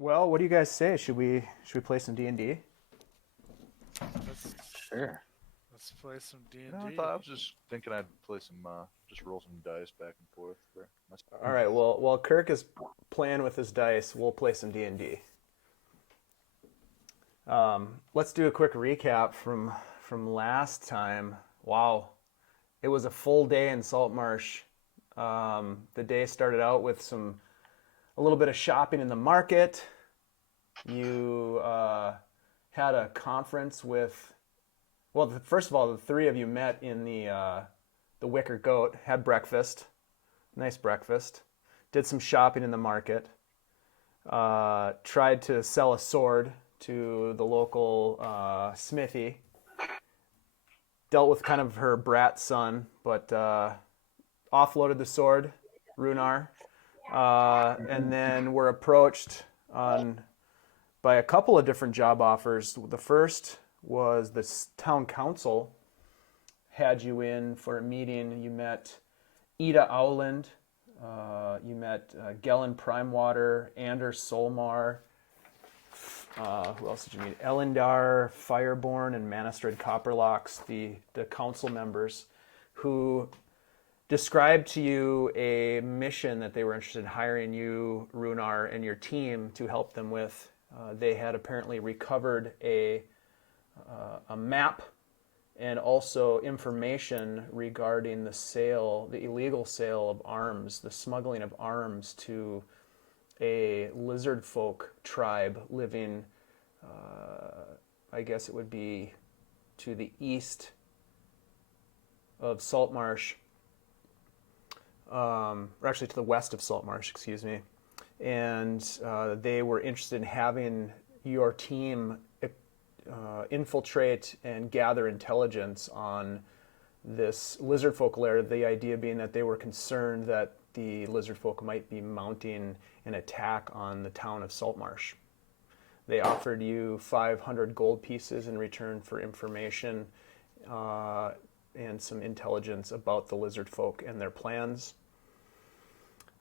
Well, what do you guys say? Should we play some D&D? Let's Sure. let's play some D and No, I D. thought I was just thinking I'd play some, just roll some dice back and forth for my. All right. Well, while Kirk is playing with his dice, we'll play some D&D. Let's do a quick recap from last time. Wow, it was a full day in Saltmarsh. The day started out with a little bit of shopping in the market. You had a conference with. Well, first of all, the three of you met in the Wicker Goat, had breakfast, nice breakfast, did some shopping in the market, tried to sell a sword to the local smithy, dealt with kind of her brat son, but offloaded the sword, Rhunar, and then were approached by a couple of different job offers. The first was the town council had you in for a meeting. You met Ida Owland, you met Gellin Primewater, Anders Solmar, who else did you meet? Elendar, Fireborn, and Manastrid Copperlocks, the council members, who described to you a mission that they were interested in hiring you, Rhunar, and your team to help them with. They had apparently recovered a map and also information regarding the illegal sale of arms, the smuggling of arms to a lizard folk tribe living, I guess it would be to the east of Saltmarsh, or actually to the west of Saltmarsh, excuse me. And they were interested in having your team infiltrate and gather intelligence on this lizard folk lair, the idea being that they were concerned that the lizard folk might be mounting an attack on the town of Saltmarsh. They offered you 500 gold pieces in return for information and some intelligence about the lizard folk and their plans.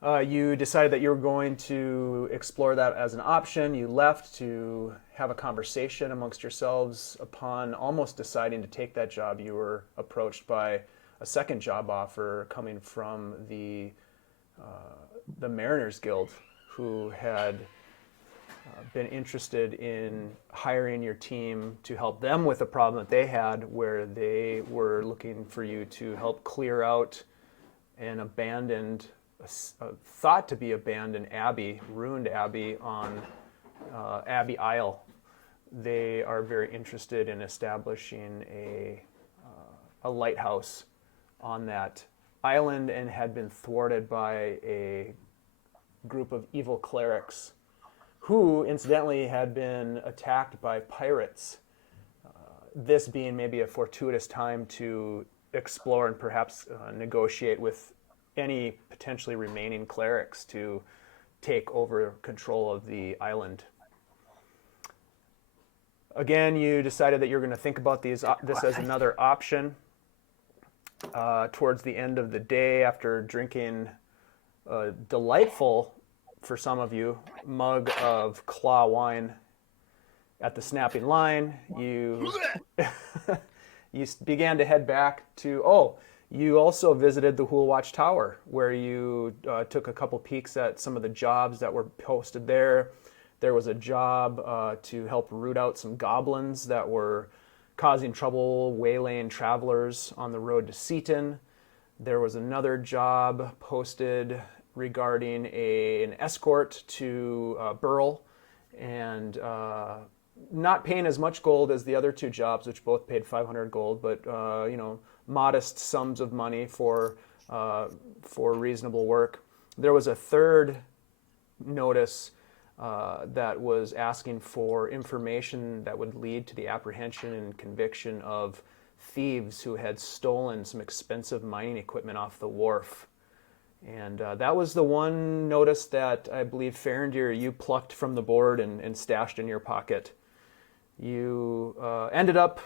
You decided that you were going to explore that as an option. You left to have a conversation amongst yourselves. Upon almost deciding to take that job, you were approached by a second job offer coming from the Mariners Guild, who had been interested in hiring your team to help them with a problem that they had, where they were looking for you to help clear out an abandoned, thought to be abandoned Abbey, ruined Abbey on Abbey Isle. They are very interested in establishing a lighthouse on that island and had been thwarted by a group of evil clerics who, incidentally, had been attacked by pirates. This being maybe a fortuitous time to explore and perhaps negotiate with any potentially remaining clerics to take over control of the island. Again, you decided that you're going to think about this as another option. Towards the end of the day, after drinking a delightful, for some of you, mug of claw wine at the Snapping Line, you you began to head back to, you also visited the Hool Watch Tower, where you took a couple peeks at some of the jobs that were posted there. There was a job to help root out some goblins that were causing trouble waylaying travelers on the road to Seaton. There was another job posted regarding an escort to Burl, and not paying as much gold as the other two jobs, which both paid 500 gold, but modest sums of money for reasonable work. There was a third notice that was asking for information that would lead to the apprehension and conviction of thieves who had stolen some expensive mining equipment off the wharf. And that was the one notice that I believe, Farindyr, you plucked from the board and stashed in your pocket. You ended up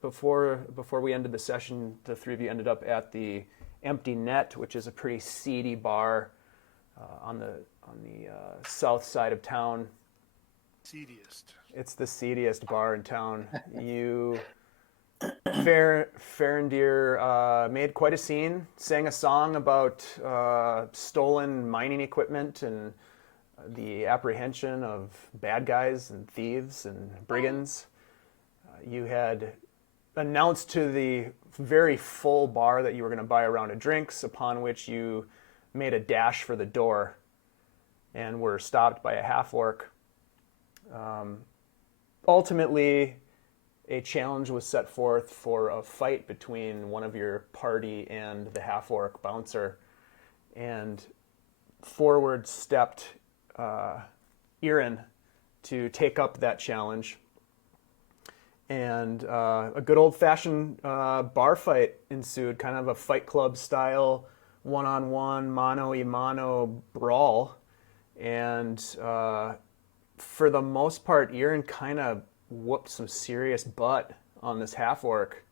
before we ended the session, the three of you ended up at the Empty Net, which is a pretty seedy bar on the south side of town. Seediest. It's the seediest bar in town. Farindyr made quite a scene, sang a song about stolen mining equipment and the apprehension of bad guys and thieves and brigands. You had announced to the very full bar that you were going to buy a round of drinks, upon which you made a dash for the door and were stopped by a half-orc. Ultimately, a challenge was set forth for a fight between one of your party and the half-orc bouncer, and forward stepped Irin to take up that challenge. And a good old-fashioned bar fight ensued, kind of a Fight Club style one-on-one, mano-a-mano brawl. And for the most part, Irin kind of whooped some serious butt on this half-orc,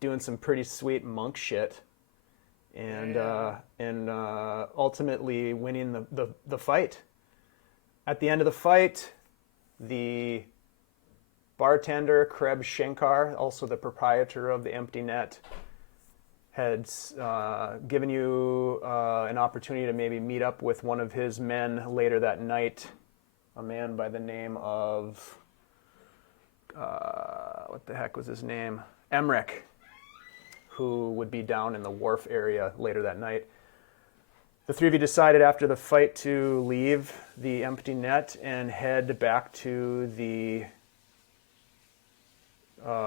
doing some pretty sweet monk shit, and ultimately winning the fight. At the end of the fight, the bartender, Kreb Shenkar, also the proprietor of the Empty Net, had given you an opportunity to maybe meet up with one of his men later that night, a man by the name of, what the heck was his name? Emmerich, who would be down in the wharf area later that night. The three of you decided after the fight to leave the Empty Net and head back to the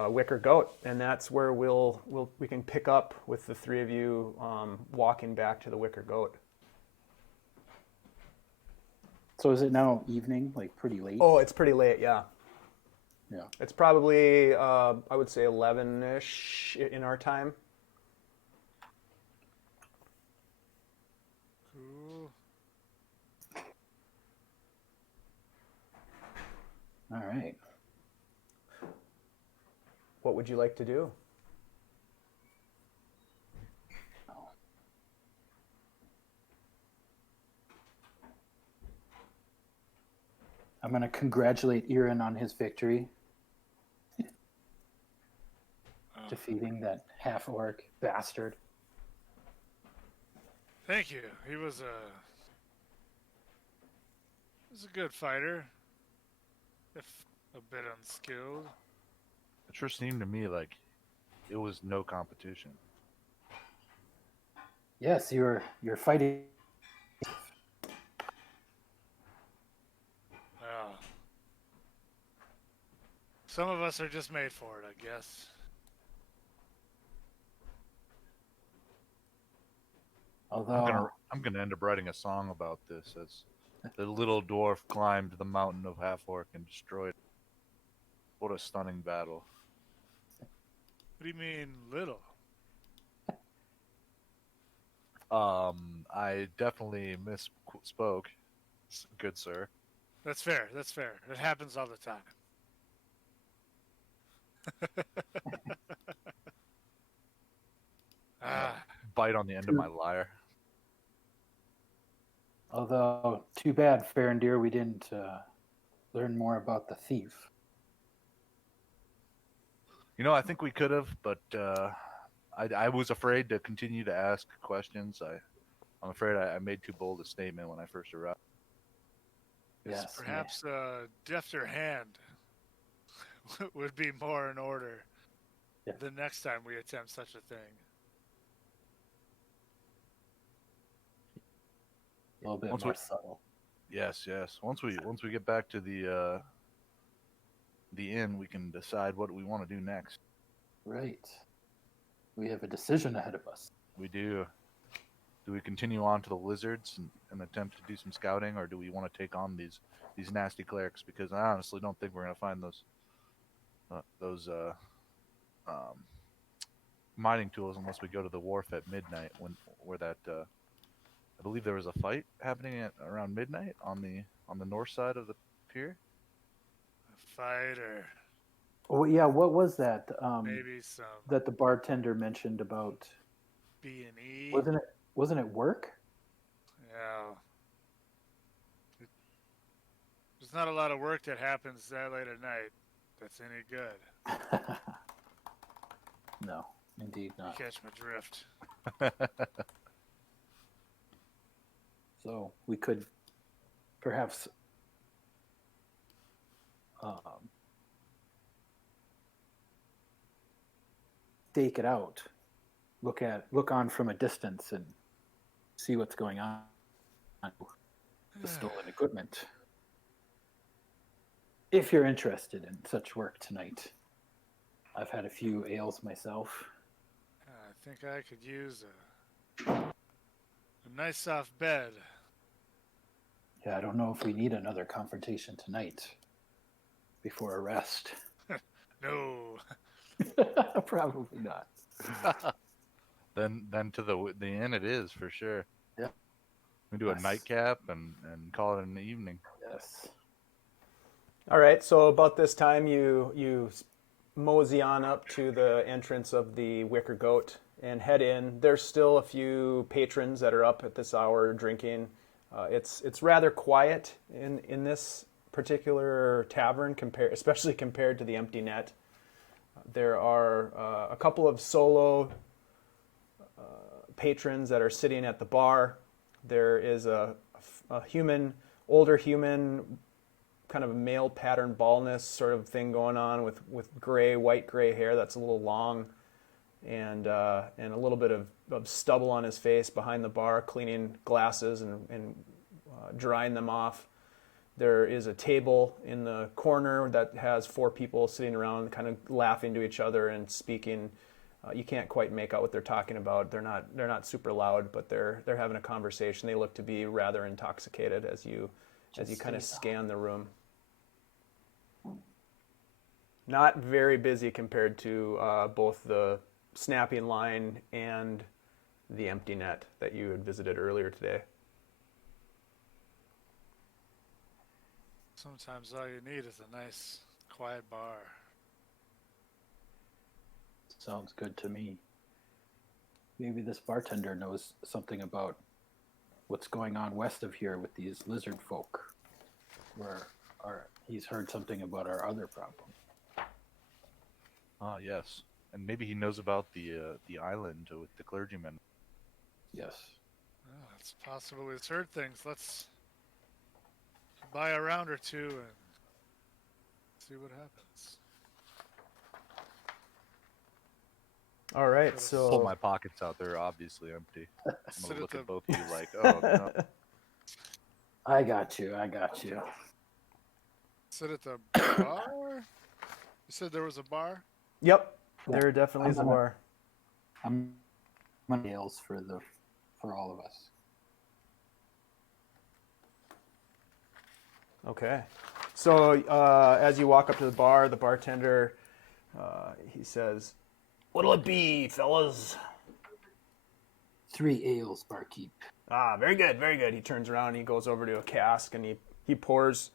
Wicker Goat, and that's where we can pick up with the three of you walking back to the Wicker Goat. So is it now evening, like pretty late? Oh, it's pretty late, yeah. Yeah. It's probably, I would say 11-ish in our time. Cool. All right. What would you like to do? I'm going to congratulate Irin on his victory, defeating that half-orc bastard. Thank you. He was a good fighter, if a bit unskilled. It sure seemed to me like it was no competition. Yes, you're fighting. Well, some of us are just made for it, I guess. Although I'm gonna end up writing a song about this as the little dwarf climbed the mountain of Half-Orc and destroyed it. What a stunning battle. What do you mean, little? I definitely misspoke, good sir. That's fair. That's fair. It happens all the time. Bite on the end of my lyre. Although, too bad, Farindyr, we didn't learn more about the thief. You know, I think we could have, but I was afraid to continue to ask questions. I'm afraid I made too bold a statement when I first arrived. Yes. Perhaps a defter hand would be more in order the next time we attempt such a thing. A little bit more subtle. Yes. Once we get back to the inn, we can decide what we want to do next. Right. We have a decision ahead of us. We do. Do we continue on to the lizards and attempt to do some scouting, or do we want to take on these nasty clerics? Because I honestly don't think we're going to find those mining tools unless we go to the wharf at midnight, where that I believe there was a fight happening at around midnight on the north side of the pier. A fighter. Oh yeah, what was that? Maybe some that the bartender mentioned about B&E. Wasn't it work? Yeah. It was There's not a lot of work that happens that late at night that's any good. No, indeed You not. catch my drift. So we could perhaps stake it out, look on from a distance and see what's going on with the stolen equipment. If you're interested in such work tonight. I've had a few ales myself. I think I could use a nice soft bed. Yeah, I don't know if we need another confrontation tonight before a rest. No. Probably not. Then to the inn it is for sure. Yeah. We do a nightcap and call it an evening. Yes. All right, so about this time you mosey on up to the entrance of the Wicker Goat and head in. There's still a few patrons that are up at this hour drinking. It's rather quiet in this particular tavern, especially compared to the Empty Net. There are a couple of solo patrons that are sitting at the bar. There is a older human, kind of a male pattern baldness sort of thing going on with white gray hair that's a little long, and a little bit of stubble on his face behind the bar, cleaning glasses and drying them off. There is a table in the corner that has 4 people sitting around, kind of laughing to each other and speaking. You can't quite make out what they're talking about. They're not super loud, but they're having a conversation. They look to be rather intoxicated as you kind of scan the room. Not very busy compared to both the Snapping Line and the Empty Net that you had visited earlier today. Sometimes all you need is a nice, quiet bar. Sounds good to me. Maybe this bartender knows something about what's going on west of here with these lizard folk. He's heard something about our other problem. Ah, yes. And maybe he knows about the island with the clergyman. Yes. Oh, it's possible he's heard things. Let's buy a round or two and see what happens. All right, Pull so my pockets out. They're obviously empty. I'm Sit gonna at look the- at both of you like, oh no. I got you. Sit at the bar? You said there was a bar? yep, there definitely is a bar. I'm on ales for all of us. Okay. So as you walk up to the bar, the bartender, he says, "What'll it be, fellas?" 3 ales, barkeep. Ah, very good, very good. He turns around and he goes over to a cask and he pours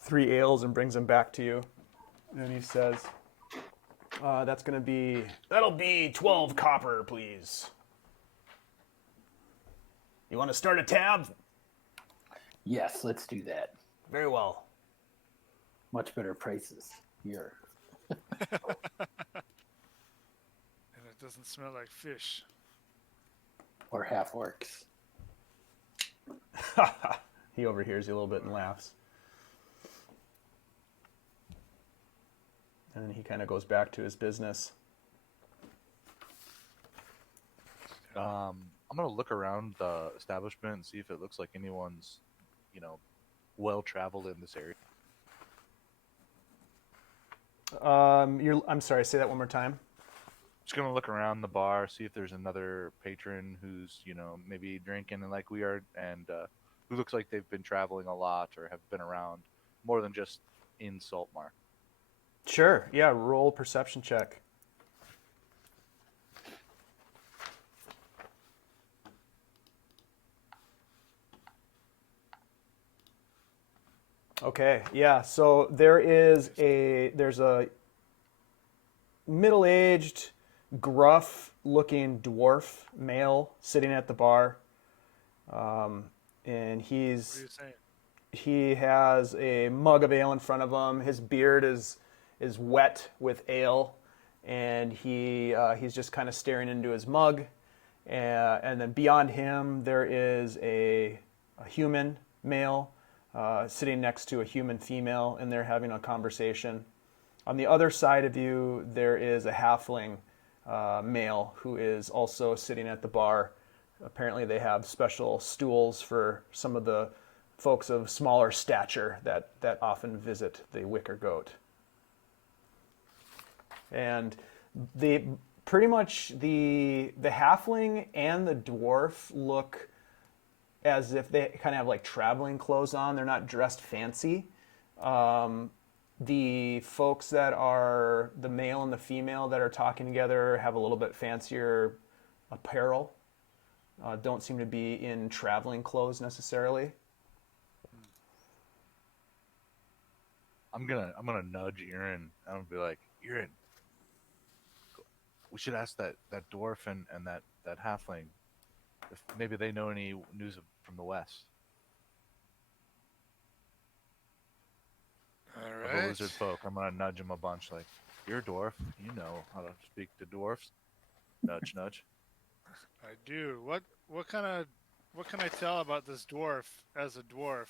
3 ales and brings them back to you. And he says, that'll be 12 copper, please. You want to start a tab? Yes, let's do that. Very well. Much better prices here. And it doesn't smell like fish. Or half orcs. He overhears you a little bit and laughs. And then he kind of goes back to his business. I'm gonna look around the establishment and see if it looks like anyone's, well traveled in this area. I'm sorry, say that one more time. Just gonna look around the bar, see if there's another patron who's, maybe drinking like we are, and who looks like they've been traveling a lot or have been around more than just in Saltmarsh. Sure, yeah, roll perception check. Okay, yeah, so there's a middle-aged, gruff-looking dwarf male sitting at the bar, and What are you saying? He has a mug of ale in front of him. His beard is wet with ale, and he's just kind of staring into his mug. And then beyond him, there is a human male sitting next to a human female, and they're having a conversation. On the other side of you, there is a halfling male who is also sitting at the bar. Apparently, they have special stools for some of the folks of smaller stature that often visit the Wicker Goat. And pretty much the halfling and the dwarf look as if they kind of have like traveling clothes on. They're not dressed fancy. The folks that are the male and the female that are talking together have a little bit fancier apparel. Don't seem to be in traveling clothes necessarily. I'm gonna nudge Irin. I'm gonna be like, Irin, we should ask that dwarf and that halfling if maybe they know any news from the west. All Of the right. lizard folk. I'm gonna nudge him a bunch. Like, you're a dwarf. You know how to speak to dwarfs. Nudge, nudge. I do. What can I tell about this dwarf as a dwarf?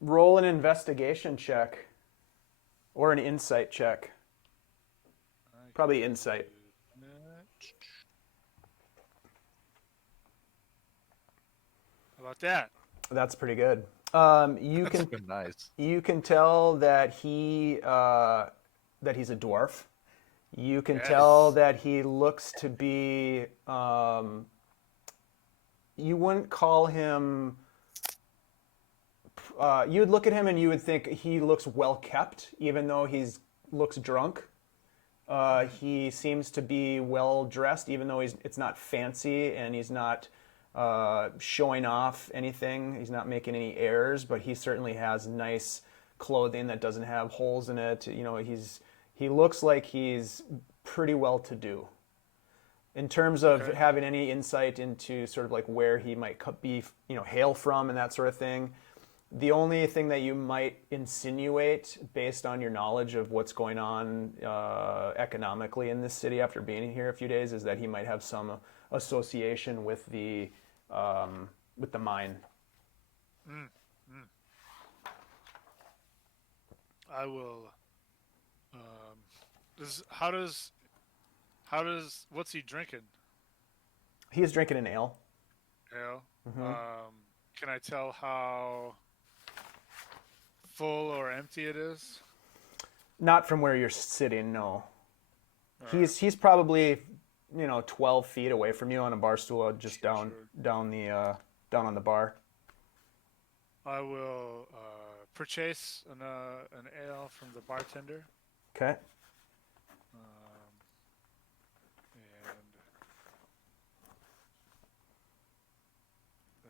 Roll an investigation check or an insight check. Probably insight. How about that? That's pretty good. That's been nice. You can tell that he's a dwarf. You can tell that he looks to be. You wouldn't call him. You would look at him and you would think he looks well kept, even though looks drunk. He seems to be well dressed, even though it's not fancy and he's not showing off anything. He's not making any airs, but he certainly has nice clothing that doesn't have holes in it. You know, he looks like he's pretty well to do. In terms of having any insight into sort of like where he might be, hail from and that sort of thing, the only thing that you might insinuate based on your knowledge of what's going on economically in this city after being here a few days is that he might have some association with the mine. I will. What's he drinking? He's drinking an ale. Ale. Mm-hmm. Can I tell how full or empty it is? Not from where you're sitting, no. He's probably 12 feet away from you on a bar stool, just down on the bar. I will purchase an ale from the bartender. Okay. And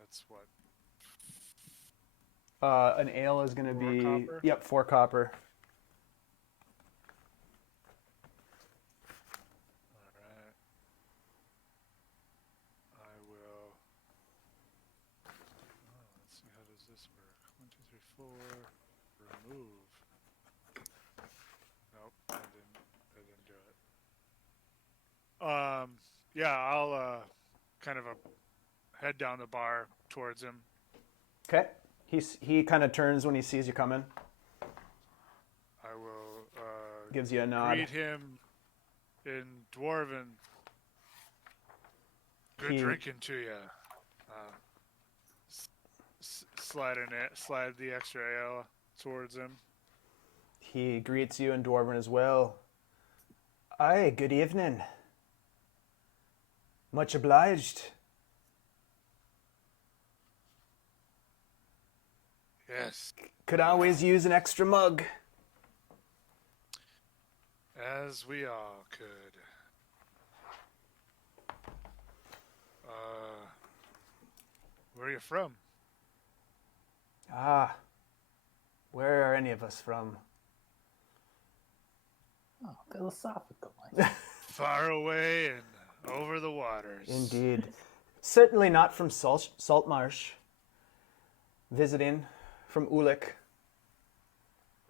that's what. An ale is going to be 4 copper? Yep, 4 copper. All right. I will. Let's see, how does this work? 1, 2, 3, 4. Remove. Nope, I didn't do it. Yeah, I'll kind of head down the bar towards him. Okay. He kind of turns when he sees you coming. I will Gives you a nod. greet him in Dwarven. Good drinking to you. Slide the extra ale towards him. He greets you in Dwarven as well. Aye, good evening. Much obliged. Yes, Could always use an extra mug. as we all could. Where are you from? Ah, where are any of us from? Oh, philosophical. Far away and over the waters. Indeed. Certainly not from Saltmarsh. Visiting from Ulik.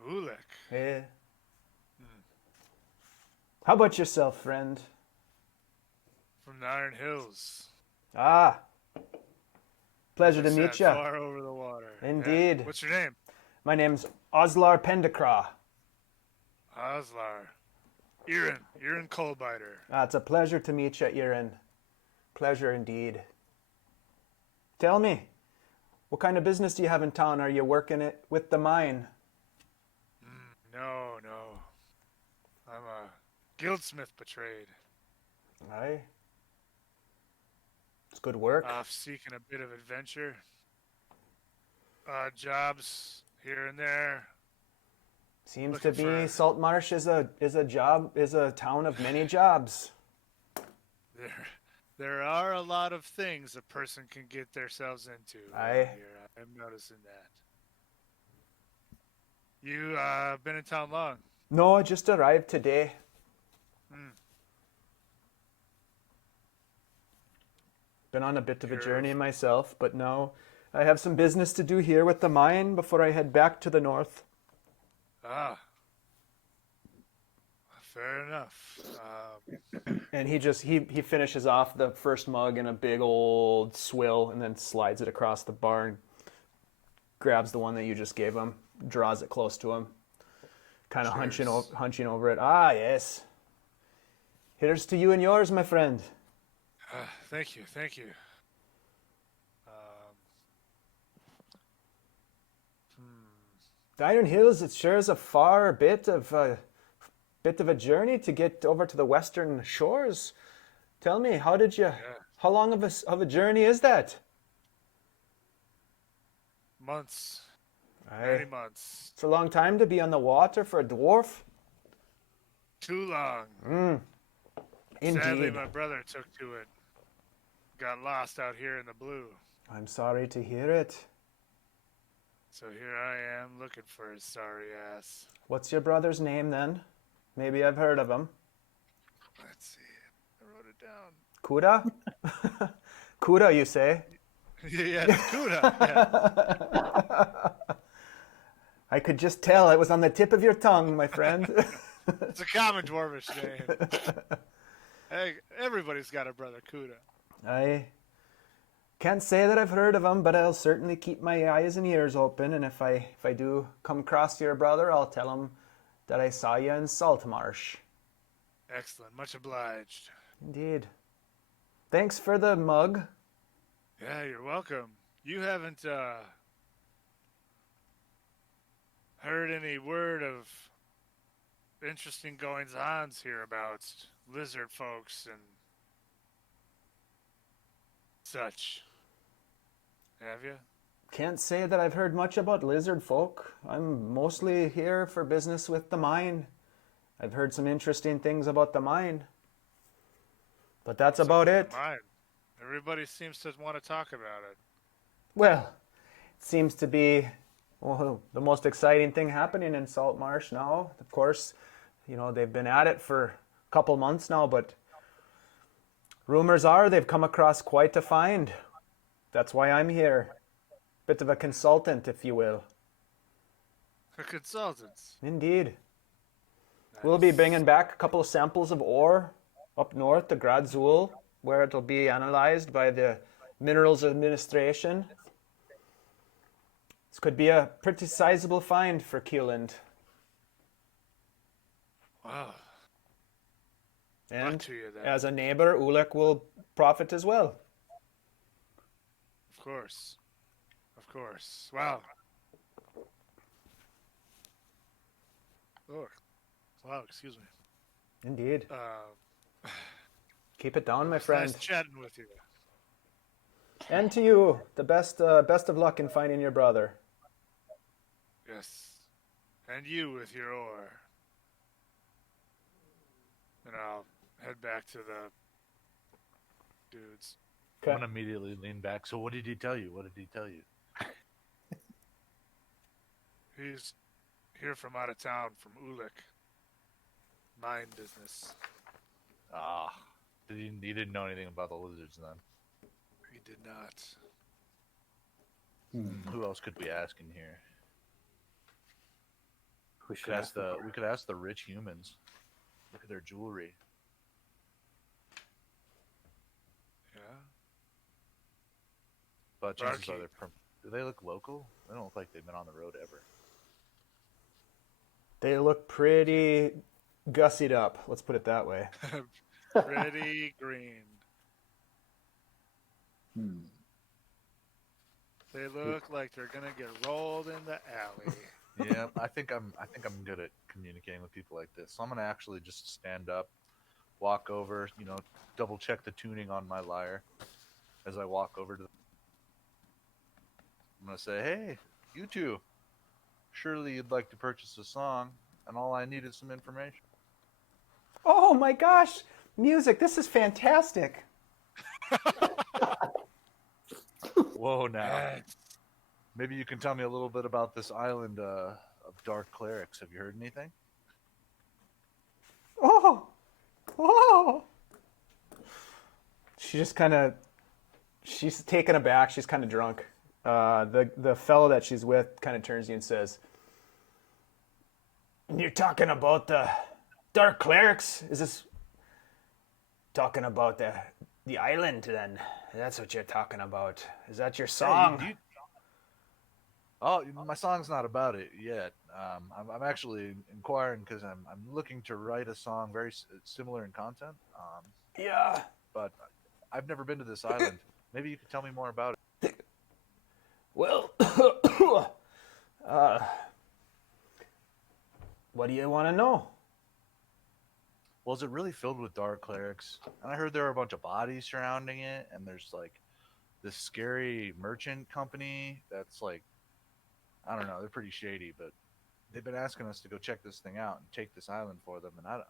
Ulek. Eh. How about yourself, friend? From the Iron Hills. Ah. Pleasure to What's meet that, you. Far over the water. Indeed. Yeah. What's your name? My name's Oslar Pendacraw. Oslar. Irin. Irin Coalbiter. Ah, it's a pleasure to meet you, Irin. Pleasure indeed. Tell me, what kind of business do you have in town? Are you working it with the mine? No. I'm a guildsmith betrayed. Aye. It's good work. Off seeking a bit of adventure. Jobs here and there. Seems to looking be for- Saltmarsh is a town of many jobs. There are a lot of things a person can get themselves into Aye. around here. I'm noticing that. You been in town long? No, I just arrived today. Been on a bit of a Sure. journey myself, but now I have some business to do here with the mine before I head back to the north. Ah. Fair enough. And he finishes off the first mug in a big old swill and then slides it across the bar and grabs the one that you just gave him, draws it close to him, kind of Cheers. hunching over it. Ah, yes. Here's to you and yours, my friend. Thank you. The Iron Hills, it sure is a far bit of a journey to get over to the western shores. Tell me, how long of a journey is that? Months. Aye. Many months. It's a long time to be on the water for a dwarf. Too long. Indeed. Sadly, my brother took to it. Got lost out here in the blue. I'm sorry to hear it. So here I am looking for his sorry ass. What's your brother's name then? Maybe I've heard of him. Let's see. I wrote it down. Kuda? Kuda, you say? Yeah, Kuda. Yeah. I could just tell it was on the tip of your tongue, my friend. It's a common dwarvish name. Hey, everybody's got a brother, Kuda. I can't say that I've heard of him, but I'll certainly keep my eyes and ears open, and if I do come across your brother, I'll tell him that I saw you in Saltmarsh. Excellent. Much obliged. Indeed. Thanks for the mug. Yeah, you're welcome. You haven't heard any word of interesting goings-ons here about lizard folks and such. Have you? Can't say that I've heard much about lizard folk. I'm mostly here for business with the mine. I've heard some interesting things about the mine. But that's about it. Mine. Everybody seems to want to talk about it. Well, it seems to be the most exciting thing happening in Saltmarsh now. Of course, they've been at it for a couple months now, but rumors are they've come across quite a find. That's why I'm here. Bit of a consultant, if you will. A consultant. Indeed. We'll be bringing back a couple of samples of ore up north to Gradzul, where it'll be analyzed by the Minerals Administration. This could be a pretty sizable find for Keeland. Wow. And Luck to you then. as a neighbor, Ulek will profit as well. Of course. Of course. Wow. Oh. Wow, excuse me. Indeed. Keep it down, my It's friend. nice chatting with you. And to you, the best of luck in finding your brother. Yes. And you with your ore. And I'll head back to the dudes. I'm gonna immediately lean back. So what did he tell you? What did he tell you? He's here from out of town, from Ulik. Mine business. Ah, he didn't know anything about the lizards then. did not. Who else could we ask in here? Who should ask We could ask the rich humans. Look at their jewelry. Yeah. But chances are Barkeep. do they look local? They don't look like they've been on the road ever. They look pretty gussied up. Let's put it that way. Pretty green. They look like they're gonna get rolled in the alley. Yeah, I think I'm good at communicating with people like this. So I'm gonna actually just stand up, walk over, double check the tuning on my lyre as I walk over to. I'm gonna say, "Hey, you two, surely you'd like to purchase a song, and all I need is some information." Oh my gosh, music! This is fantastic. Whoa, now. Maybe you can tell me a little bit about this island of dark clerics. Have you heard anything? Oh. She just she's taken aback. She's kind of drunk. The fellow that she's with kind of turns to you and says, "You're talking about the dark clerics? Is this talking about the island then? That's what you're talking about. Is that your song?" Hey, oh, my song's not about it yet. I'm actually inquiring because I'm looking to write a song very similar in content. Yeah. But I've never been to this island. Maybe you could tell me more about it. Well, what do you want to know? Well, is it really filled with dark clerics? And I heard there are a bunch of bodies surrounding it, and there's like this scary merchant company that's like, I don't know, they're pretty shady, but they've been asking us to go check this thing out and take this island for them, and it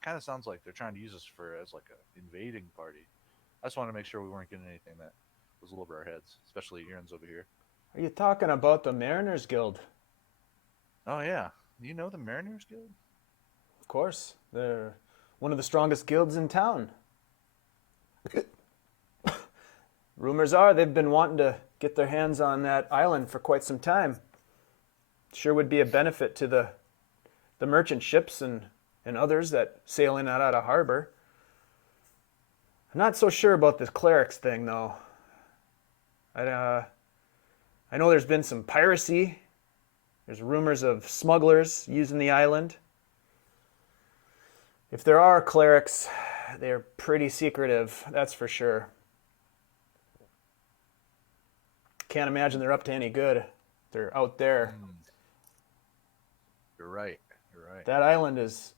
kind of sounds like they're trying to use us as like a invading party. I just wanted to make sure we weren't getting anything that was a little over our heads, especially Irin's over here. Are you talking about the Mariners Guild? Oh yeah, you know the Mariners Guild? Of course. They're one of the strongest guilds in town. Rumors are they've been wanting to get their hands on that island for quite some time. Sure would be a benefit to the merchant ships and others that sail in and out of harbor. I'm not so sure about this clerics thing, though. I know there's been some piracy. There's rumors of smugglers using the island. If there are clerics, they're pretty secretive, that's for sure. Can't imagine they're up to any good. They're out there. You're right. That island is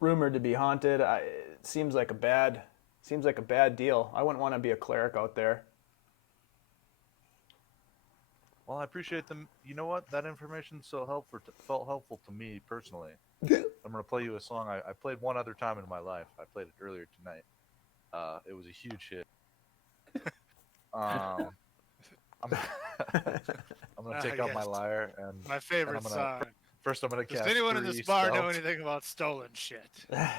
rumored to be haunted. It seems like a bad deal. I wouldn't want to be a cleric out there. Well, I appreciate them. You know what? That information felt helpful to me personally. I'm gonna play you a song I played one other time in my life. I played it earlier tonight. It was a huge hit. I'm gonna take out my lyre and my favorite song. First, I'm gonna cast. Does anyone in 3 this bar know spells. anything about stolen shit? I'm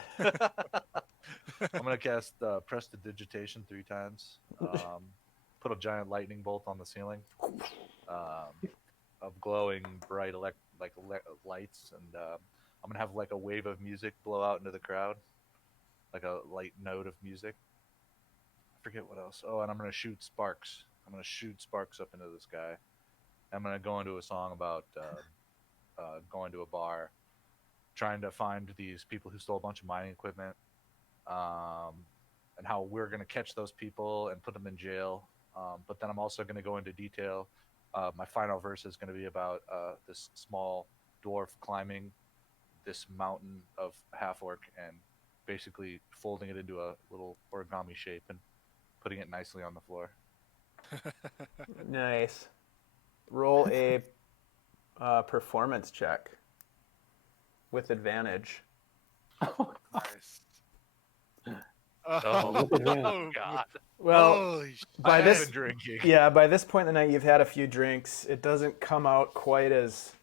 gonna cast Prestidigitation 3 times. Put a giant lightning bolt on the ceiling of glowing bright lights, and I'm gonna have like a wave of music blow out into the crowd, like a light note of music. I forget what else. Oh, and I'm gonna shoot sparks. I'm gonna shoot sparks up into the sky. I'm gonna go into a song about going to a bar, trying to find these people who stole a bunch of mining equipment, and how we're gonna catch those people and put them in jail. But then I'm also gonna go into detail. My final verse is gonna be about this small dwarf climbing this mountain of half orc and basically folding it into a little origami shape and putting it nicely on the floor. Nice. Roll a performance check with advantage. Nice. Oh, Oh, God. Well, holy shit. by I this have been drinking. yeah, by this point in the night, you've had a few drinks. It doesn't come out quite as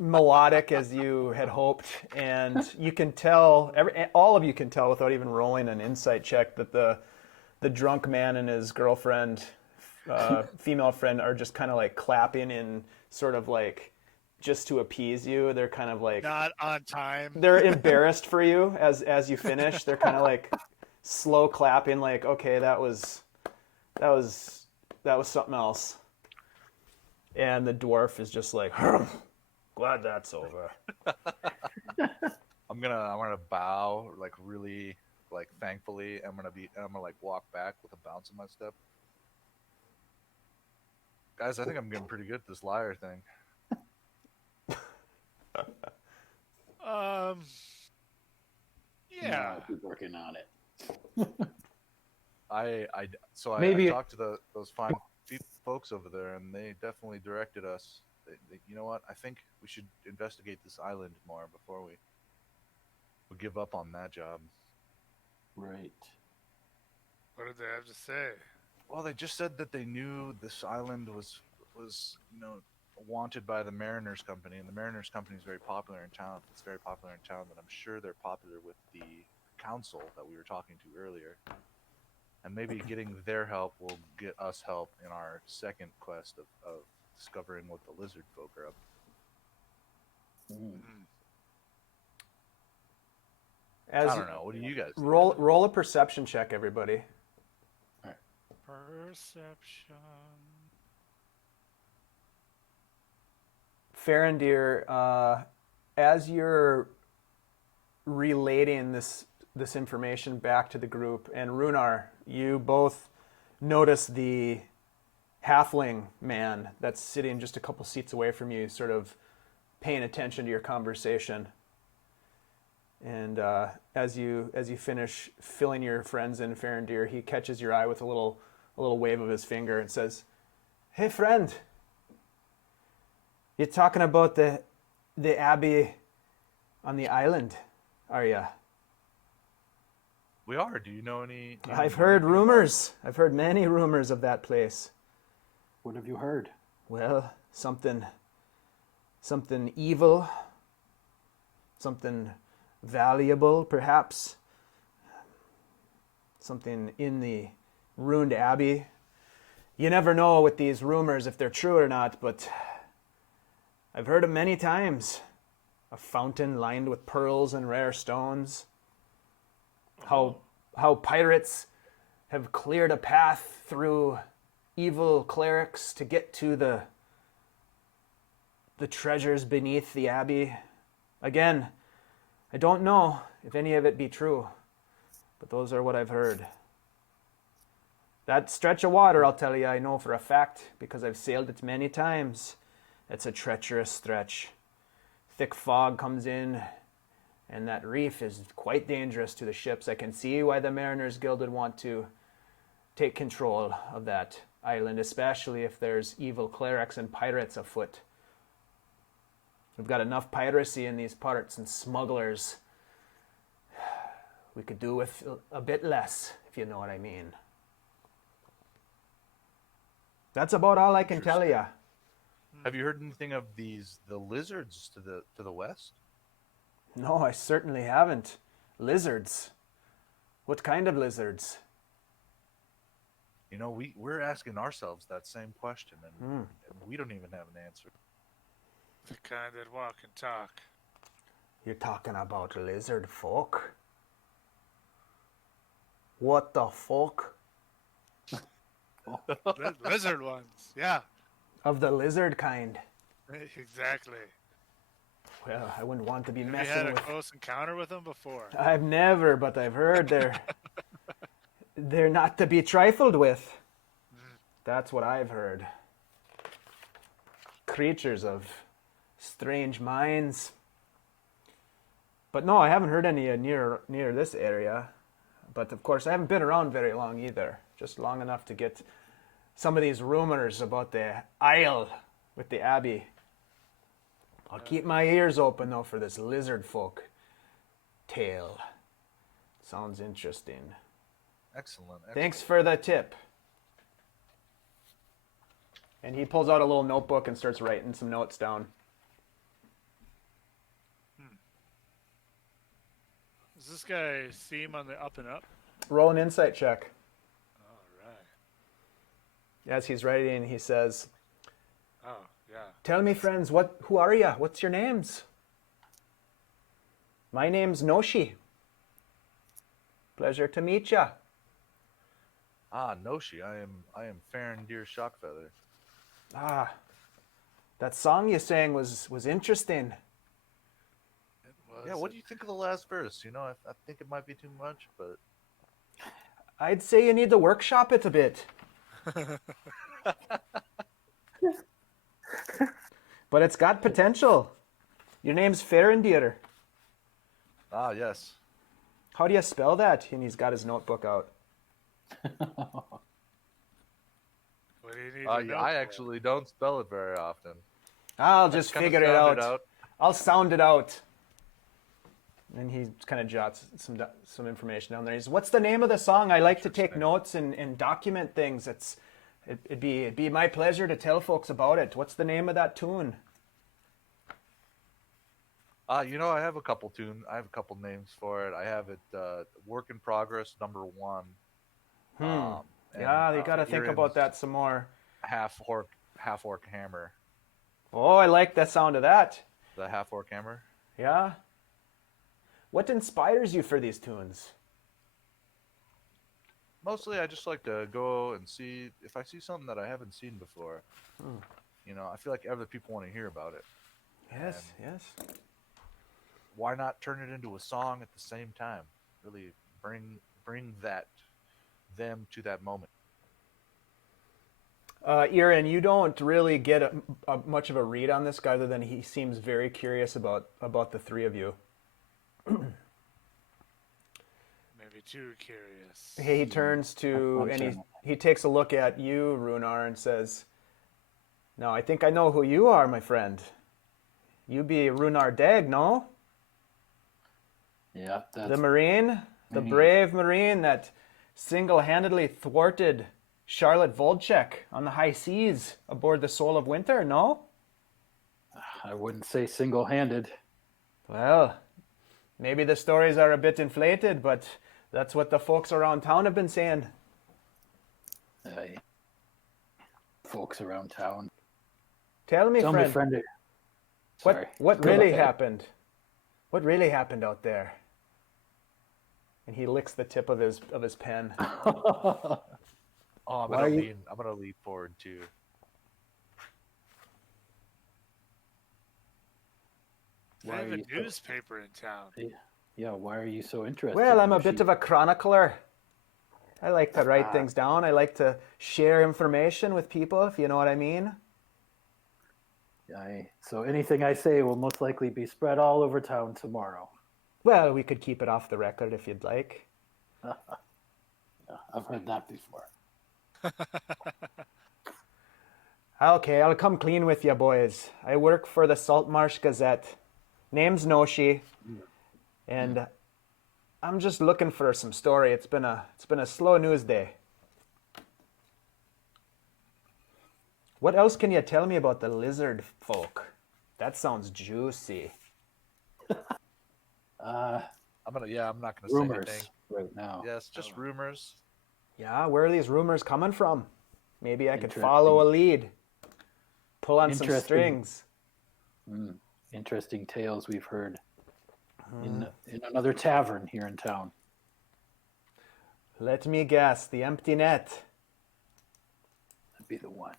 melodic as you had hoped, and you can tell all of you can tell without even rolling an insight check that the the drunk man and his girlfriend, female friend, are just kind of like clapping in sort of like just to appease you. They're kind of like Not on time. they're embarrassed for you as you finish. They're kind of like slow clapping, like, okay, that was something else. And the dwarf is just like, glad that's over. I'm gonna bow like really like thankfully. I'm gonna like walk back with a bounce in my step. Guys, I think I'm getting pretty good at this liar thing. Yeah. I'll keep working on it. I Maybe- talked to those fine folks over there, and they definitely directed us. You know what? I think we should investigate this island more before we give up on that job. Right. What did they have to say? Well, they just said that they knew this island was wanted by the Mariners Company, and the Mariners Company is very popular in town. It's very popular in town, that I'm sure they're popular with the council that we were talking to earlier. And maybe getting their help will get us help in our second quest of discovering what the lizard folk are up to. I don't know. What do you guys think? Roll a perception check, everybody. Perception. Farindyr, as you're relating this information back to the group, and Rhunar, you both notice the halfling man that's sitting just a couple seats away from you, sort of paying attention to your conversation. And as you finish filling your friends in, Farindyr, he catches your eye with a little wave of his finger and says, "Hey, friend, you're talking about the Abbey on the island, are ya?" We are. Do you know any? I've heard rumors. I've heard many rumors of that place. What have you heard? Well, something evil, something valuable, perhaps. Something in the ruined Abbey. You never know with these rumors if they're true or not, but I've heard them many times. A fountain lined with pearls and rare stones. How pirates have cleared a path through evil clerics to get to the treasures beneath the Abbey. Again, I don't know if any of it be true, but those are what I've heard. That stretch of water, I'll tell you, I know for a fact, because I've sailed it many times. It's a treacherous stretch. Thick fog comes in, and that reef is quite dangerous to the ships. I can see why the Mariners Guild would want to take control of that island, especially if there's evil clerics and pirates afoot. We've got enough piracy in these parts and smugglers. We could do with a bit less, if you know what I mean. That's about all I can tell you. Have you heard anything of the lizards to the west? No, I certainly haven't. Lizards? What kind of lizards? You know, we're asking ourselves that same question, and we don't even have an answer. The kind that walk and talk. You're talking about lizard folk? What the fuck? Lizard ones. Yeah, Of the lizard kind. exactly. Well, I wouldn't want to be Have you messing had a with... close encounter with them before? I've never, but I've heard they're not to be trifled with. That's what I've heard. Creatures of strange minds. But no, I haven't heard any near this area. But of course, I haven't been around very long either. Just long enough to get some of these rumors about the Isle with the Abbey. I'll keep my ears open though for this lizard folk tale. Sounds interesting. Excellent. Thanks for the tip. And he pulls out a little notebook and starts writing some notes down. Does this guy seem on the up and up? Roll an insight check. As he's writing, he says, Oh, yeah. "Tell me, friends, who are ya? What's your names?" "My name's Noshi. Pleasure to meet ya." Ah, Noshi, I am Farindyr Shockfeather. "Ah, that song you sang was interesting." It was. Yeah, what do you think of the last verse? You know, I think it might be too much, but "I'd say you need to workshop it a bit." "But it's got potential. Your name's Farindyr. ah, yes. How do you spell that?" And he's got his notebook out. What do you need Oh, to yeah, know I for? actually don't spell it very often. "I'll I just kinda figure it sound out. I'll sound it out." And he kind of jots some information down there. He says, "What's the name of the song? I like to take Interesting. notes and document things. It'd be my pleasure to tell folks about it. What's the name of that tune?" You know, I have a couple names for it. I have it Work in Progress #1. And, Yeah, you got to think about Irin's that some more. half orc hammer. Oh, I like the sound of that. The half orc hammer. Yeah. What inspires you for these tunes? Mostly, I just like to go and see if I see something that I haven't seen before. You know, I feel like other people want to hear about it. Yes, yes. Why not turn it into a song at the same time? Really bring them to that moment. Irin, you don't really get much of a read on this guy other than he seems very curious about the three of you. Maybe too curious. He turns to and he takes a look at you, Rhunar, and says, "Now I think I know who you are, my friend. You be Rhunar Dag, no? Yeah, that's The Marine, the me. brave Marine that single-handedly thwarted Charlotte Volchek on the high seas aboard the Soul of Winter, no? I wouldn't say single-handed. Well, maybe the stories are a bit inflated, but that's what the folks around town have been saying." Folks around town. Tell me, Tell friend, me, friend. Sorry. what Go really ahead. happened? What really happened out there? And he licks the tip of his pen. Oh, I'm Why are you- gonna lean forward too. They Why have are a you so- newspaper in town. Yeah, why are you so interested? Well, I'm a Yoshi? bit of a chronicler. I like to write Ah. things down. I like to share information with people, if you know what I mean. So anything I say will most likely be spread all over town tomorrow. Well, we could keep it off the record if you'd like. I've heard that before. Okay, I'll come clean with you, boys. I work for the Saltmarsh Gazette. Name's Noshi, and I'm just looking for some story. It's been a slow news day. What else can you tell me about the lizard folk? That sounds juicy. I'm not gonna say Rumors anything. right now. Yes, just rumors. Yeah, where are these rumors coming from? Maybe I could Interesting. follow a lead. Pull on some Interesting. strings. Interesting tales we've heard in another tavern here in town. Let me guess, the empty net. That'd be the one.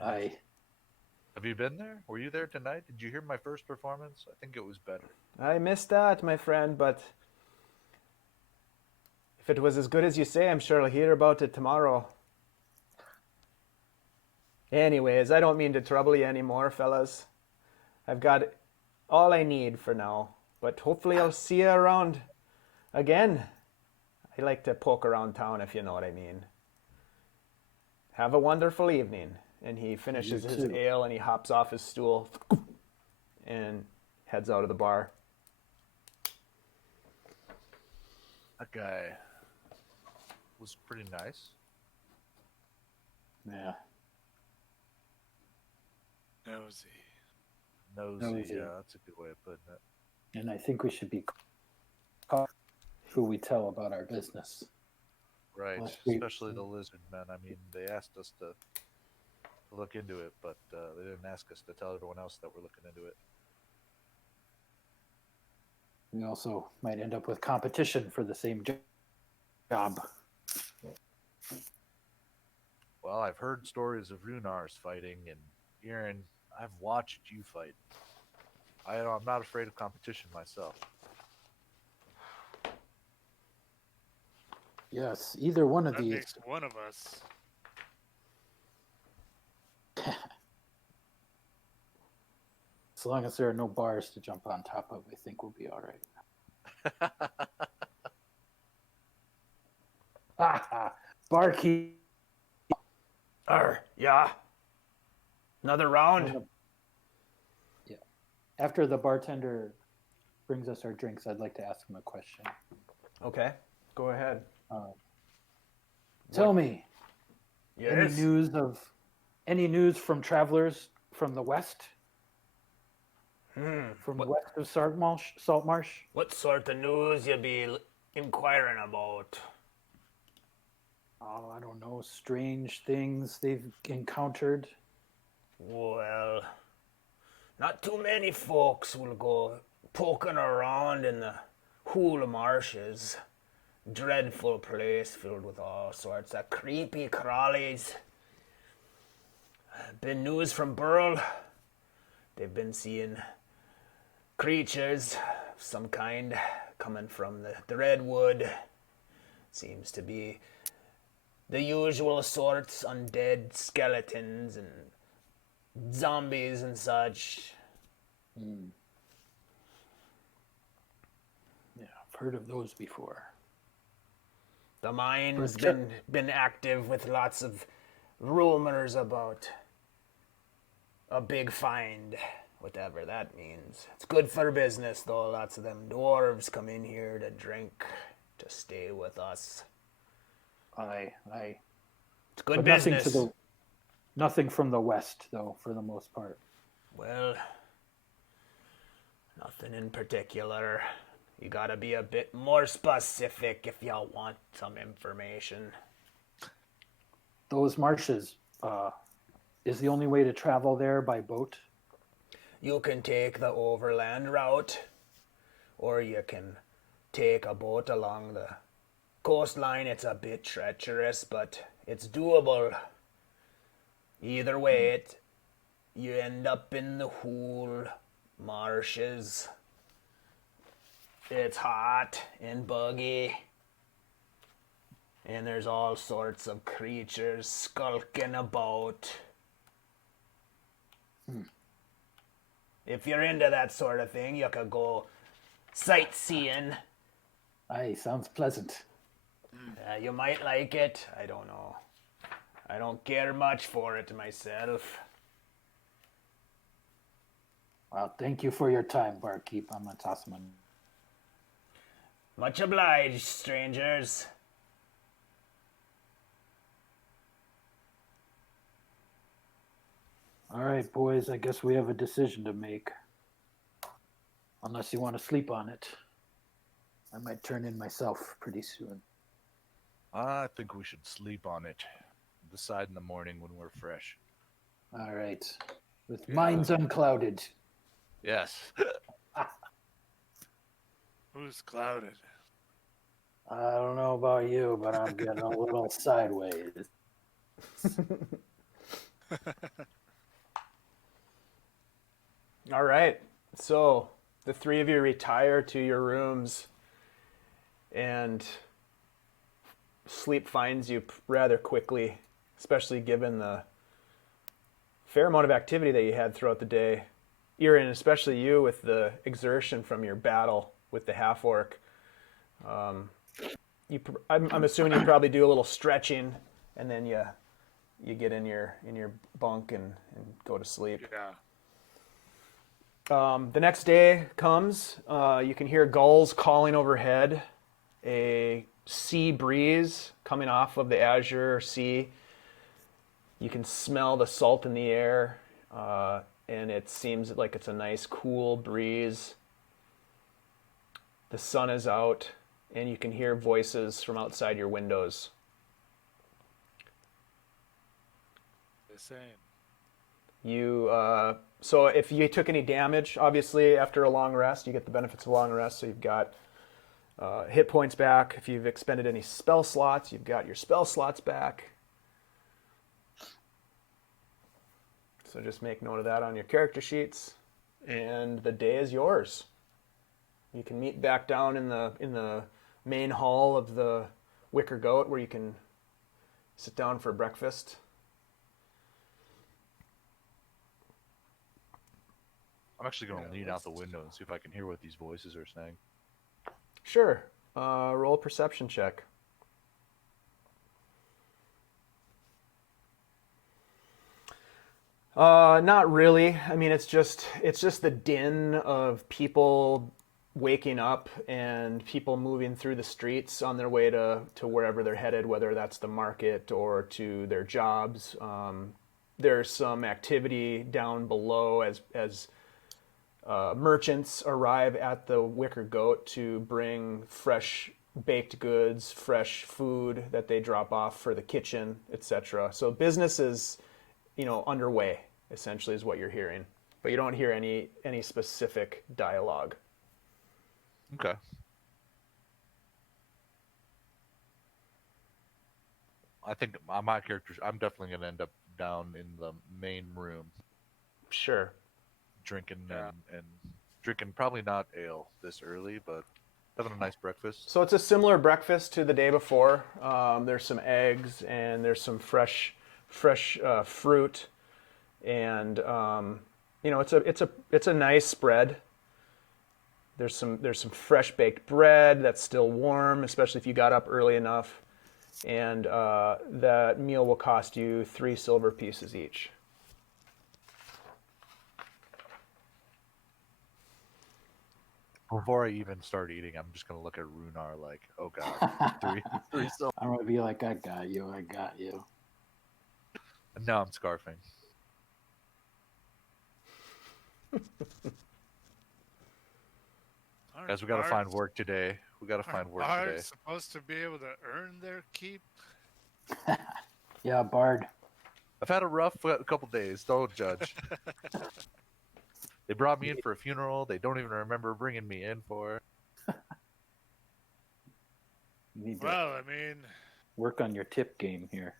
Have you been there? Were you there tonight? Did you hear my first performance? I think it was better. I missed that, my friend, but if it was as good as you say, I'm sure I'll hear about it tomorrow. Anyways, I don't mean to trouble you anymore, fellas. I've got all I need for now, but hopefully I'll see you around again. I like to poke around town, if you know what I mean. Have a wonderful evening. And he finishes You his too. ale and he hops off his stool and heads out of the bar. That guy was pretty nice. Yeah. Nosy. Nosy, yeah, that's a good way of putting it. And I think we should be cautious who we tell about our business. Right, Well, we- especially the lizard men. I mean, they asked us to look into it, but they didn't ask us to tell everyone else that we're looking into it. We also might end up with competition for the same job. Well, I've heard stories of Runars fighting, and Irin, I've watched you fight. I'm not afraid of competition myself. Yes, either one of That these. makes one of us. As long as there are no bars to jump on top of, I think we'll be all right. Barkeep. Yeah. Another round? Yeah. After the bartender brings us our drinks, I'd like to ask him a question. Okay, go ahead. Tell me, Yes? any news from travelers from the west? From What, west of Saltmarsh? what sort of news you be inquiring about? Oh, I don't know, strange things they've encountered. Well, not too many folks will go poking around in the Hool Marshes. Dreadful place filled with all sorts of creepy crawlies. Been news from Burl. They've been seeing creatures of some kind coming from the redwood. Seems to be the usual sorts, undead skeletons and zombies and such. Yeah, I've heard of those before. The mine's Sure. been active with lots of rumors about a big find, whatever that means. It's good for business, though. Lots of them dwarves come in here to drink, to stay with us. I It's good but nothing business. nothing from the west though, for the most part. Well, nothing in particular. You gotta be a bit more specific if y'all want some information. Those marshes, is the only way to travel there by boat? You can take the overland route, or you can take a boat along the coastline. It's a bit treacherous, but it's doable. Either way, you end up in the Hool Marshes. It's hot and buggy, and there's all sorts of creatures skulking about. If you're into that sort of thing, you could go sightseeing. Aye, sounds pleasant. You might like it. I don't know. I don't care much for it myself. Well, thank you for your time, barkeep. I'm gonna toss him in. Much obliged, strangers. All right, boys, I guess we have a decision to make. Unless you want to sleep on it. I might turn in myself pretty soon. I think we should sleep on it. Decide in the morning when we're fresh. All right. With minds unclouded. Yes. Who's clouded? I don't know about you, but I'm getting a little sideways. All right. So the three of you retire to your rooms, and sleep finds you rather quickly, especially given the fair amount of activity that you had throughout the day. Irin, especially you with the exertion from your battle with the half-orc. I'm assuming you probably do a little stretching, and then you get in your bunk and go to sleep. Yeah. The next day comes. You can hear gulls calling overhead, a sea breeze coming off of the azure sea. You can smell the salt in the air, and it seems like it's a nice cool breeze. The sun is out, and you can hear voices from outside your windows they saying? You so if you took any damage, obviously after a long rest, you get the benefits of a long rest. So you've got hit points back. If you've expended any spell slots, you've got your spell slots back. So just make note of that on your character sheets, and the day is yours. You can meet back down in the main hall of the Wicker Goat, where you can sit down for breakfast. I'm actually going to lean out the window and see if I can hear what these voices are saying. Sure. Roll a perception check. Not really. I mean, it's just the din of people waking up and people moving through the streets on their way to wherever they're headed, whether that's the market or to their jobs. There's some activity down below as merchants arrive at the Wicker Goat to bring fresh baked goods, fresh food that they drop off for the kitchen, etc. So business is, underway, essentially, is what you're hearing. But you don't hear any specific dialogue. Okay. I think my characters, I'm definitely going to end up down in the main room Sure. drinking and drinking probably not ale this early, but having a nice breakfast. So it's a similar breakfast to the day before. There's some eggs and there's some fresh fruit, and it's a nice spread. There's some fresh baked bread that's still warm, especially if you got up early enough, and that meal will cost you 3 silver pieces each. Before I even start eating, I'm just going to look at Rhunar like, oh god, three silver. I'm gonna be like, I got you. And now I'm scarfing. Guys, we got to find work today. Bards supposed to be able to earn their keep? Yeah, Bard. I've had a rough couple days. Don't judge. They brought me in for a funeral. They don't even remember bringing me in for. You need to Well, I mean, work on your tip game here.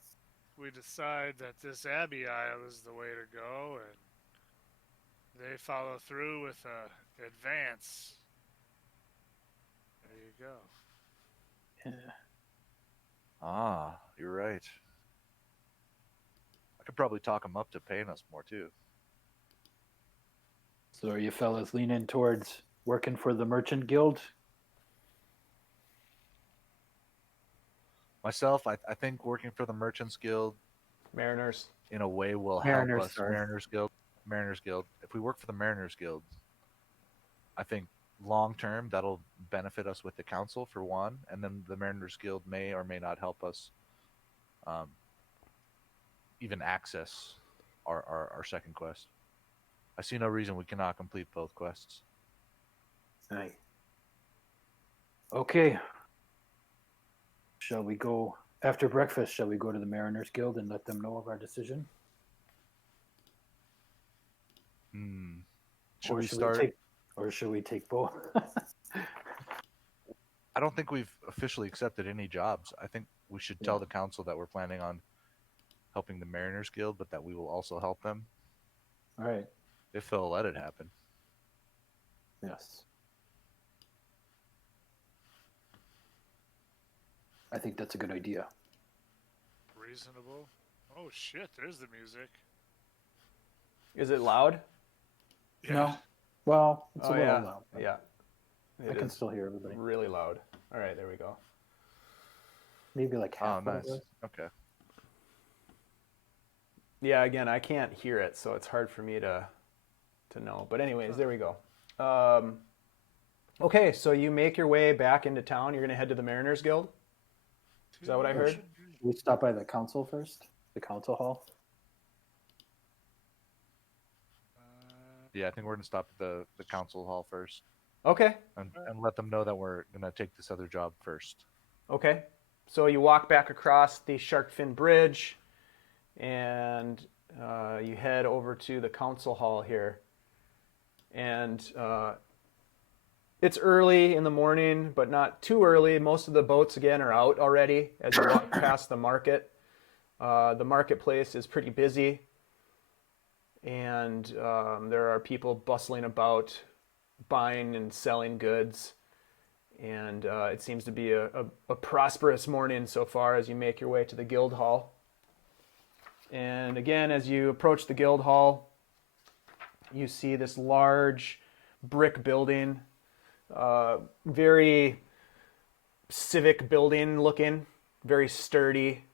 we decide that this Abbey Isle is the way to go, and they follow through with a advance. There you go. Yeah. Ah, you're right. I could probably talk them up to paying us more too. So are you fellas leaning towards working for the Merchant Guild? Myself, I think working for the Merchants Guild Mariners. in a way will Mariners, help us. sorry. Mariners Guild. If we work for the Mariners Guild, I think long term that'll benefit us with the council for one, and then the Mariners Guild may or may not help us even access our second quest. I see no reason we cannot complete both quests. Aye. Okay. Shall we go after breakfast? Shall we go to the Mariners Guild and let them know of our decision? Should we start? Or should we take both? I don't think we've officially accepted any jobs. I think we should tell the council that we're planning on helping the Mariners Guild, but that we will also help them. All right. If they'll let it happen. Yes. I think that's a good idea. Reasonable. Oh shit, there's the music. Is it loud? No. Well, it's a little yeah. loud. but Yeah. I can is still hear everybody. really loud. All right, there we go. Maybe like half. Oh, nice. Okay. Yeah, again, I can't hear it, so it's hard for me to know. But anyways, there we go. Okay, so you make your way back into town. You're going to head to the Mariners Guild? Is that what I heard? Should we stop by the council first? The council hall? Yeah, I think we're going to stop at the council hall first Okay. and let them know that we're going to take this other job first. Okay. So you walk back across the shark fin bridge, and You head over to the council hall here, and it's early in the morning, but not too early. Most of the boats again are out already as you walk past the market. The marketplace is pretty busy, and there are people bustling about, buying and selling goods. And it seems to be a prosperous morning so far as you make your way to the guild hall. And again, as you approach the guild hall, you see this large brick building, very civic building looking, very sturdy,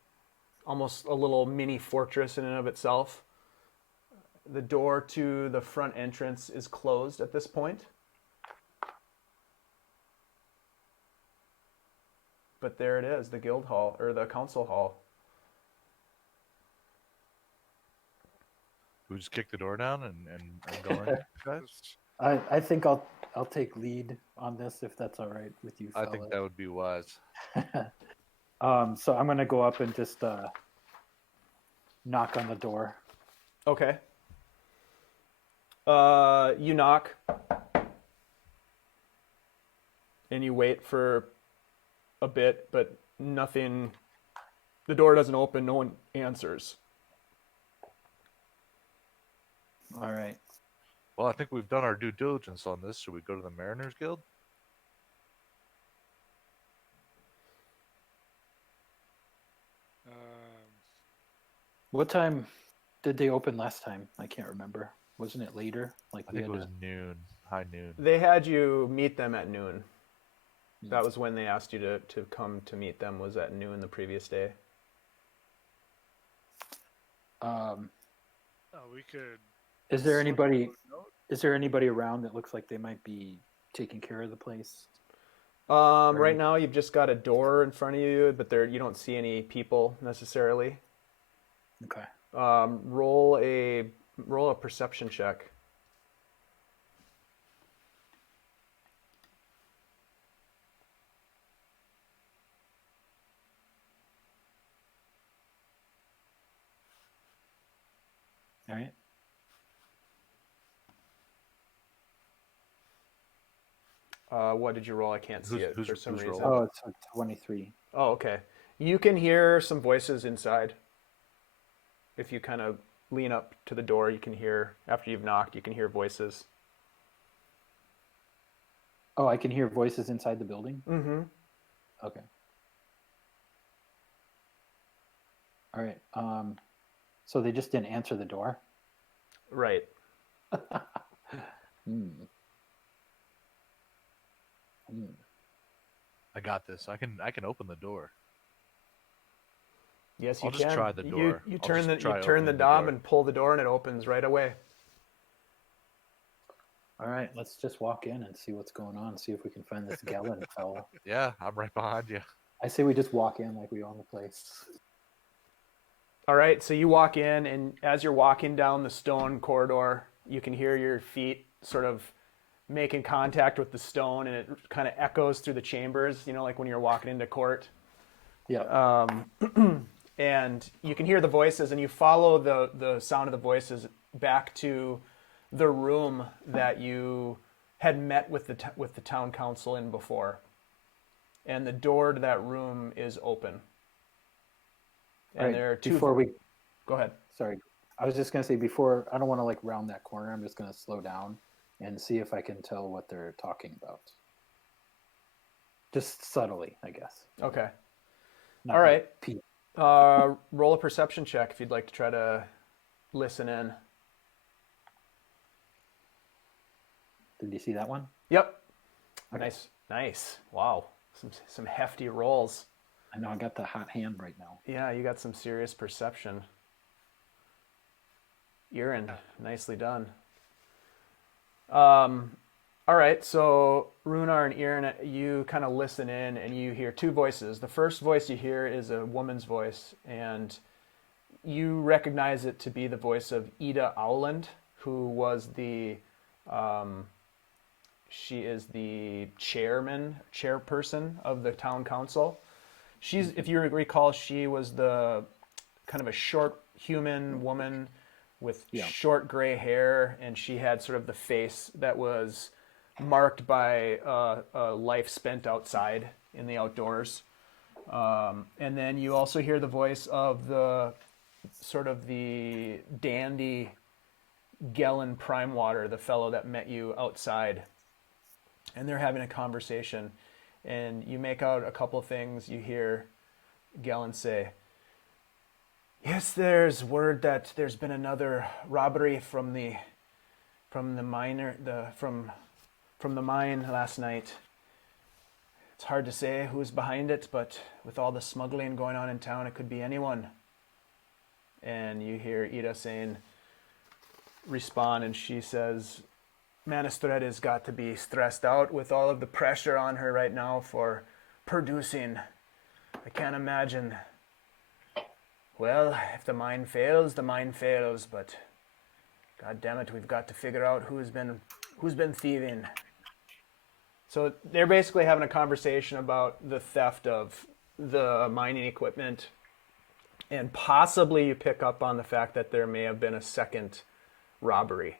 almost a little mini fortress in and of itself. The door to the front entrance is closed at this point. But there it is, the guild hall, or the council hall. Do we just kick the door down and go in, guys? I think I'll take lead on this if that's all right with you I fellas. think that would be wise. So I'm gonna go up and just knock on the door. Okay. You knock. And you wait for a bit, but nothing. The door doesn't open. No one answers. All right. Well, I think we've done our due diligence on this. Should we go to the Mariners Guild? What time did they open last time? I can't remember. Wasn't it later? Like I think it was noon, high noon. They had you meet them at noon. That was when they asked you to come to meet them, was at noon the previous day. We could. Is there anybody around that looks like they might be taking care of the place? Right now you've just got a door in front of you, but you don't see any people necessarily. Okay. Roll a perception check. All right. What did you roll? I can't see it for some reason. Oh, it's a 23. Oh, okay. You can hear some voices inside. If you kind of lean up to the door, you can hear, after you've knocked, you can hear voices. Oh, I can hear voices inside the building? Mm-hmm. Okay. All right. So they just didn't answer the door? Right. I got this. I can open the door. Yes, you I'll can. just try the door. You I'll turn just the try you turn the opening the knob door. and pull the door, and it opens right away. All right, let's just walk in and see what's going on. See if we can find this Gellin fella. Yeah, I'm right behind you. I say we just walk in like we own the place. All right, so you walk in, and as you're walking down the stone corridor, you can hear your feet sort of making contact with the stone, and it kind of echoes through the chambers, like when you're walking into court. Yeah. And you can hear the voices, and you follow the sound of the voices back to the room that you had met with the town council in before. And the door to that room is open. And right, there are two. Go ahead. Sorry. I was just going to say before, I don't want to round that corner. I'm just going to slow down and see if I can tell what they're talking about. Just subtly, I guess. Okay. Not all right. Pete. Roll a perception check if you'd like to try to listen in. Did you see that one? Yep. Okay. Nice. Wow. Some hefty rolls. I know I got the hot hand right now. Yeah, you got some serious perception. Irin, nicely done. All right, so Rhunar and Irin, you kind of listen in and you hear two voices. The first voice you hear is a woman's voice, and you recognize it to be the voice of Ida Owland, who was she is the chairperson of the town council. If you recall, she was the kind of a short human woman with Yeah. short gray hair, and she had sort of the face that was marked by a life spent outside in the outdoors. And then you also hear the voice of the sort of the dandy Gellin Primewater, the fellow that met you outside. And they're having a conversation, and you make out a couple things. You hear Gellin say, "Yes, there's word that there's been another robbery from the miner from the mine last night. It's hard to say who's behind it, but with all the smuggling going on in town, it could be anyone." And you hear Ida respond, and she says, "Manistred has got to be stressed out with all of the pressure on her right now for producing. I can't imagine. Well, if the mine fails, the mine fails, but God damn it, we've got to figure out who's been thieving." So they're basically having a conversation about the theft of the mining equipment, and possibly you pick up on the fact that there may have been a second robbery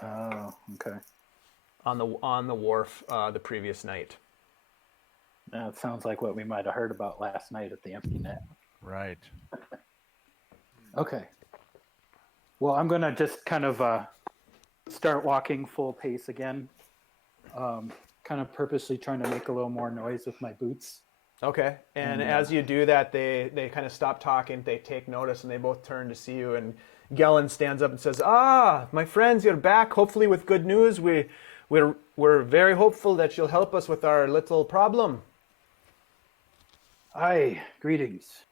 Oh, okay. on the wharf the previous night. That sounds like what we might have heard about last night at the Empty Net. Right. Okay. Well, I'm going to just kind of start walking full pace again. Kind of purposely trying to make a little more noise with my boots. Okay, and as you do that, they kind of stop talking, they take notice, and they both turn to see you, and Gellin stands up and says, "Ah, my friends, you're back, hopefully with good news. We're very hopeful that you'll help us with our little problem." Aye, greetings.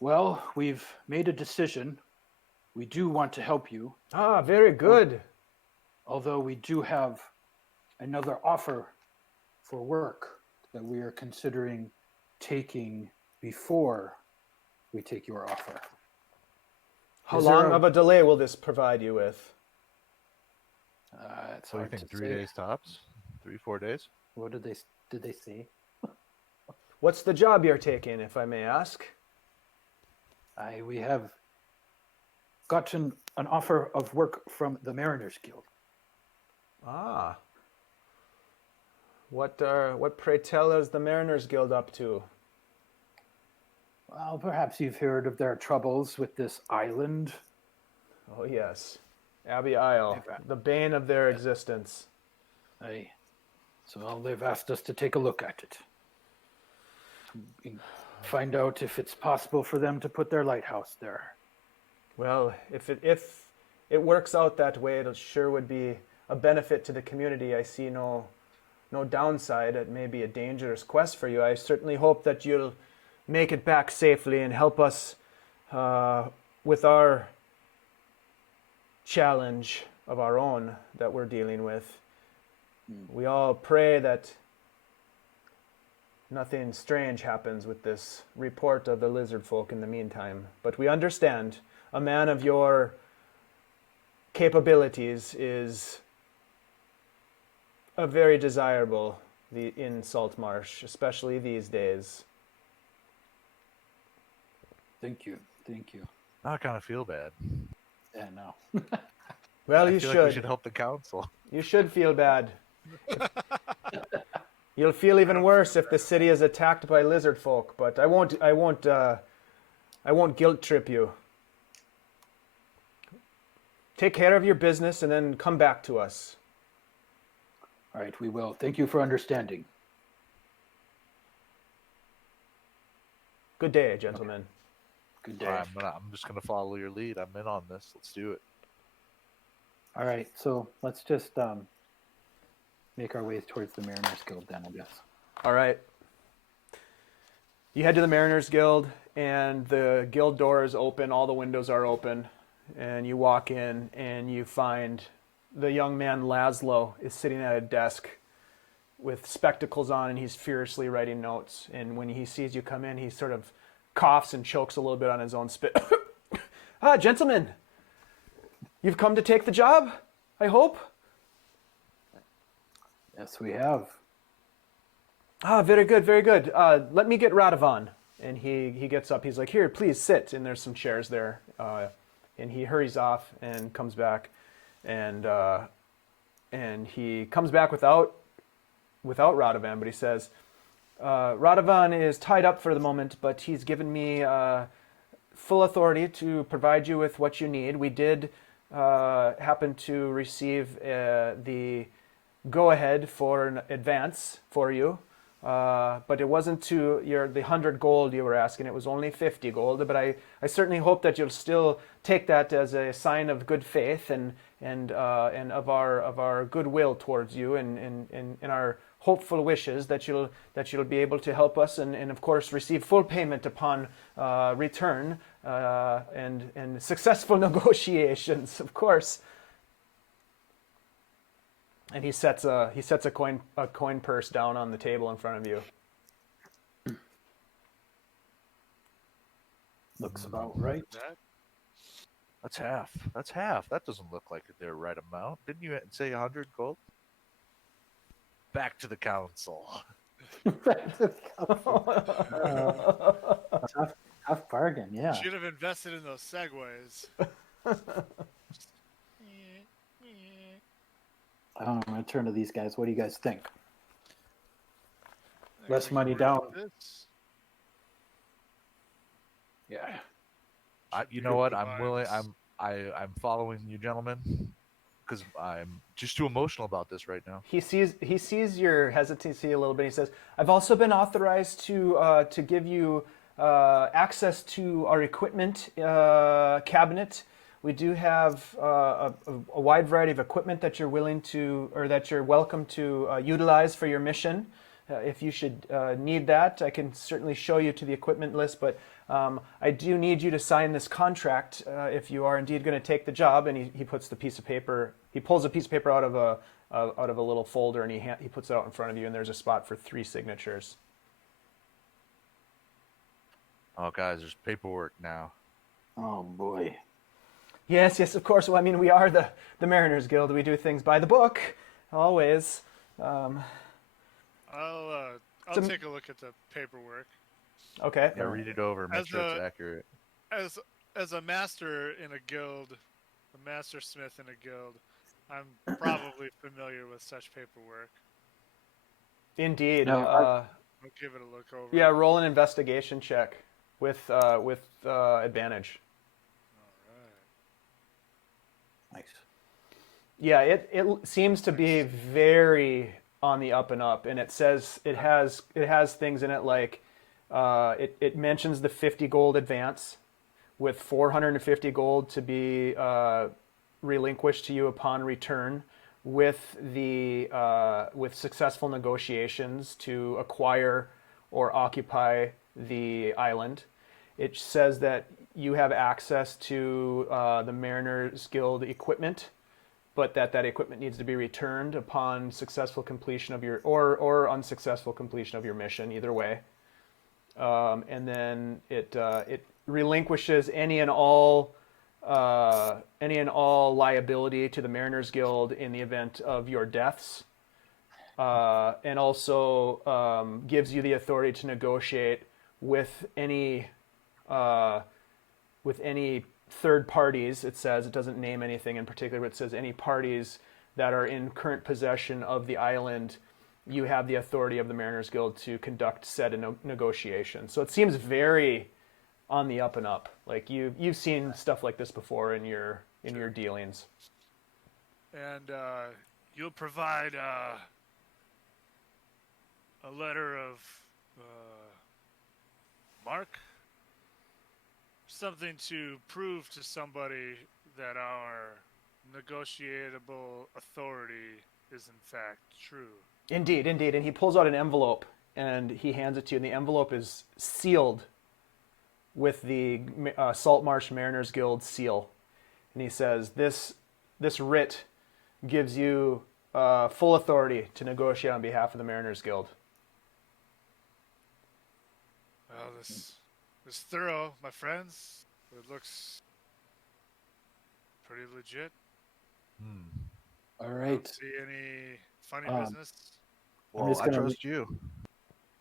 Well, we've made a decision. We do want to help you, Ah, very good. although we do have another offer for work that we are considering taking before we take your offer. How Is there long of a delay will this provide you with? It's So you hard think to 3 say. days tops? 3-4 days? What did they say? What's the job you're taking, if I may ask? We have gotten an offer of work from the Mariners Guild. Ah. What pray tell is the Mariners Guild up to? Well, perhaps you've heard of their troubles with this island. Oh yes, Abbey Isle, the bane of their existence. Aye. So they've asked us to take a look at it. Find out if it's possible for them to put their lighthouse there. Well, if it works out that way, it sure would be a benefit to the community. I see no downside. It may be a dangerous quest for you. I certainly hope that you'll make it back safely and help us with our challenge of our own that we're dealing with. We all pray that nothing strange happens with this report of the lizard folk in the meantime. But we understand a man of your capabilities is a very desirable in Saltmarsh, especially these days. Thank you. Now I kind of feel bad. Yeah, no. Well, I you feel should. like we should help the council. You should feel bad. You'll feel even worse if the city is attacked by lizard folk, but I won't guilt trip you. Take care of your business and then come back to us. All right, we will. Thank you for understanding. Good day, gentlemen. Good day. I'm just gonna follow your lead. I'm in on this. Let's do it. All right, so let's just make our way towards the Mariners Guild then, I guess. All right. You head to the Mariners Guild, and the guild door is open. All the windows are open, and you walk in, and you find the young man Laszlo is sitting at a desk with spectacles on, and he's furiously writing notes. And when he sees you come in, he sort of coughs and chokes a little bit on his own spit. Ah, gentlemen, you've come to take the job, I hope? Yes, we have. Ah, very good, very good. Let me get Radovan. And he gets up. He's like, here, please sit. And there's some chairs there. and he hurries off and comes back, and he comes back without Radovan, but he says, Radovan is tied up for the moment, but he's given me full authority to provide you with what you need. We did happen to receive the go-ahead for an advance for you, but it wasn't to the 100 gold you were asking. It was only 50 gold, but I certainly hope that you'll still take that as a sign of good faith and of our goodwill towards you and our hopeful wishes that you'll be able to help us and of course receive full payment upon return and successful negotiations, of course. And he sets a coin purse down on the table in front of you. Looks about right. That's half. That's half. That doesn't look like the right amount. Didn't you say 100 gold? Back to the council. Tough bargain, yeah. Should have invested in those segways. I'm going to turn to these guys. What do you guys think? Less money down. Yeah. You know what? I'm willing. I'm following you, gentlemen, because I'm just too emotional about this right now. He sees your hesitancy a little bit. He says, "I've also been authorized to give you access to our equipment cabinet. We do have a wide variety of equipment that you're willing to, or that you're welcome to utilize for your mission. If you should need that, I can certainly show you to the equipment list, but I do need you to sign this contract if you are indeed going to take the job." And he puts the piece of paper, he pulls a piece of paper out of a little folder, and he puts it out in front of you, and there's a spot for 3 signatures. Oh, guys, there's paperwork now. Oh, boy. Yes, of course. Well, I mean, we are the Mariners Guild. We do things by the book, always. I'll take a look at the paperwork. Okay. Yeah, read it over, make sure it's accurate. As a master in a guild, a master smith in a guild, I'm probably familiar with such paperwork. Indeed. No, I'll give it a look over. Yeah, roll an investigation check with advantage. All right. Nice. Yeah, it seems to be very on the up and up, and it says it has things in it like it mentions the 50 gold advance with 450 gold to be relinquished to you upon return with successful negotiations to acquire or occupy the island. It says that you have access to the Mariners Guild equipment, but that equipment needs to be returned upon successful completion of your or unsuccessful completion of your mission, either way. And then it relinquishes any and all liability to the Mariners Guild in the event of your deaths, and also gives you the authority to negotiate with any third parties. It says, it doesn't name anything in particular, but it says any parties that are in current possession of the island, you have the authority of the Mariners Guild to conduct said negotiation. So it seems very on the up and up. Like you've seen stuff like this before in your dealings. And you'll provide a letter of mark, something to prove to somebody that our negotiable authority is in fact true. Indeed. And he pulls out an envelope and he hands it to you, and the envelope is sealed with the Saltmarsh Mariners Guild seal. And he says, this writ gives you full authority to negotiate on behalf of the Mariners Guild. Well, this is thorough, my friends. It looks pretty legit. All I right. don't see any funny business. Well, just I gonna trust you.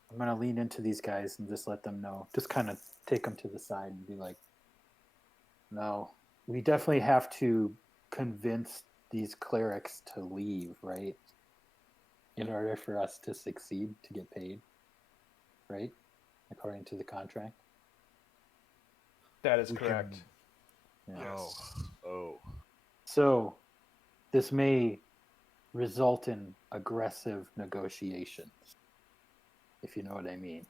I'm going to lean into these guys and just let them know. Just kind of take them to the side and be like, no, we definitely have to convince these clerics to leave, right? In order for us to succeed, to get paid, right? According to the contract. That is We correct. can- Yeah. Oh. So this may result in aggressive negotiations, if you know what I mean.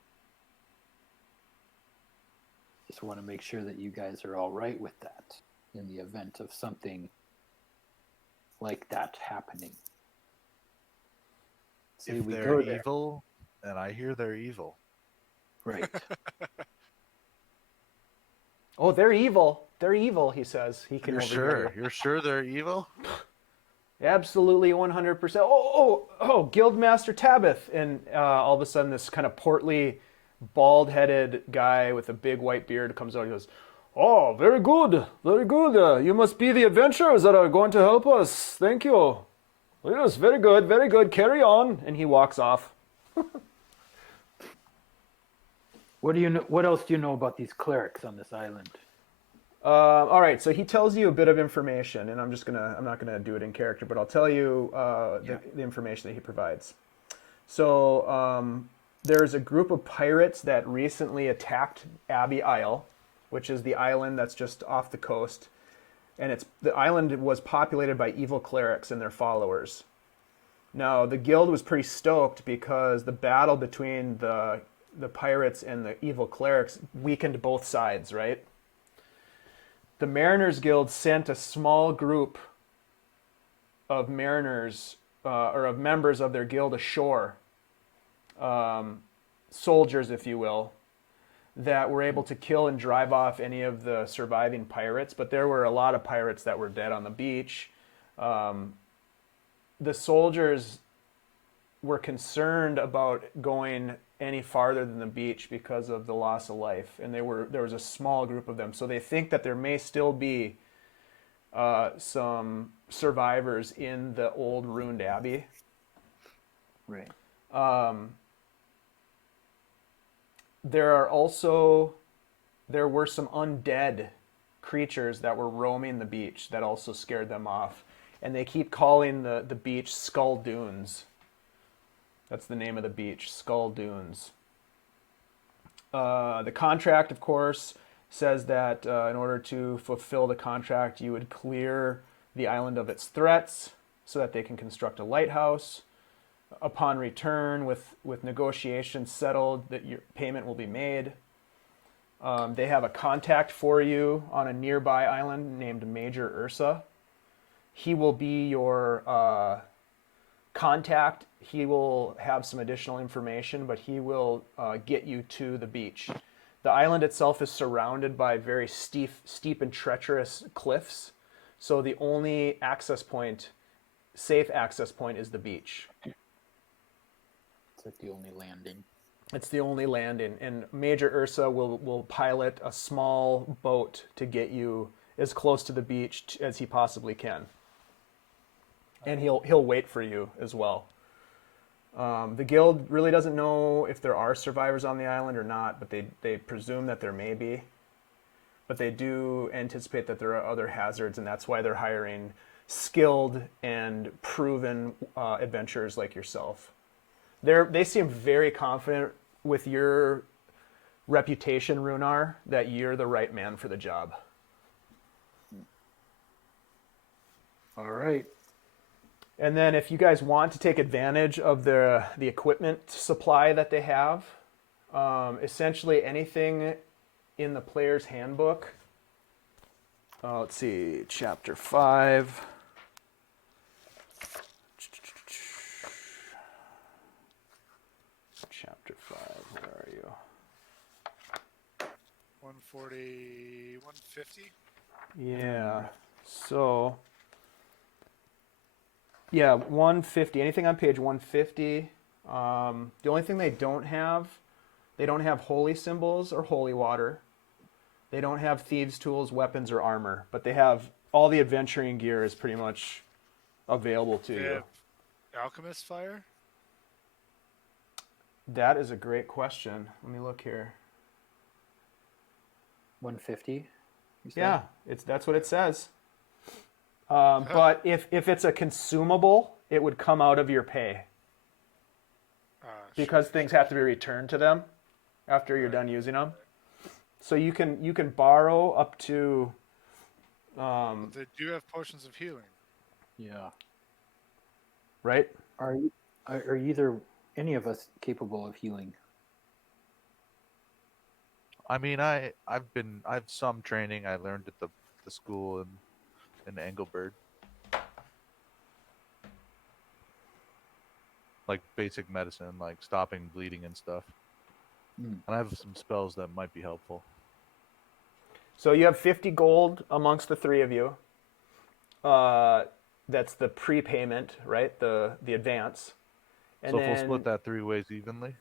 Just want to make sure that you guys are all right with that in the event of something like that happening. Say If we they're go there. evil, and I hear they're evil. Right. Oh, they're evil. They're evil, he says. He can You're overhear sure? you. You're sure they're evil? Absolutely 100%. Oh, Guildmaster Tabith. And all of a sudden, this kind of portly, bald-headed guy with a big white beard comes out and goes, "Oh, very good, very good. You must be the adventurers that are going to help us. Thank you. Yes, very good, very good. Carry on." And he walks off. What do you know? What else do you know about these clerics on this island? All right, so he tells you a bit of information, and I'm not gonna do it in character, but I'll tell you the information that he provides. So there's a group of pirates that recently attacked Abbey Isle, which is the island that's just off the coast, and the island was populated by evil clerics and their followers. Now the guild was pretty stoked because the battle between the pirates and the evil clerics weakened both sides, right? The Mariners Guild sent a small group of mariners or of members of their guild ashore, soldiers, if you will, that were able to kill and drive off any of the surviving pirates. But there were a lot of pirates that were dead on the beach. The soldiers were concerned about going any farther than the beach because of the loss of life, and there was a small group of them, so they think that there may still be some survivors in the old ruined abbey. Right. There were some undead creatures that were roaming the beach that also scared them off, and they keep calling the beach Skull Dunes. That's the name of the beach, Skull Dunes. The contract, of course, says that in order to fulfill the contract, you would clear the island of its threats so that they can construct a lighthouse. Upon return, with negotiations settled, that your payment will be made. They have a contact for you on a nearby island named Major Ursa. He will be your contact. He will have some additional information, but he will get you to the beach. The island itself is surrounded by very steep and treacherous cliffs, so the only safe access point is the beach. It's like the only landing. It's the only landing, and Major Ursa will pilot a small boat to get you as close to the beach as he possibly can. And he'll wait for you as well. The guild really doesn't know if there are survivors on the island or not, but they presume that there may be. But they do anticipate that there are other hazards, and that's why they're hiring skilled and proven adventurers like yourself. They seem very confident with your reputation, Rhunar, that you're the right man for the job. All right. And then if you guys want to take advantage of the equipment supply that they have, essentially anything in the player's handbook. Let's see, chapter 5. Chapter 5, where are you? 140, 150? Yeah, so... Yeah, 150. Anything on page 150. The only thing they don't have holy symbols or holy water. They don't have thieves' tools, weapons, or armor. But they have all the adventuring gear is pretty much available to you. Alchemist fire? That is a great question. Let me look here. 150. You said? Yeah, that's what it says. But if it's a consumable, it would come out of your pay because things have to be returned to them after you're done using them. So you can borrow up to. They do have potions of healing. Yeah. Right. Are either any of us capable of healing? I mean, I've some training I learned at the school in Engelberg. Like basic medicine, like stopping bleeding and stuff. And I have some spells that might be helpful. So you have 50 gold amongst the three of you. That's the prepayment, right? The advance. And So if we'll split that 3 ways evenly?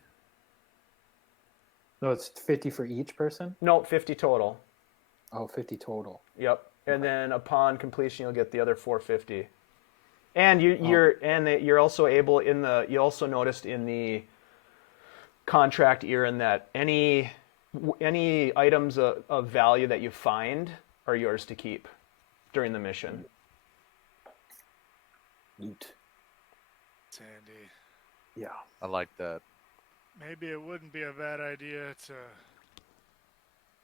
No, it's 50 for each person? No, 50 total. Oh, 50 total. Yep. And then upon completion, you'll get the other 450. And you're also able you also noticed in the contract, Irin, that any items of value that you find are yours to keep during the mission. Loot. Sandy. Yeah. I like that. Maybe it wouldn't be a bad idea to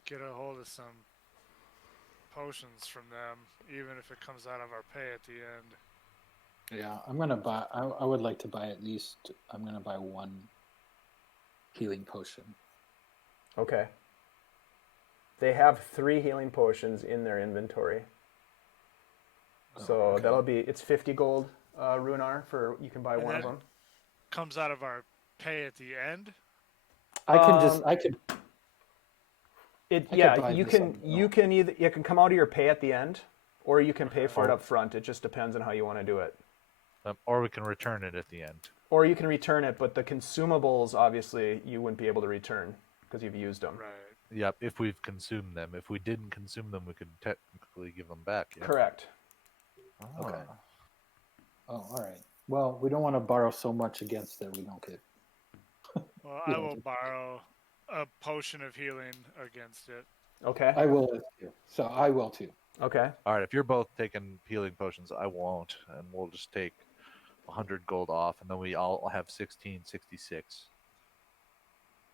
get a hold of some potions from them, even if it comes out of our pay at the end. Yeah, I'm gonna buy. I would like to buy at least. I'm gonna buy 1 healing potion. Okay. They have 3 healing potions in their inventory. So that'll be, it's 50 gold, Rhunar, you can buy one of them. Comes out of our pay at the end? You can come out of your pay at the end, or you can pay for it up front. It just depends on how you want to do it. Or we can return it at the end. Or you can return it, but the consumables, obviously, you wouldn't be able to return because you've used them. Right. Yep, if we've consumed them. If we didn't consume them, we could technically give them back. Yeah? Correct. Oh. Okay. Oh, all right. Well, we don't want to borrow so much against that we don't get. Well, I will borrow a potion of healing against it. Okay. I will too. So I will too. Okay. All right, if you're both taking healing potions, I won't. And we'll just take 100 gold off, and then we all have 1666.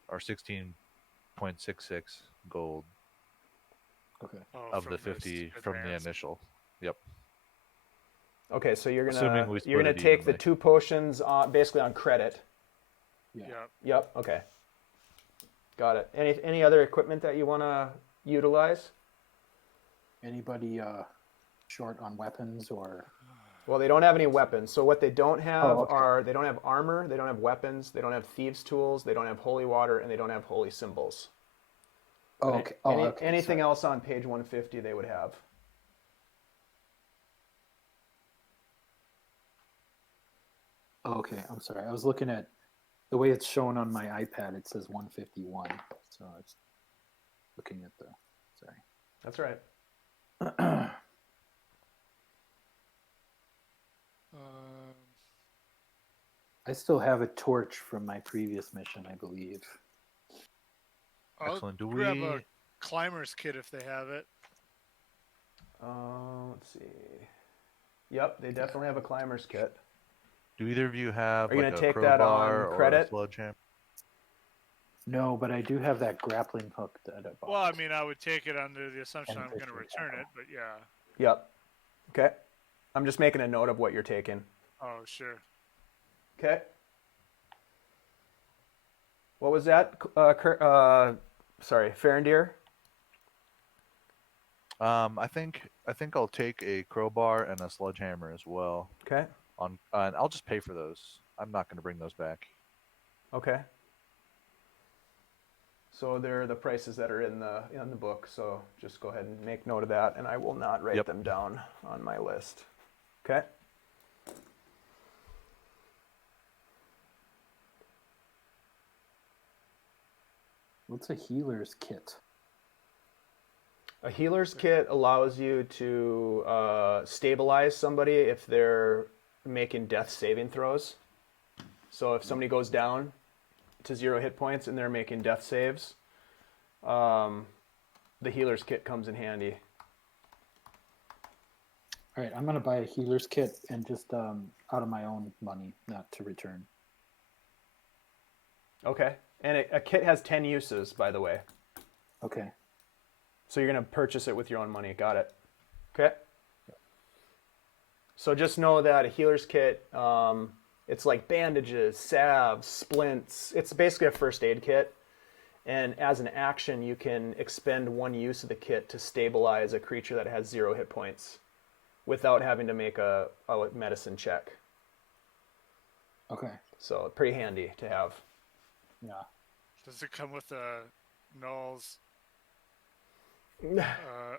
Or 16.66 gold Okay. of the 50 from the initial. Yep. Okay, so you're Assuming gonna we split it take the evenly. 2 potions basically on credit. Yeah. Yep. Okay. Got it. Any other equipment that you want to utilize? Anybody short on weapons or? Well, they don't have any weapons. So what they don't have okay. they don't have armor, they don't have weapons, they don't have thieves' tools, they don't have holy water, and they don't have holy symbols. Oh, okay. Oh, okay. Anything else on page 150 they would have. Okay, I'm sorry. I was looking at the way it's shown on my iPad. It says 151. So I was looking at the. Sorry. That's right. I still have a torch from my previous mission, I believe. Excellent. Do grab we? a climber's kit if they have it. Let's see. Yep, they definitely have a climber's kit. Do either of you have Are you like gonna a take crowbar that on or a credit? sledgehammer? No, but I do have that grappling hook that I bought. Well, I mean, I would take it under the assumption And I'm going to fishing return tackle. it, but yeah. Yep. Okay. I'm just making a note of what you're taking. Oh, sure. Okay. What was that? Sorry, Farindyr? I think I'll take a crowbar and a sledgehammer as well. Okay. And I'll just pay for those. I'm not going to bring those back. Okay. So they're the prices that are in the book. So just go ahead and make note of that, and I will not write them down on my list. Okay. What's a healer's kit? A healer's kit allows you to stabilize somebody if they're making death saving throws. So if somebody goes down to 0 hit points and they're making death saves, the healer's kit comes in handy. All right, I'm gonna buy a healer's kit and just out of my own money, not to return. Okay. And a kit has 10 uses, by the way. Okay. So you're going to purchase it with your own money. Got it. Okay. So just know that a healer's kit, it's like bandages, salves, splints. It's basically a first aid kit. And as an action, you can expend 1 use of the kit to stabilize a creature that has 0 hit points without having to make a medicine check. Okay. So pretty handy to have. Yeah. Does it come with a Null's?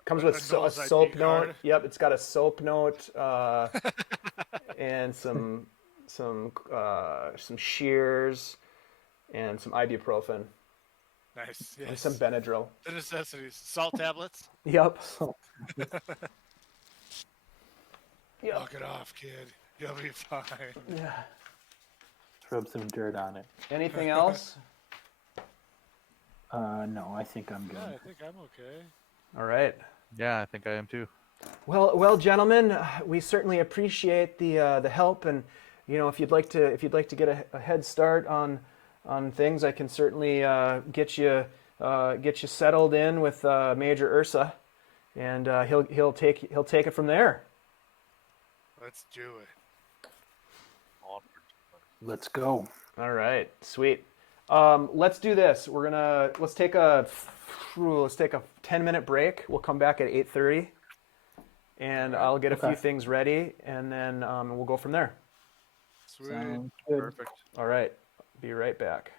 Comes with a Null's ID soap note. card? Yep, it's got a soap note and some shears and some ibuprofen Nice. and Yes. some Benadryl. The necessities. Salt tablets. Yep. Knock it off, kid. You'll be fine. Yeah. Rub some dirt on it. Anything else? No, I think I'm good. Yeah, I think I'm okay. All right. Yeah, I think I am too. Well, gentlemen, we certainly appreciate the help, and if you'd like to get a head start on things, I can certainly get you settled in with Major Ursa, and he'll take it from there. Let's do it. Let's go. All right, sweet. Let's do this. Let's take a 10-minute break. We'll come back at 8:30, and I'll get a few things ready, and then we'll go from there. Sweet. Sounds good. Perfect. All right, be right back.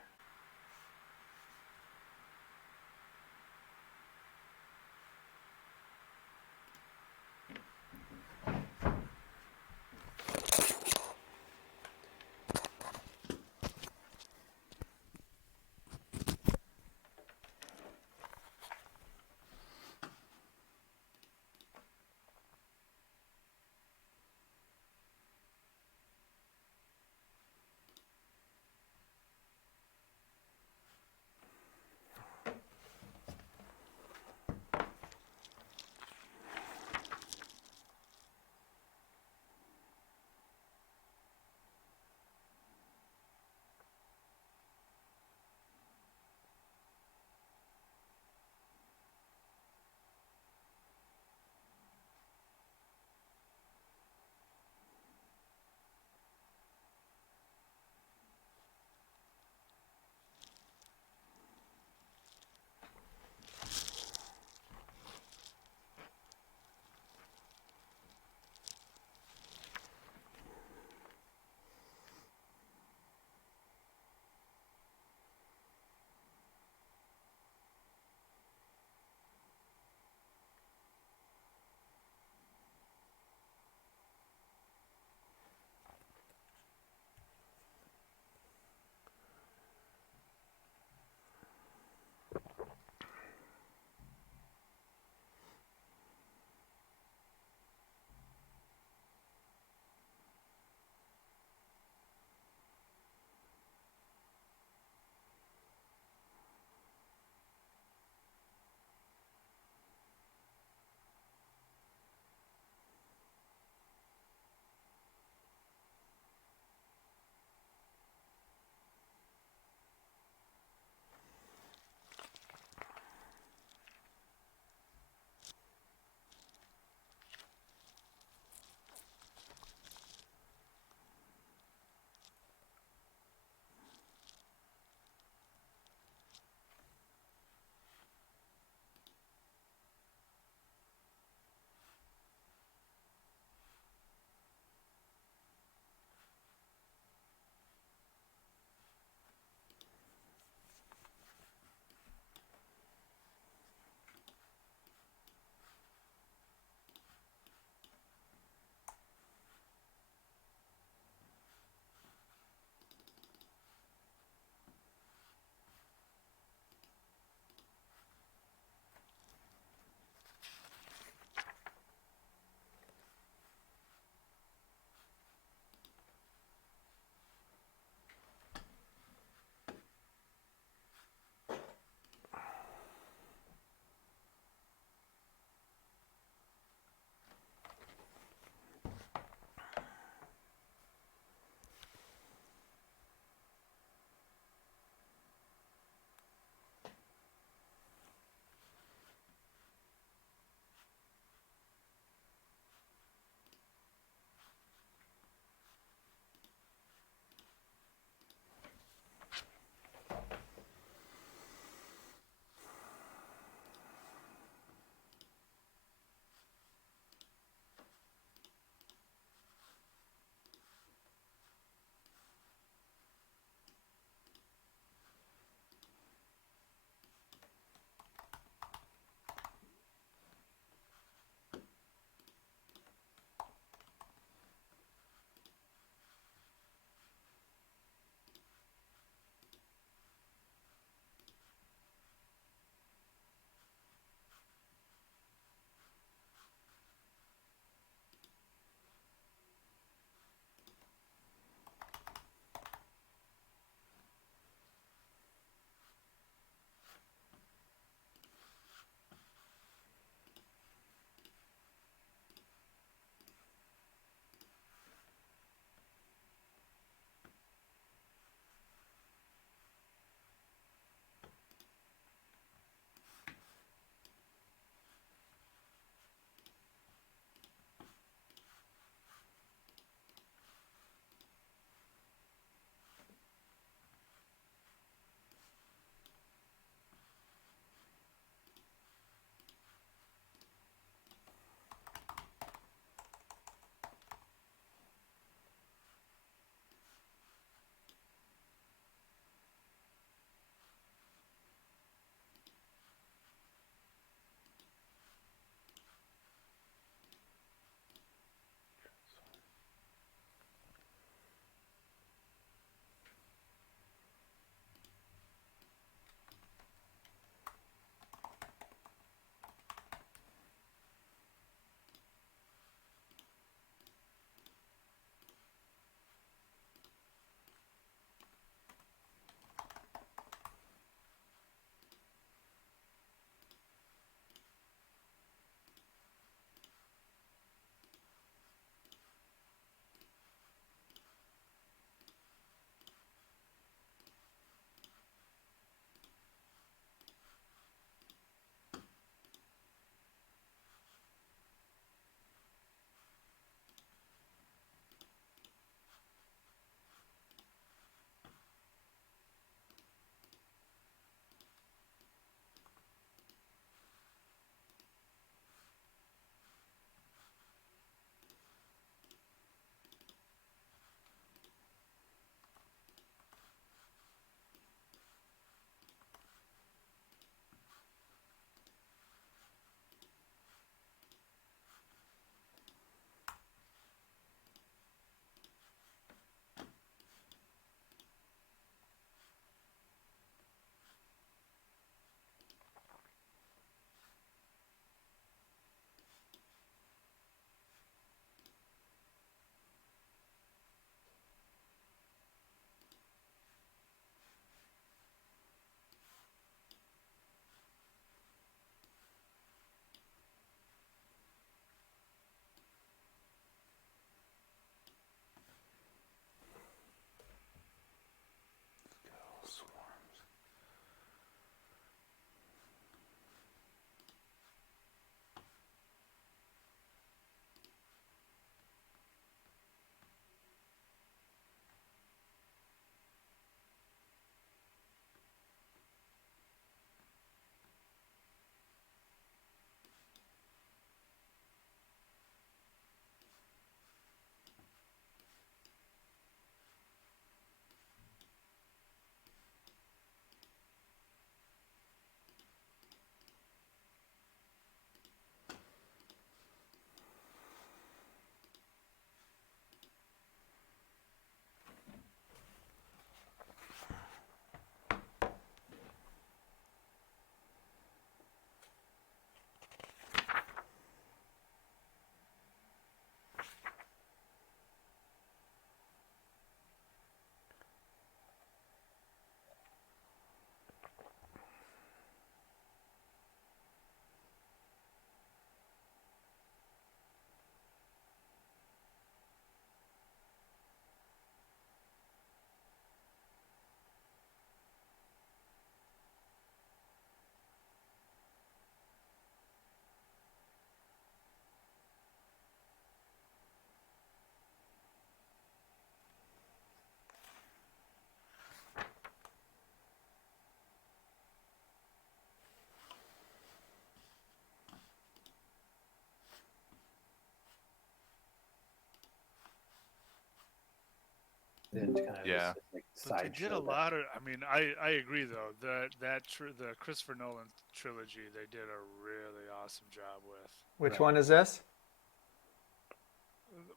and kind of Yeah. just like But they did a sideshow that. lot of. I mean, I agree though. The Christopher Nolan trilogy, they did a really awesome job with. Which Right. one is this?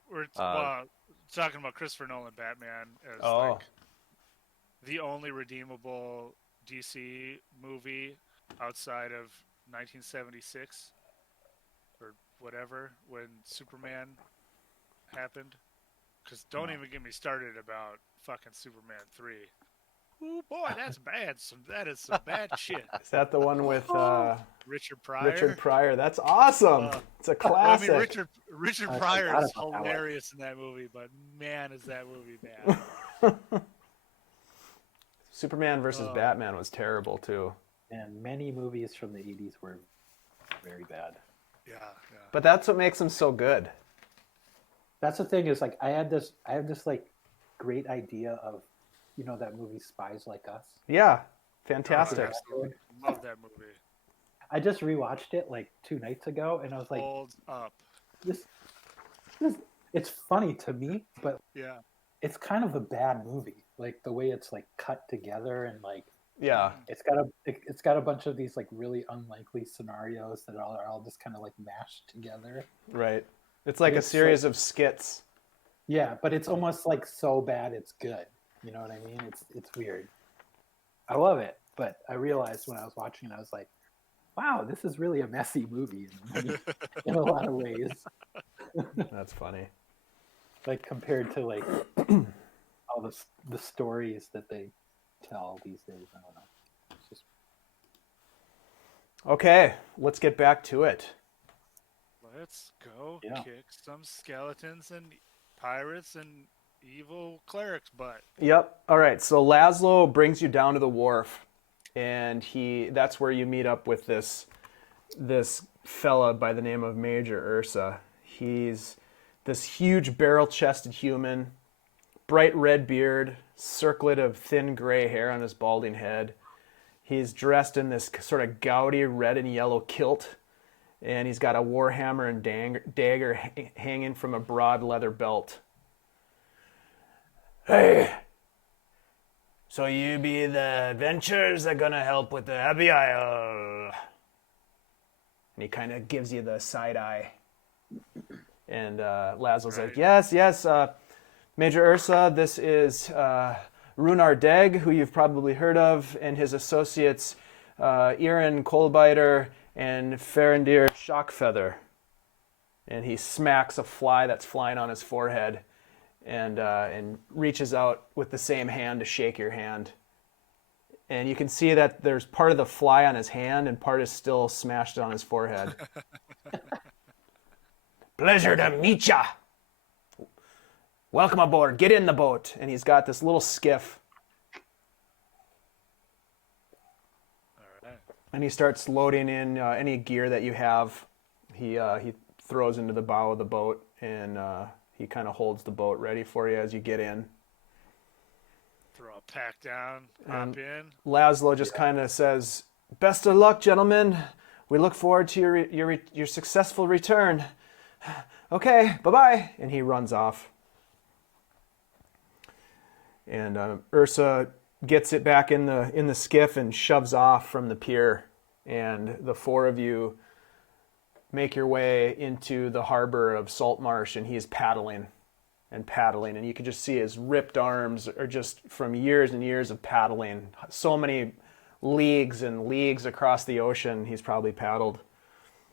We're talking about Christopher Nolan Batman as Oh. like the only redeemable DC movie outside of 1976 or whatever when Superman happened. Because don't even get me started about fucking Superman 3. Ooh, boy, that's bad. That is some bad shit. Is that the one with Richard Pryor. Richard Pryor? That's awesome. It's a Well, I classic. mean, Richard I Pryor forgot is about that one. hilarious in that movie, but man, is that movie bad. Superman versus Batman was terrible too. And many movies from the 80s were very bad. Yeah. But that's what makes them so good. That's the thing is like I had this like great idea of, you know, that movie Spies Like Us. Yeah, Oh, fantastic. absolutely. Love that movie. I just rewatched it like 2 nights ago, and I was like, Holds up. this it's funny to me, but Yeah. it's kind of a bad movie. Like the way it's like cut together, and like Yeah, it's got a bunch of these like really unlikely scenarios that are all just kind of like mashed together. right. It's like a It's series of skits. Yeah, but it's almost like so bad it's good. You know what I mean? It's weird. I love it, but I realized when I was watching it, I was like, wow, this is really a messy movie in a lot of ways. That's funny. Like compared to like all the stories that they tell these days. I don't know. It's just Okay, let's get back to it. Let's go Yeah. kick some skeletons and pirates and evil clerics' butt. Yep. All right. So Laszlo brings you down to the wharf, and that's where you meet up with this fella by the name of Major Ursa. He's this huge barrel-chested human, bright red beard, circlet of thin gray hair on his balding head. He's dressed in this sort of gaudy red and yellow kilt, and he's got a warhammer and dagger hanging from a broad leather belt. Hey, so you be the adventurers that gonna help with the Abbey Isle? And he kind of gives you the side eye. And Laszlo's like, yes, Major Ursa, this is Rhunar Deg, who you've probably heard of, and his associates Irin, Coalbiter, and Farindyr, Shockfeather. And he smacks a fly that's flying on his forehead and reaches out with the same hand to shake your hand. And you can see that there's part of the fly on his hand and part is still smashed on his forehead. Pleasure to meet ya. Welcome aboard. Get in the boat. And he's got this little skiff. All right. And he starts loading in any gear that you have. He throws into the bow of the boat, and he kind of holds the boat ready for you as you get in. Throw a pack down, hop in. Laszlo just kind of says, "Best of luck, gentlemen. We look forward to your successful return. Okay, bye-bye." And he runs off. And Ursa gets it back in the skiff and shoves off from the pier. And the four of you make your way into the harbor of Saltmarsh, and he's paddling and paddling. And you can just see his ripped arms are just from years and years of paddling. So many leagues and leagues across the ocean he's probably paddled.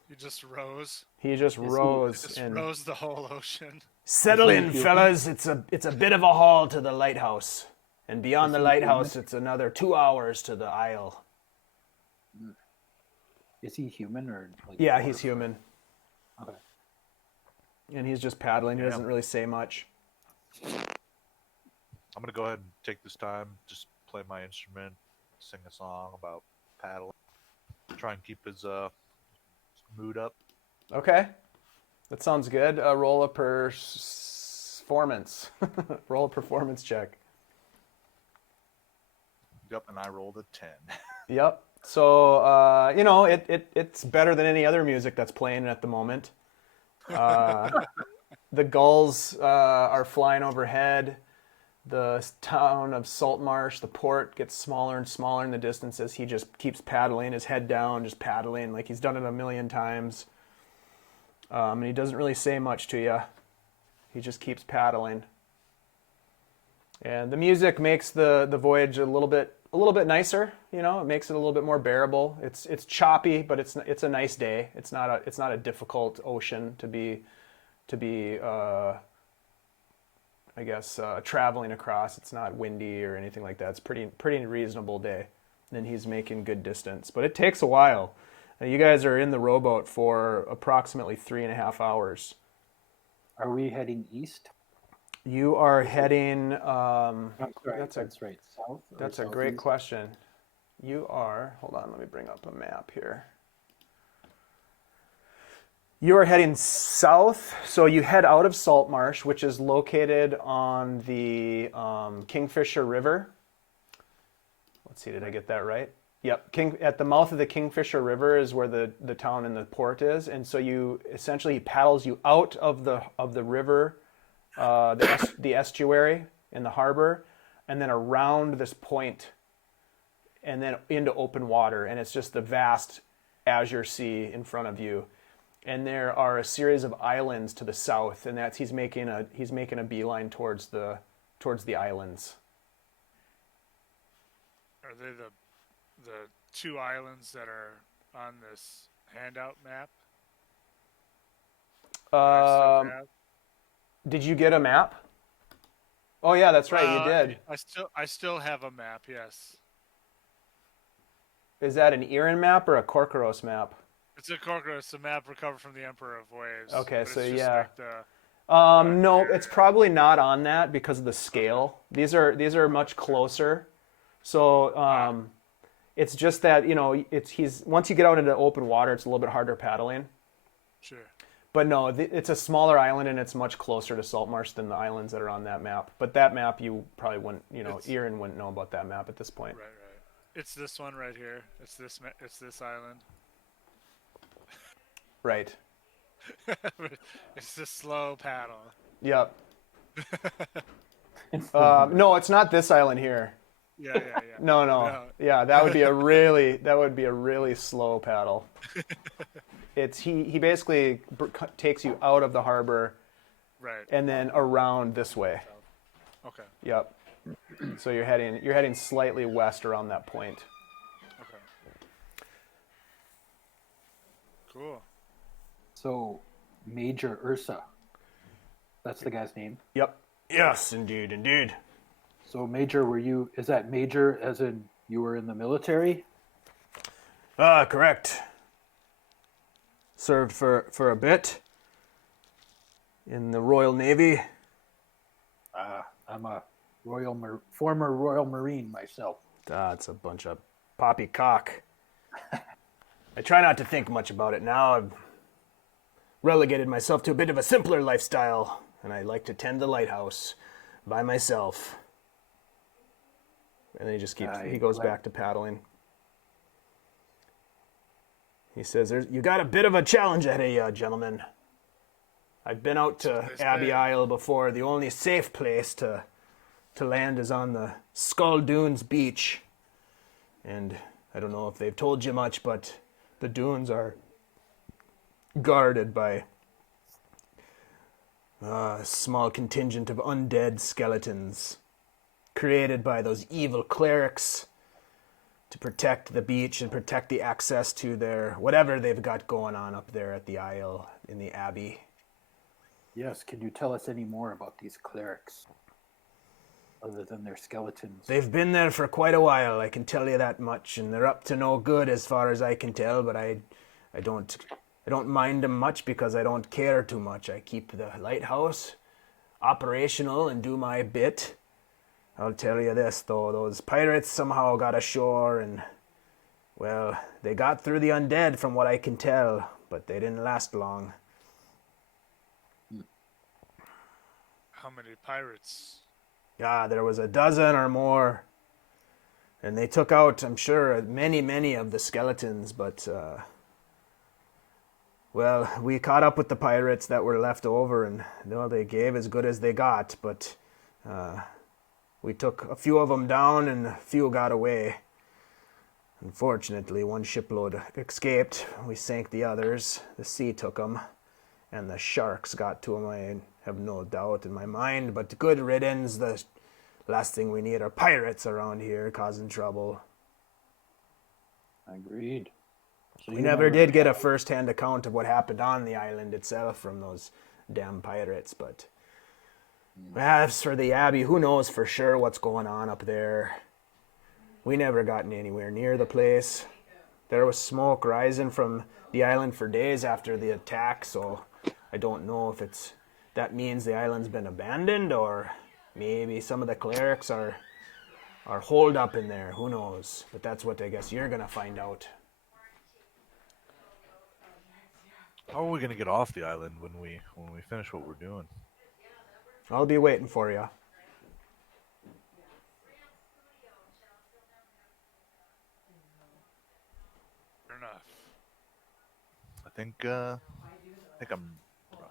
You just rose. He just rose Just and rose the whole ocean. settle in, fellas. It's a bit of a haul to the lighthouse, and beyond the lighthouse, it's another 2 hours to the isle. is he human or like Yeah, he's human, Okay. and he's just paddling. He doesn't really say much. I'm gonna go ahead and take this time, just play my instrument, sing a song about paddling, try and keep his mood up. Okay, that sounds good. Roll a performance. Roll a performance check. Yep, and I rolled a 10. Yep. So it's better than any other music that's playing at the moment. The gulls are flying overhead. The town of Saltmarsh, the port, gets smaller and smaller in the distance as he just keeps paddling, his head down, just paddling like he's done it a million times. And he doesn't really say much to you. He just keeps paddling. And the music makes the voyage a little bit nicer. You know, it makes it a little bit more bearable. It's choppy, but it's a nice day. It's not a difficult ocean to be I guess traveling across. It's not windy or anything like that. It's pretty reasonable day. And he's making good distance, but it takes a while. Now, you guys are in the rowboat for approximately 3.5 hours. Are we heading east? You are heading. I'm sorry, that's right. South. Or That's a southeast? great question. You are. Hold on, let me bring up a map here. You are heading south, so you head out of Saltmarsh, which is located on the Kingfisher River. Let's see, did I get that right? Yep, at the mouth of the Kingfisher River is where the town and the port is, and so you essentially he paddles you out of the river, the estuary in the harbor, and then around this point, and then into open water, and it's just the vast azure sea in front of you. And there are a series of islands to the south, and that's he's making a beeline towards the islands. Are they the two islands that are on this handout map? that I still have? Did you get a map? Oh yeah, that's right, you did. I still have a map. Yes, Is that an Irin map or a Korkoros map? it's a Corcoran. It's a map recovered from the Emperor of Waves. Okay, but so it's just yeah. like the, No, it's probably not on that because of the scale. These are much closer. So it's just that, you know, he's once you get out into open water, it's a little bit harder paddling. sure. But no, it's a smaller island and it's much closer to Saltmarsh than the islands that are on that map. But that map you probably wouldn't, you know, Irin wouldn't know about that map at this point. Right. It's this one right here. It's this island. Right. It's the slow paddle. Yep. No, it's not this island here. Yeah. No. Yeah, that would be a really slow paddle. He basically takes you out of the harbor Right. and then around this way. Okay. Yep. So you're heading slightly west around that point. Okay. Cool. So, Major Ursa. That's the guy's name. Yep. Yes, indeed. So, Major, is that Major as in you were in the military? Correct. Served for a bit in the Royal Navy. I'm a former Royal Marine myself. That's a bunch of poppycock. I try not to think much about it now. I've relegated myself to a bit of a simpler lifestyle, and I like to tend the lighthouse by myself. And then he goes back to paddling. He says, "You got a bit of a challenge ahead of you, gentlemen. I've been out to Abbey Isle before. The only safe place to land is on the Skull Dunes beach. And I don't know if they've told you much, but the dunes are guarded by a small contingent of undead skeletons created by those evil clerics to protect the beach and protect the access to their whatever they've got going on up there at the Isle in the Abbey." Yes, can you tell us any more about these clerics? Other than their skeletons. They've been there for quite a while, I can tell you that much, and they're up to no good as far as I can tell, but I don't mind them much because I don't care too much. I keep the lighthouse operational and do my bit. I'll tell you this, though, those pirates somehow got ashore and, well, they got through the undead from what I can tell, but they didn't last long. How many pirates? Yeah, there was a dozen or more. And they took out, I'm sure, many of the skeletons, but, well, we caught up with the pirates that were left over, and well, they gave as good as they got, but We took a few of them down and a few got away. Unfortunately, one shipload escaped. We sank the others. The sea took them, and the sharks got to them. I have no doubt in my mind, but good riddance. The last thing we need are pirates around here causing trouble. Agreed. So We you never did get a first-hand account of what happened on the island itself from those damn pirates, but as for the Abbey, who knows for sure what's going on up there. We never gotten anywhere near the place. There was smoke rising from the island for days after the attack, so I don't know if that means the island's been abandoned, or maybe some of the clerics are holed up in there. Who knows? But that's what I guess you're gonna find out. How are we gonna get off the island when we finish what we're doing? I'll be waiting for you. Fair enough. I think I'm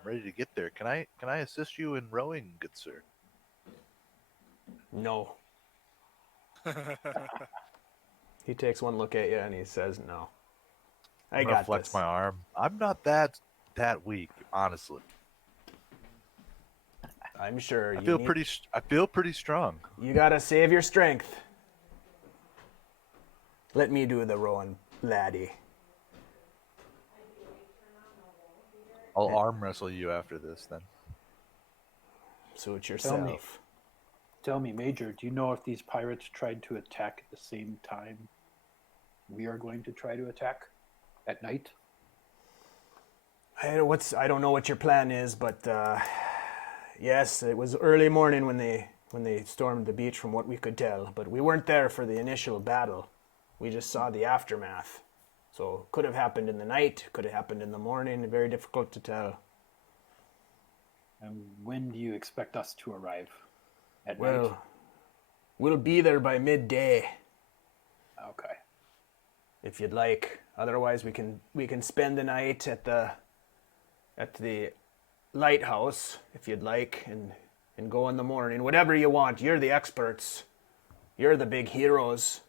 ready to get there. Can I assist you in rowing, good sir? No. He takes one look at you and he says no. I I'm gonna got flex this. my arm. I'm not that weak, honestly. I'm sure I feel pretty strong. You gotta save your strength. Let me do the rowing, laddie. I'll arm wrestle you after this, then. Suit yourself. Tell me, Major, do you know if these pirates tried to attack at the same time we are going to try to attack at night? I don't know what your plan is, but yes, it was early morning when they stormed the beach, from what we could tell. But we weren't there for the initial battle. We just saw the aftermath. So could have happened in the night, could have happened in the morning. Very difficult to tell. And when do you expect us to arrive? At night? Well, we'll be there by midday, Okay. if you'd like. Otherwise, we can spend the night at the lighthouse, if you'd like, and go in the morning. Whatever you want. You're the experts. You're the big heroes.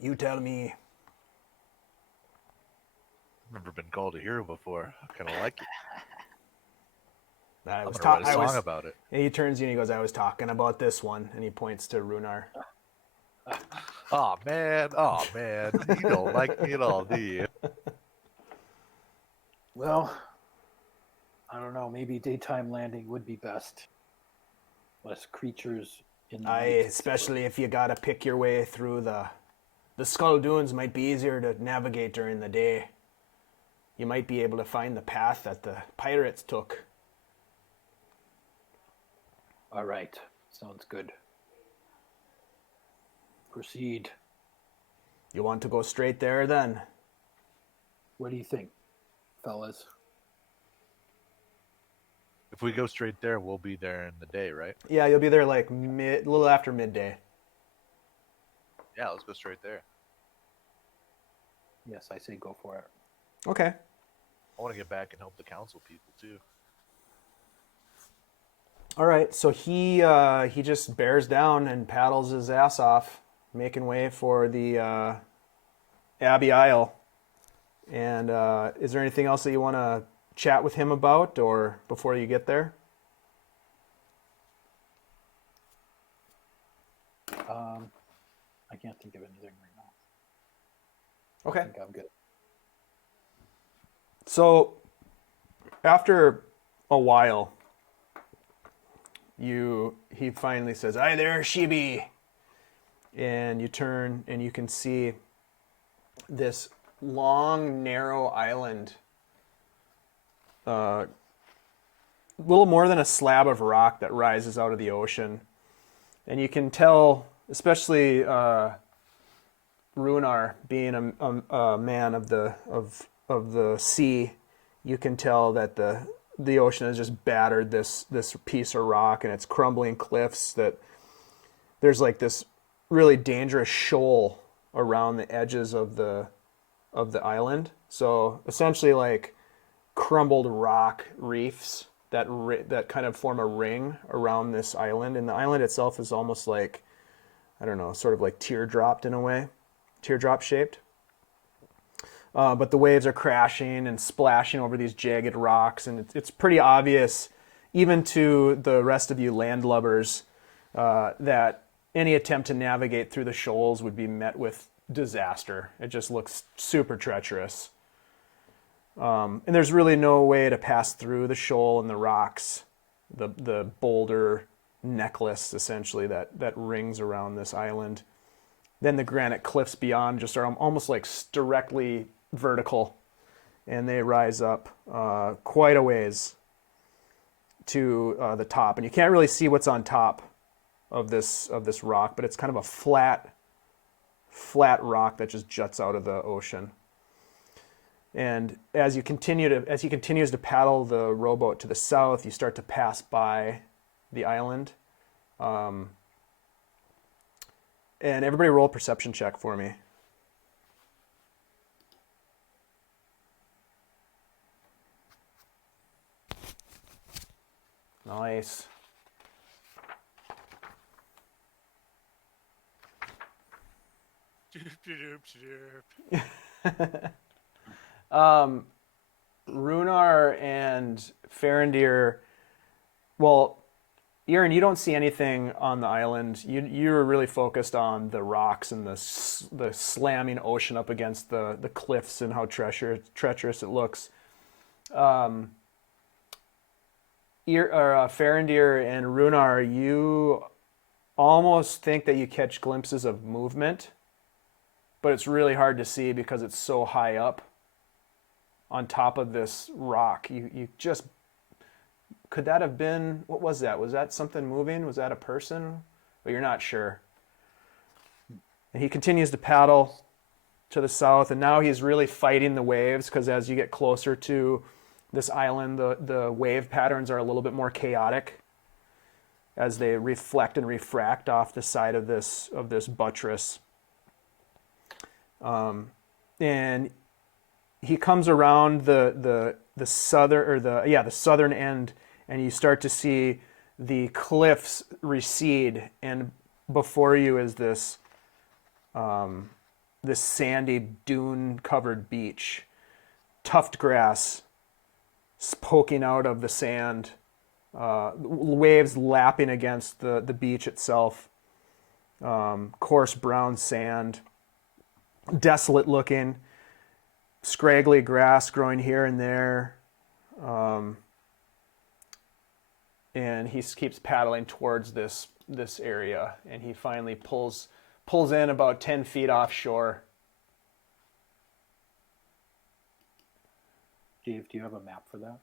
You tell me. I've never been called a hero before. I kind of like it. I was I'm gonna write a talking. song about it. And he turns to you and he goes, "I was talking about this one," and he points to Rhunar. Oh man, you don't like me at all, do you? Well, I don't know. Maybe daytime landing would be best. Less creatures in the night. Especially if you gotta pick your way through the Skull Dunes, might be easier to navigate during the day. You might be able to find the path that the pirates took. All right. Sounds good. Proceed. You want to go straight there then? What do you think, fellas? If we go straight there, we'll be there in the day, right? Yeah, you'll be there like a little after midday. Yeah, let's go straight there. Yes, I say go for it. Okay. I want to get back and help the council people too. All right, so he just bears down and paddles his ass off, making way for the Abbey Isle. And is there anything else that you want to chat with him about, or before you get there? I can't think of anything right now. Okay. I think I'm good. So after a while, he finally says, "Hi there, she be." And you turn and you can see this long, narrow island, a little more than a slab of rock that rises out of the ocean. And you can tell, especially Rhunar, being a man of the sea, you can tell that the ocean has just battered this piece of rock, and it's crumbling cliffs. That there's like this really dangerous shoal around the edges of the island. So essentially, like crumbled rock reefs that kind of form a ring around this island, and the island itself is almost like, I don't know, sort of like teardropped in a way, teardrop shaped. But the waves are crashing and splashing over these jagged rocks, and it's pretty obvious, even to the rest of you landlubbers, that any attempt to navigate through the shoals would be met with disaster. It just looks super treacherous. And there's really no way to pass through the shoal and the rocks, the boulder necklace, essentially, that rings around this island. Then the granite cliffs beyond just are almost like directly vertical, and they rise up quite a ways to the top. And you can't really see what's on top of this rock, but it's kind of a flat rock that just juts out of the ocean. And as he continues to paddle the rowboat to the south, you start to pass by the island. And everybody roll a perception check for me. Nice. Rhunar and Farindyr, well, Irin, you don't see anything on the island. You're really focused on the rocks and the slamming ocean up against the cliffs and how treacherous it looks. Farindyr and Rhunar, you almost think that you catch glimpses of movement, but it's really hard to see because it's so high up on top of this rock. You just, could that have been, what was that? Was that something moving? Was that a person? But you're not sure. And he continues to paddle to the south, and now he's really fighting the waves, because as you get closer to this island, the wave patterns are a little bit more chaotic as they reflect and refract off the side of this buttress. And he comes around the southern end, and you start to see the cliffs recede, and before you is this sandy dune-covered beach, tuft grass poking out of the sand, waves lapping against the beach itself, coarse brown sand, desolate looking, scraggly grass growing here and there, and he keeps paddling towards this area, and he finally pulls in about 10 feet offshore. Dave, do you have a map for that?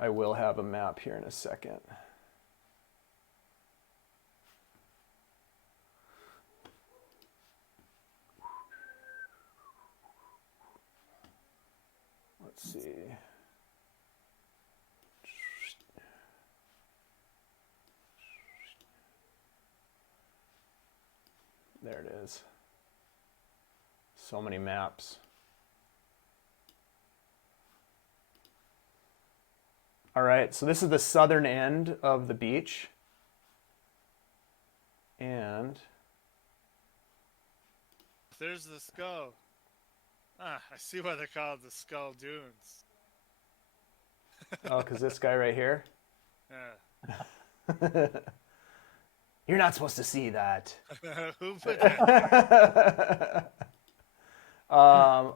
I will have a map here in a second. Let's see. There it is. So many maps. All right, so this is the southern end of the beach. And There's the skull. I see why they're called the Skull Dunes. oh, because this guy right here. Yeah. You're not supposed to see that. Who put that?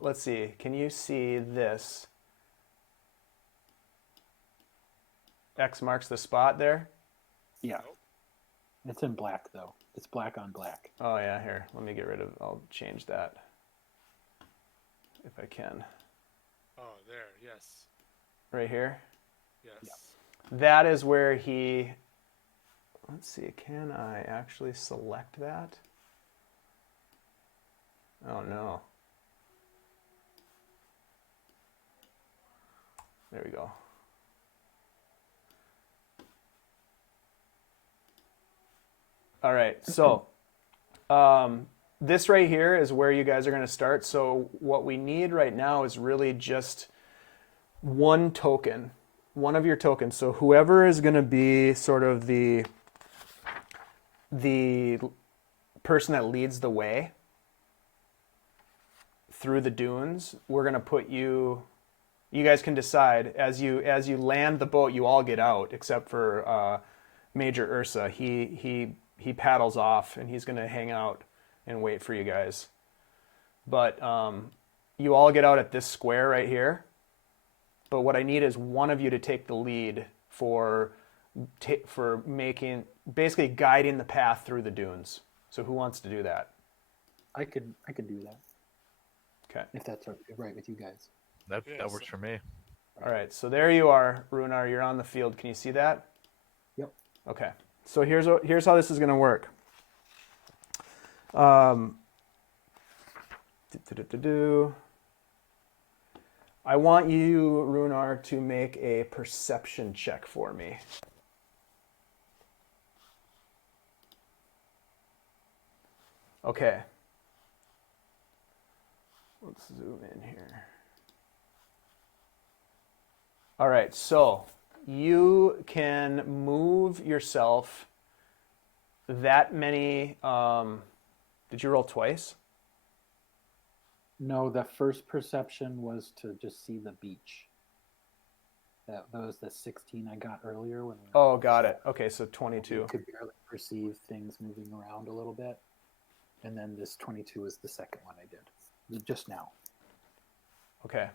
Let's see. Can you see this? X marks the spot there. Yeah. It's in black, though. It's black on black. Oh, yeah, here. Let me get rid of, I'll change that if I can. Oh, there. Yes. Right here. Yes. Yeah. That is where he, let's see, can I actually select that? Oh, no. There we go. All right, so this right here is where you guys are going to start. So what we need right now is really just one token your tokens. So whoever is going to be sort of the person that leads the way through the dunes, we're going to put you. You guys can decide as you land the boat. You all get out except for Major Ursa. He paddles off and he's going to hang out and wait for you guys. But you all get out at this square right here. But what I need is one of you to take the lead for basically guiding the path through the dunes. So who wants to do that? I could do that. Okay. If that's right with you guys. That Yes. works for me. All right. So there you are, Rhunar. You're on the field. Can you see that? Yep. Okay. So here's how this is going to work. I want you, Rhunar, to make a perception check for me. Okay. Let's zoom in here. All right, so you can move yourself that many. Did you roll twice? No, the first perception was to just see the beach. That was the 16 I got earlier when we were Oh, got it. Okay, so 22. You could barely perceive things moving around a little bit. And then this 22 is the second one I did, just now. Okay.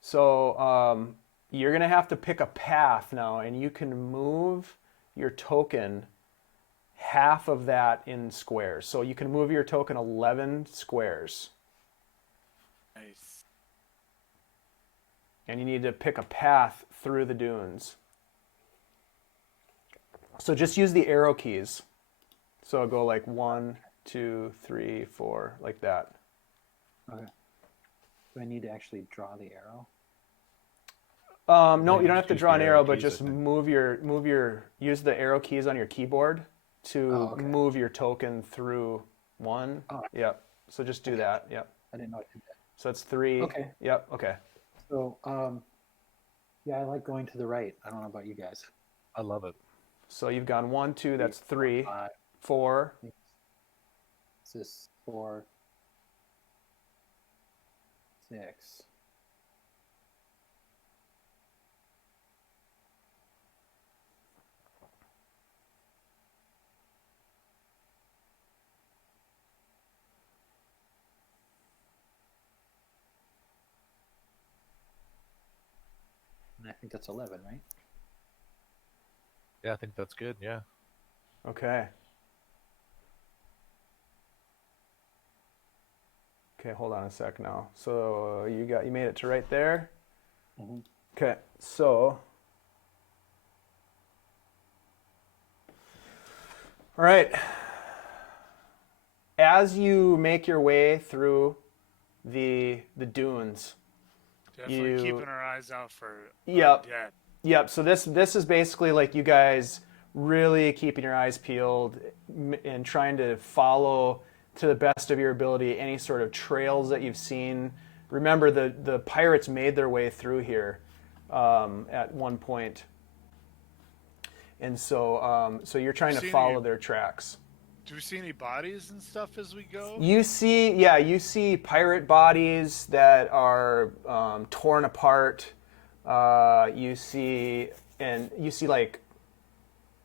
So you're going to have to pick a path now, and you can move your token half of that in squares. So you can move your token 11 squares. Nice. And you need to pick a path through the dunes. So just use the arrow keys. So go like 1, 2, 3, 4, like that. Okay. Do I need to actually draw the arrow? No, you don't have Just to use draw the an arrow arrow, but keys, just I think. use the arrow keys on your keyboard to Oh, okay. move your token through one. Oh. Yep. So just do Okay. that. Yep. I didn't know I did that. So that's 3. Okay. Yep. Okay. So, yeah, I like going to the right. I don't know about you guys. I love it. So you've gone 1, 2. That's 3, 5, 4. 6, 4, 6. And I think that's 11, right? Yeah, I think that's good. Yeah. Okay. Okay, hold on a sec now. So you made it to right there. Mm-hmm. Okay, so all right. As you make your way through the dunes, Definitely You- keeping our eyes out for Yep. undead. Yep. So this is basically like you guys really keeping your eyes peeled and trying to follow to the best of your ability any sort of trails that you've seen. Remember, the pirates made their way through here at one point, and so you're trying to Seen follow you- their tracks. Do we see any bodies and stuff as we go? You see pirate bodies that are torn apart. You see like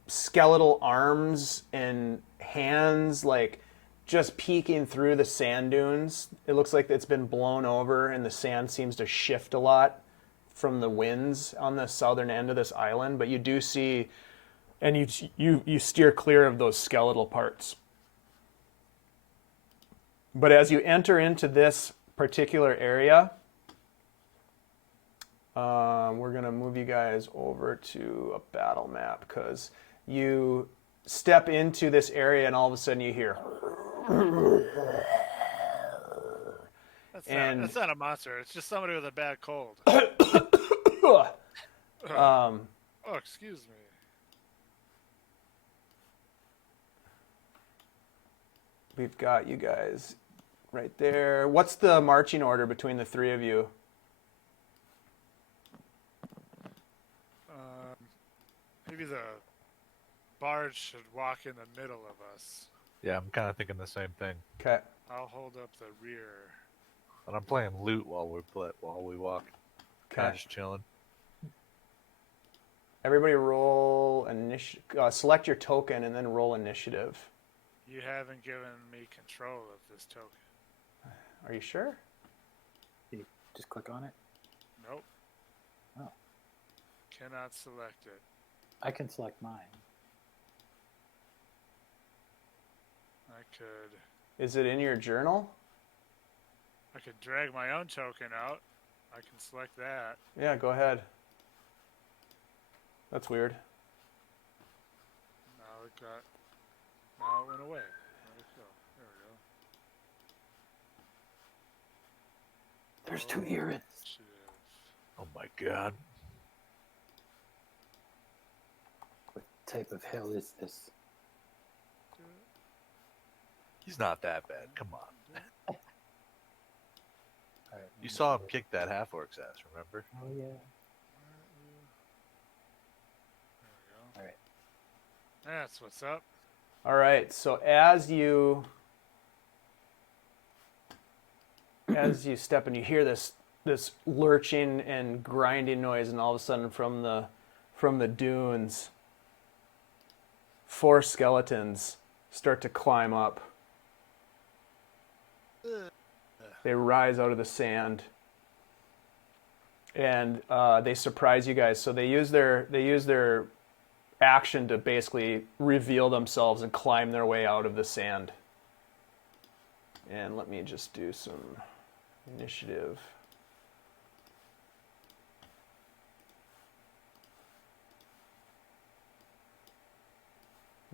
skeletal arms and hands like just peeking through the sand dunes. It looks like it's been blown over and the sand seems to shift a lot from the winds on the southern end of this island, but you do see and you steer clear of those skeletal parts. But as you enter into this particular area, we're going to move you guys over to a battle map because you step into this area and all of a sudden you hear That's not a monster. It's just somebody with a bad cold. Oh, excuse me. we've got you guys right there. What's the marching order between the three of you? maybe the barge should walk in the middle of us. Yeah, I'm kind of thinking the same thing. Okay. I'll hold up the rear. And I'm playing loot while we walk. Kind of Okay. just chilling. Everybody roll select your token and then roll initiative. You haven't given me control of this token. Are you sure? You just click on it. Nope. Oh. Cannot select it. I can select mine. I could Is it in your journal? drag my own token out. I can select that. Yeah, go ahead. That's weird. Now it went away. Where'd it go? There we go. There's 2 Irins. Initiative. Oh my god. What type of hell is this? He's not that bad. Come on. All right, You saw him kick that half-orc's ass, remember? Oh yeah. There we go. All right. That's what's up. All right. So as you step and you hear this lurching and grinding noise, and all of a sudden from the dunes, 4 skeletons start to climb up. They rise out of the sand, and they surprise you guys. So they use their action to basically reveal themselves and climb their way out of the sand. And let me just do some initiative.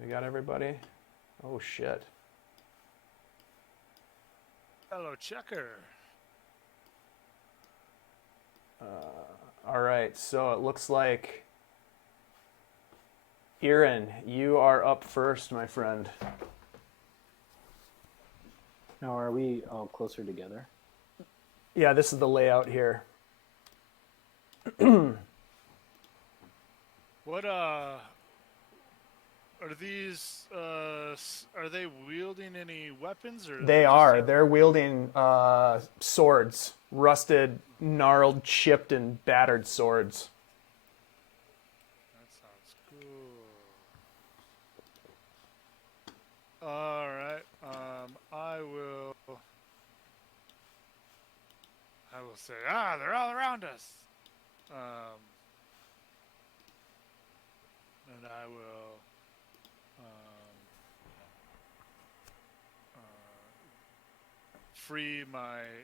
We got everybody? Oh shit. Hello, Checker. All right, so it looks like Irin, you are up first, my friend. Now, are we all closer together? Yeah, this is the layout here. What are these? Are they wielding any weapons or? They are. They're wielding swords, rusted, gnarled, chipped, and battered swords. That sounds cool. All right. I will say, they're all around us. And I will free my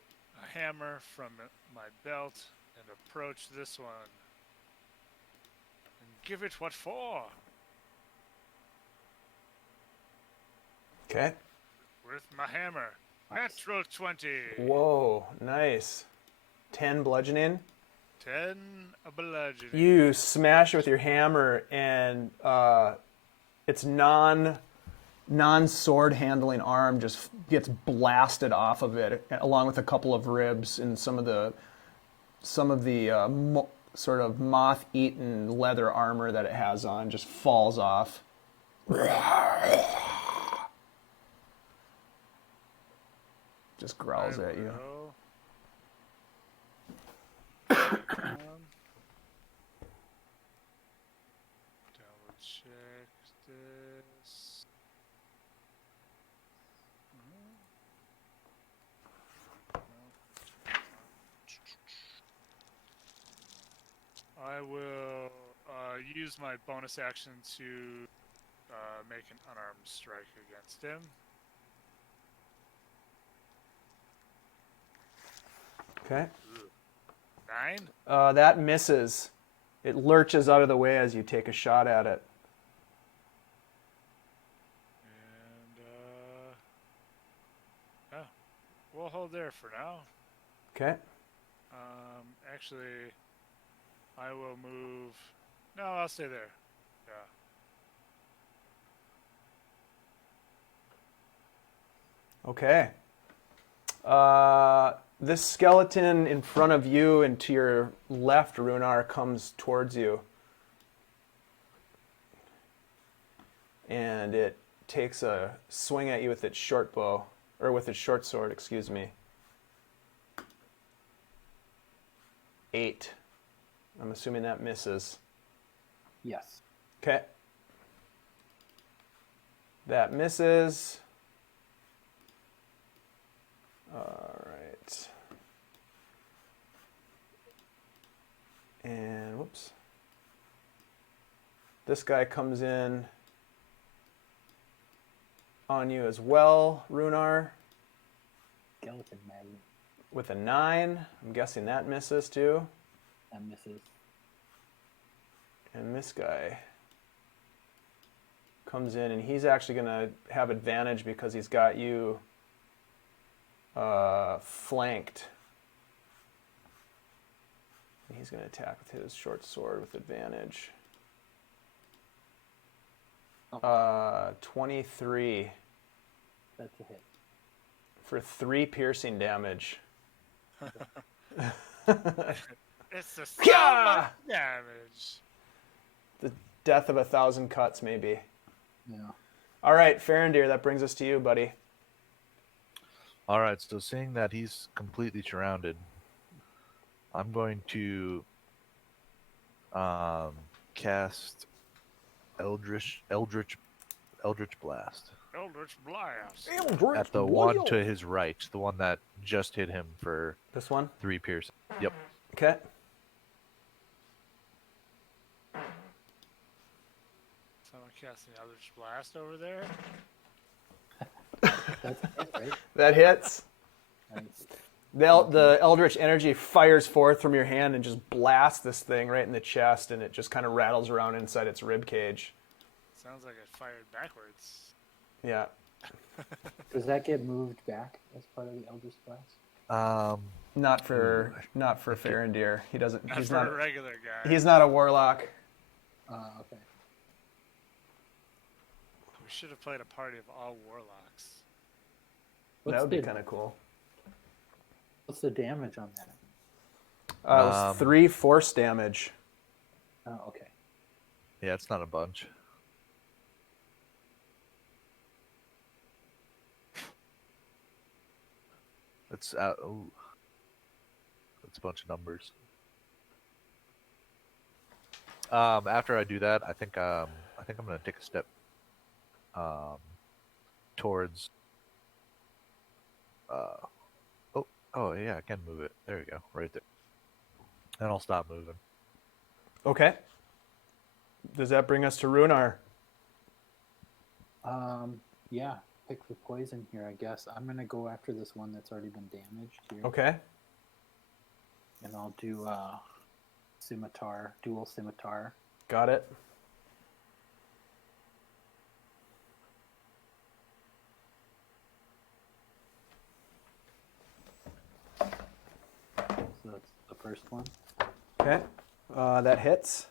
hammer from my belt and approach this one and give it what for. Okay. With my hammer. Natural 20. Whoa, nice. 10 bludgeoning. 10 bludgeoning. You smash it with your hammer, and its non-sword handling arm just gets blasted off of it, along with a couple of ribs and some of the sort of moth-eaten leather armor that it has on just falls off. Just growls at you. Double check this. I will use my bonus action to make an unarmed strike against him. Okay. 9? That misses. It lurches out of the way as you take a shot at it. And we'll hold there for now. Okay. Actually, I will move. No, I'll stay there. Yeah. Okay. This skeleton in front of you and to your left, Rhunar, comes towards you. and it takes a swing at you with its short bow, or with its short sword, excuse me. 8. I'm assuming that misses. Yes. Okay. That misses. All right. And whoops. This guy comes in on you as well, Rhunar, Skeleton magnet. with a 9. I'm guessing that misses too. That misses. And this guy comes in, and he's actually going to have advantage because he's got you flanked. And he's going to attack with his short sword with advantage. 23 That's a hit. for 3 piercing damage. It's the Yeah! damage. The death of 1,000 cuts, maybe. Yeah. All right, Farindyr, that brings us to you, buddy. All right, so seeing that he's completely surrounded, I'm going to cast Eldritch Blast Eldritch Blast. at the one to his right, the one that just hit him for This one? 3 piercing. Yep. Okay. Someone casting Eldritch Blast over there. That's a hit, right? That hits. Nice. The Eldritch energy fires forth from your hand and just blasts this thing right in the chest, and it just kind of rattles around inside its rib cage. Sounds like it fired backwards. Yeah. Does that get moved back as part of the Eldritch Blast? Not for Farindyr. He doesn't. Not He's for not. a regular guy. He's not a warlock. Okay. We should have played a party of all warlocks. That would be kind of cool. What's the damage on that? It was 3 force damage. Oh, okay. Yeah, it's not a bunch. It's ooh. That's a bunch of numbers. After I do that, I think I'm gonna take a step towards oh yeah, I can move it. There you go, right there. And I'll stop moving. Okay. Does that bring us to Rhunar? Yeah. Pick the poison here, I guess. I'm gonna go after this one that's already been damaged here. Okay. And I'll do scimitar, dual scimitar. Got it. So that's the first one. Okay. That hits.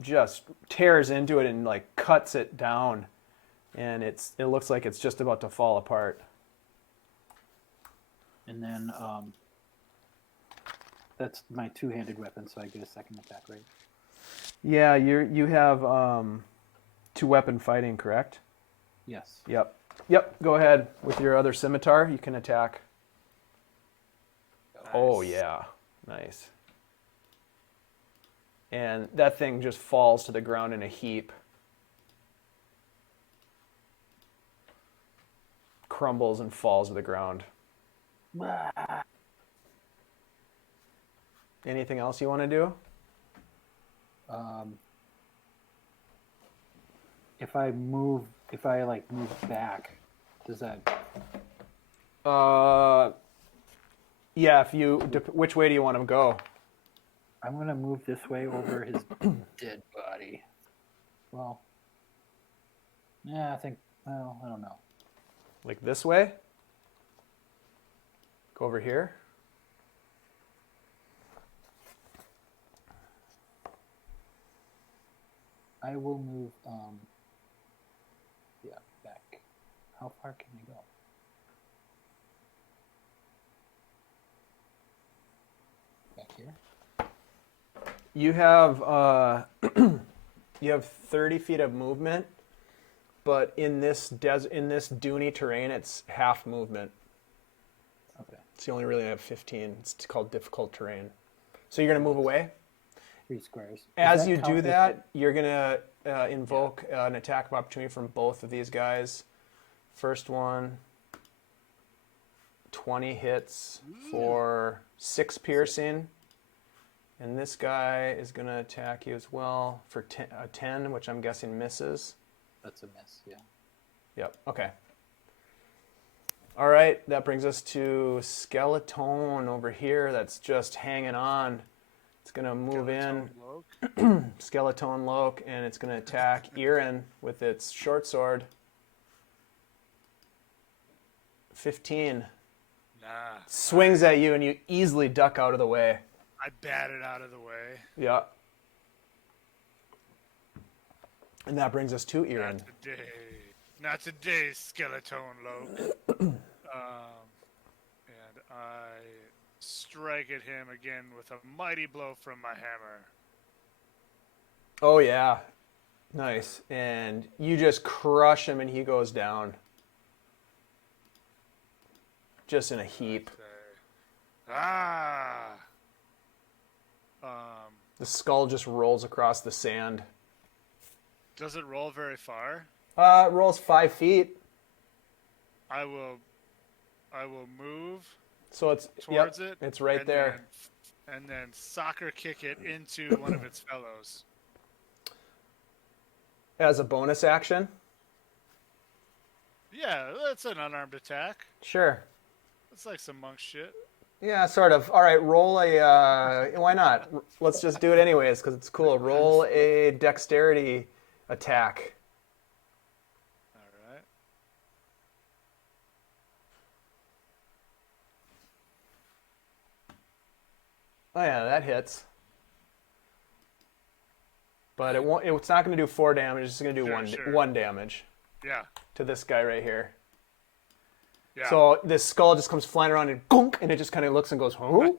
Just tears into it and like cuts it down, and it looks like it's just about to fall apart. And then that's my two-handed weapon, so I get a second attack, right? Yeah, you have 2-weapon fighting, correct? Yes. Yep. Go ahead with your other scimitar. You can attack. Nice. Oh yeah, nice. And that thing just falls to the ground in a heap. Crumbles and falls to the ground. Anything else you want to do? If I move back, does that? Yeah. Which way do you want to go? I'm gonna move this way over his dead body. Well, yeah, I don't know. Like this way? Go over here. I will move, back. How far can I go? Back here? You have You have 30 feet of movement, but in this duny terrain, it's half movement. Okay. So you only really have 15. It's called difficult terrain. So you're gonna move away. 3 squares. As Does you count do as- that, you're gonna invoke an attack of opportunity from both of these guys. First one, 20 hits for 6 piercing. And this guy is going to attack you as well for 10, which I'm guessing misses. That's a miss, yeah. Yep, okay. All right, that brings us to Skeleton over here that's just hanging on. It's going to move in, Skeleton Loke, and it's going to attack Irin with its short sword. 15. Nah. Swings at you, and you easily duck out of the way. I batted out of the way. Yeah. And that brings us to Irin. Not today. Not today, Skeleton Loke. And I strike at him again with a mighty blow from my hammer. Oh, yeah. Nice. And you just crush him, and he goes down. Just in a heap. Ah! The skull just rolls across the sand. Does it roll very far? It rolls 5 feet. I will move So it's towards it. It's right and there. and then soccer kick it into one of its fellows. As a bonus action? Yeah, that's an unarmed attack. Sure. That's like some monk shit. Yeah, sort of. All right, roll a... why not? Let's just do it anyways, because it's cool. Roll a dexterity attack. Alright. Oh yeah, that hits. But it won't. It's not going to do 4 damage. It's going to do Sure. 1 damage Yeah. to this guy right here. Yeah. So this skull just comes flying around and gunk, and it just kind of looks and goes, "Who?"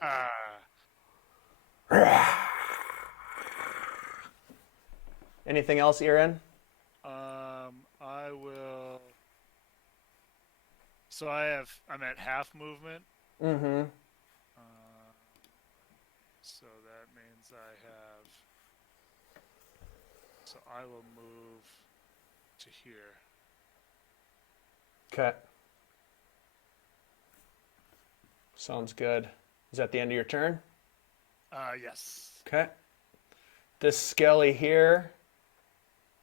Anything else, Irin? I will. So I'm at half movement. Mm-hmm. So that means I have. So I will move to here. Okay. Sounds good. Is that the end of your turn? Yes. Okay. This skelly here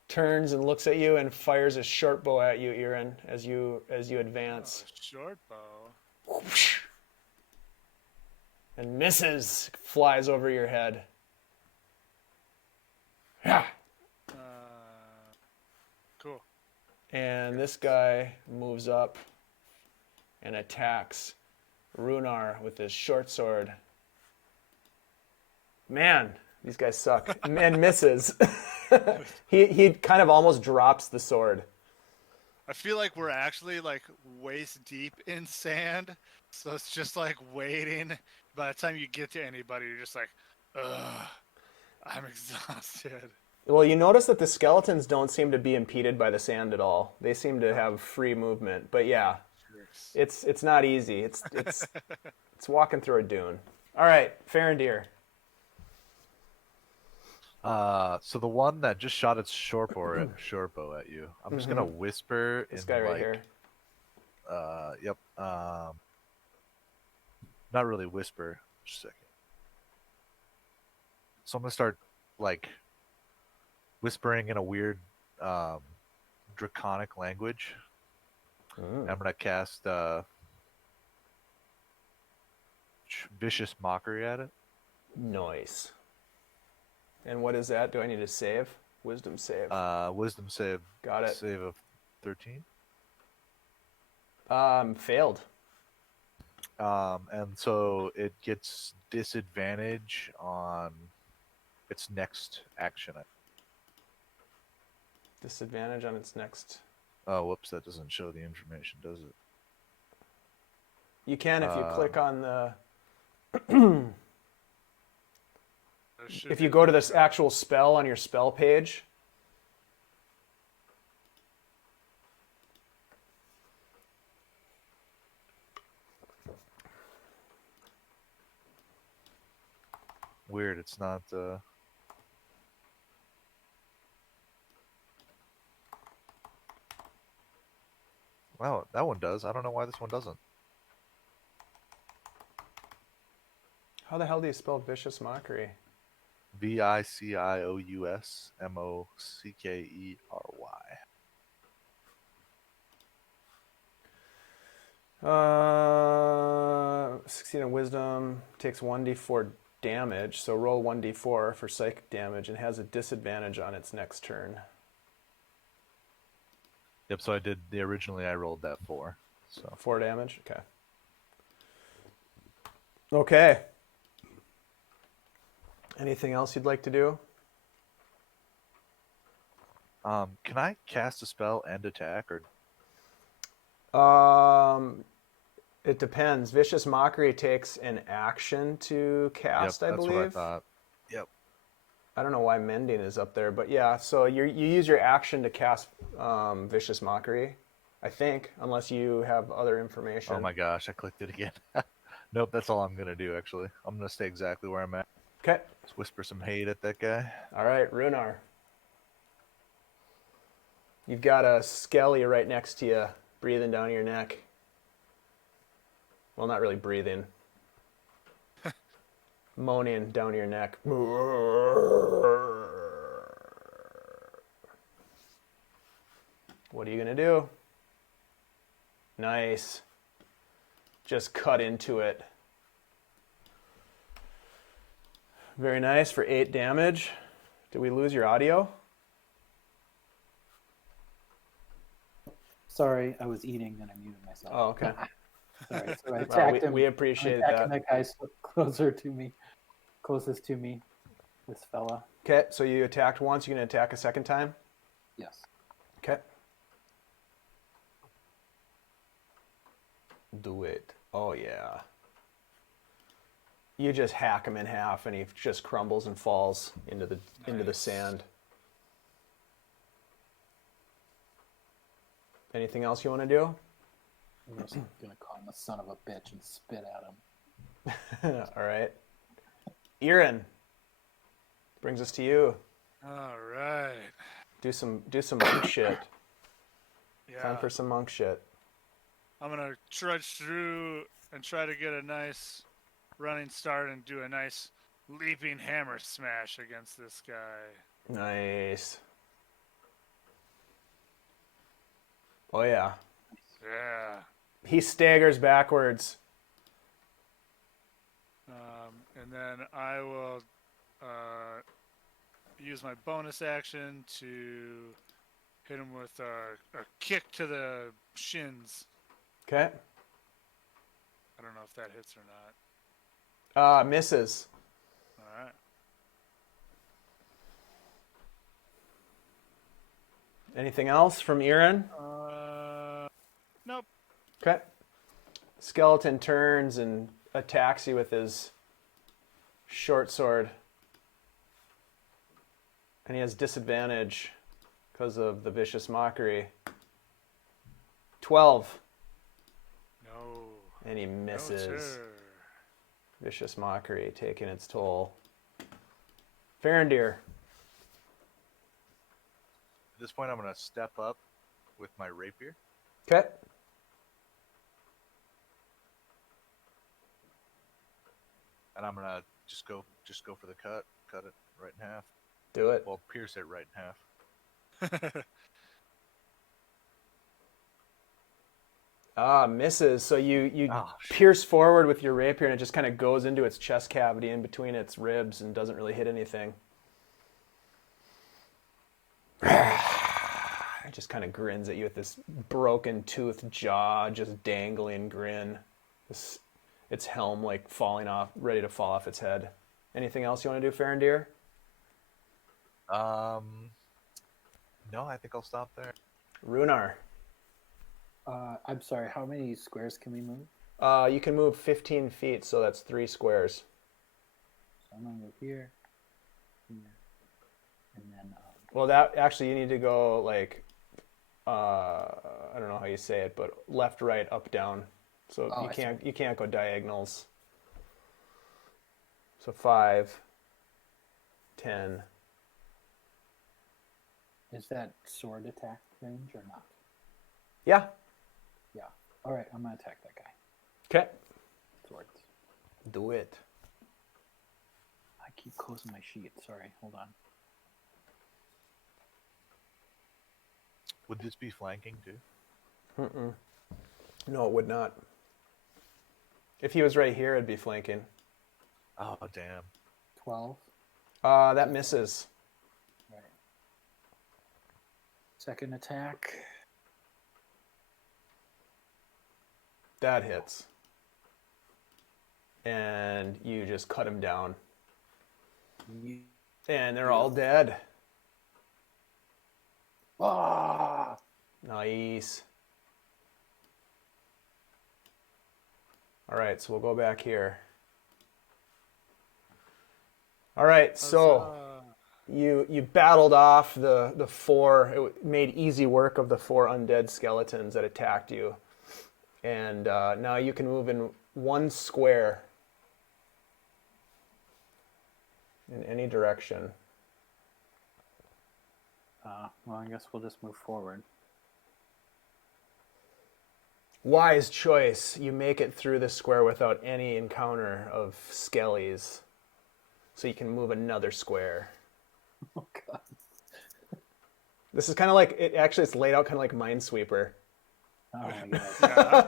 turns and looks at you and fires a short bow at you, Irin, as you advance. Short bow. Whoosh. And misses, flies over your head. Yeah. Cool. And this guy moves up and attacks Rhunar with his short sword. Man, these guys suck. And misses. he kind of almost drops the sword. I feel like we're actually like waist deep in sand, so it's just like waiting. By the time you get to anybody, you're just like, ugh, I'm exhausted. Well, you notice that the skeletons don't seem to be impeded by the sand at all. They seem to have free movement. But yeah, it's not easy. It's walking through a dune. All right, Farindyr. So the one that just shot its short bow at you, I'm just gonna whisper This in guy right like, here. Yep. Not really whisper. Just a second. So I'm gonna start like whispering in a weird draconic language. Mm. I'm gonna cast vicious mockery at it. Nice. And what is that? Do I need to save? Wisdom save. Wisdom save. Got it. Save of 13. Failed. And so it gets disadvantage on its next action. Disadvantage on its next. Oh, whoops! That doesn't show the information, does it? You can if you click on the. If you go to this actual spell on your spell page, Weird. It's not. Wow, that one does. I don't know why this one doesn't. How the hell do you spell vicious mockery? VICIOUSMOCKERY. Succeed in wisdom, takes 1d4 damage, so roll 1d4 for psychic damage and has a disadvantage on its next turn. Yep. So I did the originally. I rolled that 4. So 4 damage? Okay. Okay. Anything else you'd like to do? can I cast a spell and attack, or It depends. Vicious Mockery takes an action to cast, Yep, I that's believe. what I thought. Yep. I don't know why Mending is up there, but yeah. So you use your action to cast Vicious Mockery, I think, unless you have other information. Oh my gosh, I clicked it again. Nope, that's all I'm gonna do. Actually, I'm gonna stay exactly where I'm at. Okay. Just whisper some hate at that guy. All right, Rhunar. You've got a Skelly right next to you, breathing down your neck. Well, not really breathing. Moaning down your neck. What are you going to do? Nice. Just cut into it. Very nice for 8 damage. Did we lose your audio? Sorry, I was eating and I muted myself. Oh, okay. Sorry. So I Well, attacked him. we appreciate attacking that. that guy closest to me, this fella. Okay, so you attacked once. You're going to attack a second time? Yes. Okay. Do it. Oh, yeah. You just hack him in half, and he just crumbles and falls into the sand. Anything else you want to do? I'm just gonna call him a son of a bitch and spit at him. All right. Irin, brings us to you. All right. Do some monk shit. Yeah. Time for some monk shit. I'm gonna trudge through and try to get a nice running start and do a nice leaping hammer smash against this guy. Nice. Oh yeah. Yeah. He staggers backwards. And then I will use my bonus action to hit him with a kick to the shins. Okay. I don't know if that hits or not. Misses. All right. Anything else from Irin? Nope. Okay. Skeleton turns and attacks you with his short sword. And he has disadvantage because of the vicious mockery. 12. No. And he misses. No, sir. Vicious mockery taking its toll. Farindyr. At this point, I'm gonna step up with my rapier. Okay. And I'm gonna just go for the cut it right in half. Do it. Well, pierce it right in half. Misses. So you Oh, shit. pierce forward with your rapier and it just kind of goes into its chest cavity in between its ribs and doesn't really hit anything. It just kind of grins at you with this broken toothed jaw, just dangling grin. Its helm like falling off, ready to fall off its head. Anything else you want to do, Farindyr? No, I think I'll stop there. Rhunar. I'm sorry, how many squares can we move? You can move 15 feet, so that's 3 squares. So I'm gonna move here, and then Well, that actually you need to go like I don't know how you say it, but left, right, up, down. So you can't go diagonals. So 5, 10. Is that sword attack range or not? Yeah. Yeah. All right, I'm gonna attack that guy. Okay. Swords. Do it. I keep closing my sheet. Sorry, hold on. Would this be flanking too? Mm-mm. No, it would not. If he was right here, it'd be flanking. Oh, damn. 12. That misses. Right. Second attack. That hits. And you just cut him down. And they're all dead. Ah! Nice. All right, so we'll go back here. All right, so you battled off the four. It made easy work of the four undead skeletons that attacked you. And now you can move in one square in any direction. Well, I guess we'll just move forward. Wise choice. You make it through the square without any encounter of skellies. So you can move another square. Oh, God. This is kind of like, it's laid out kind of like Minesweeper. Oh, my God.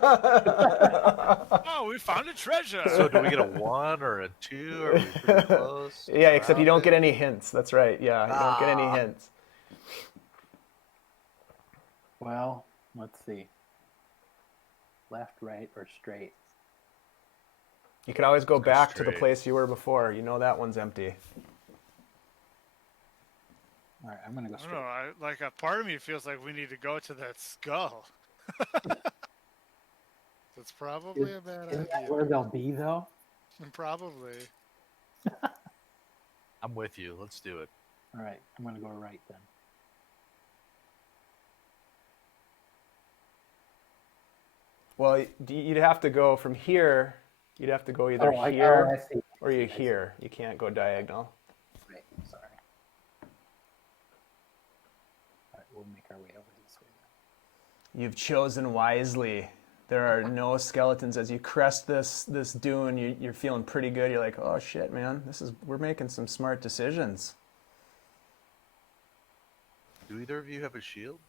Oh, we found a treasure. So do we get a 1 or a 2? Are we pretty close? Yeah, except you don't Around get it? any hints. That's right. Yeah, you don't get any hints. Well, let's see. Left, right, or straight? You can always go back to the straight. place you were before. You know that one's empty. All right, I'm going to go I don't straight. know. Like a part of me feels like we need to go to that skull. That's probably a bad Isn't that idea. where they'll be, though? Probably. I'm with you. Let's do it. All right, I'm going to go right then. Well, you'd have to go from here. You'd have to go either I here see. or you I see. here. You can't go diagonal. Right, sorry. All right, we'll make our way over this way then. You've chosen wisely. There are no skeletons. As you crest this dune, you're feeling pretty good. You're like, oh shit, man, we're making some smart decisions. Do either of you have a shield?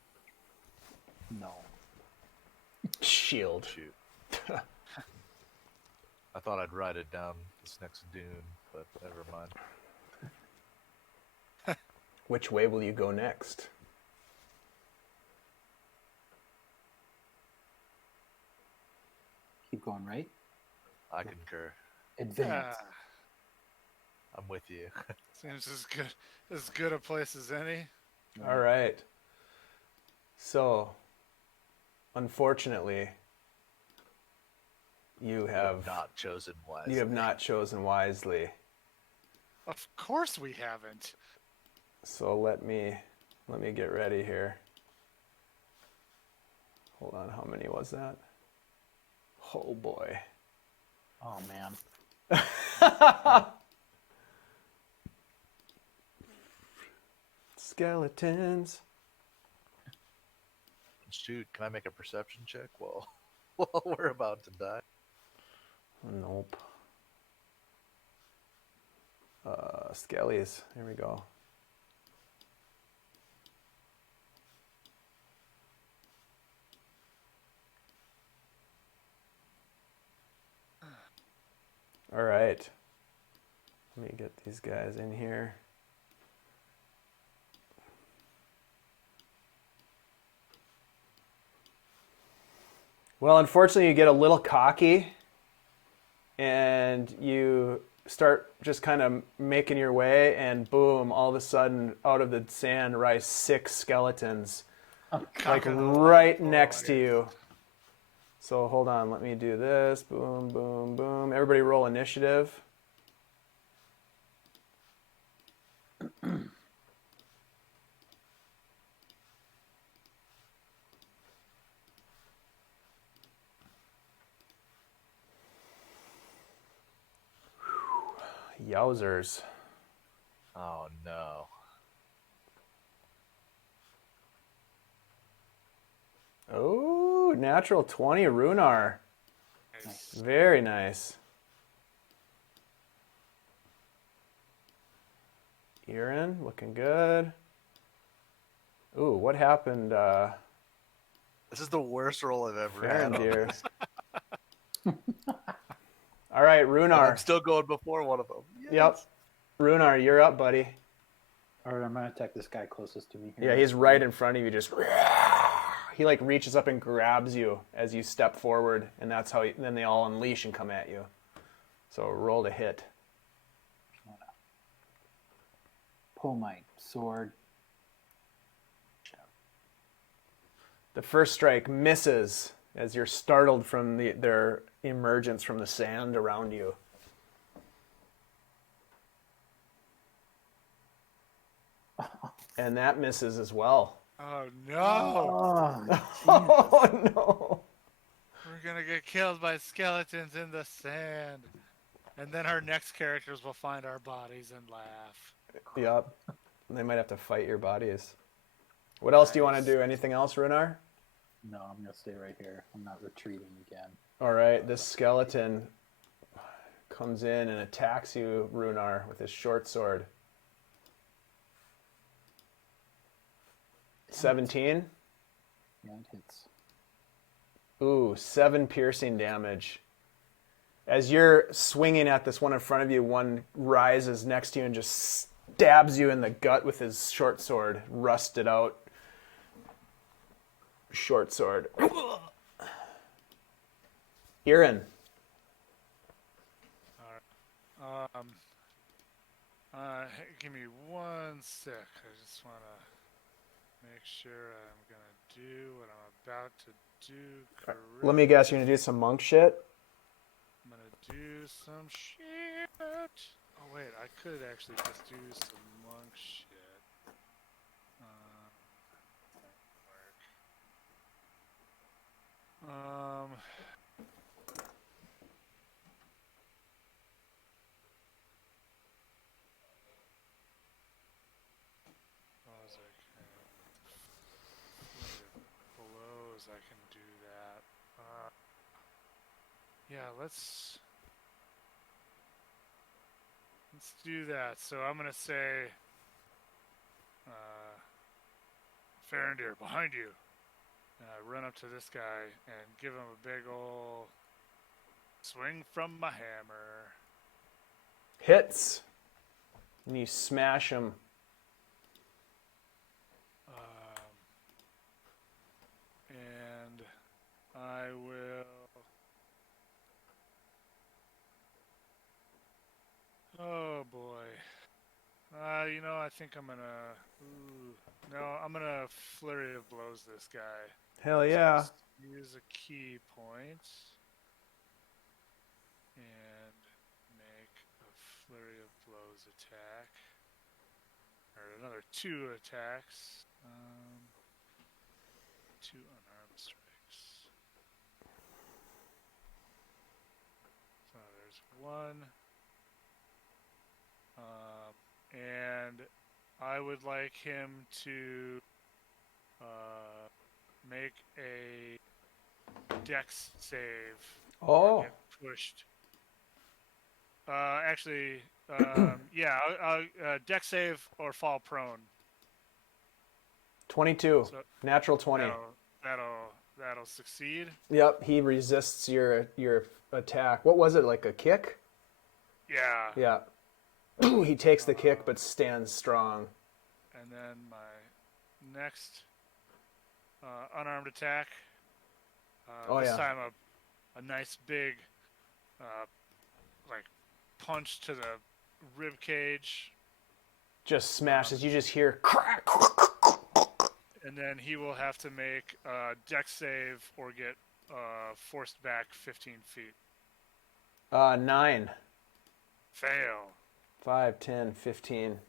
No. Shield. Shoot. I thought I'd ride it down this next dune, but never mind. Which way will you go next? Keep going right. I concur. Advance. I'm with you. Seems as good a place as any. All right. So, unfortunately, you have not chosen wisely. You have not chosen wisely. Of course we haven't. So let me get ready here. Hold on, how many was that? Oh boy. Oh, man. Skeletons. Shoot, can I make a perception check while we're about to die? Nope. Skellies. Here we go. All right. Let me get these guys in here. Well, unfortunately, you get a little cocky and you start just kind of making your way, and boom, all of a sudden, out of the sand rise 6 skeletons, like right next to you. So hold on, let me do this. Boom, boom, boom. Everybody roll initiative. Yowzers. Oh no. Oh, natural 20, Rhunar. Nice. Very nice. Irin, looking good. Ooh, what happened, This is the worst roll I've ever had. On Farindyr? this. All right, And I'm Rhunar. still going before one of them. Yes. Yep. Rhunar, you're up, buddy. All right, I'm gonna attack this guy closest to me here. Yeah, he's right in front of you. Just he like reaches up and grabs you as you step forward, and that's how. Then they all unleash and come at you. So roll to hit. Pull my sword. The first strike misses as you're startled from their emergence from the sand around you. And that misses as well. Oh no! Oh, Oh no! We're gonna get killed by skeletons in the sand. And then our next characters will find our bodies and laugh. Yep. They might have to fight your bodies. What else do you want to Nice. do? Anything else, Rhunar? no, I'm gonna stay right here. I'm not retreating again. All right, this skeleton comes in and attacks you, Rhunar, with his short sword. 17. Yeah, it hits. Ooh, 7 piercing damage. As you're swinging at this one in front of you, one rises next to you and just stabs you in the gut with his short sword, rusted out short sword. Irin. Give me 1 sec. I just want to make sure I'm going to do what I'm about to do correctly. Let me guess, you're going to do some monk shit? I'm going to do some shit. Oh, wait. I could actually just do some monk shit. That might work. Blows, I can do that. Yeah, let's do that. So I'm gonna say, Farindyr, behind you. And I run up to this guy and give him a big ol' swing from my hammer. Hits. And you smash him. And I will. Oh boy. I think I'm gonna. No, I'm gonna flurry of blows this guy. Hell yeah. So use a key point and make a flurry of blows attack, or another 2 attacks. 2 unarmed strikes. So there's 1. And I would like him to make a dex save. Oh. Or get pushed. Actually, yeah, dex save or fall prone. 22. So Natural 20. That'll succeed. Yep, he resists your attack. What was it, like a kick? Yeah. Yeah. He takes the kick but stands strong. And then my next unarmed attack. This time a nice big like punch to the rib cage. Just smashes. You just hear crack. And then he will have to make a dex save or get forced back 15 feet. 9. Fail. 5, 10, 15.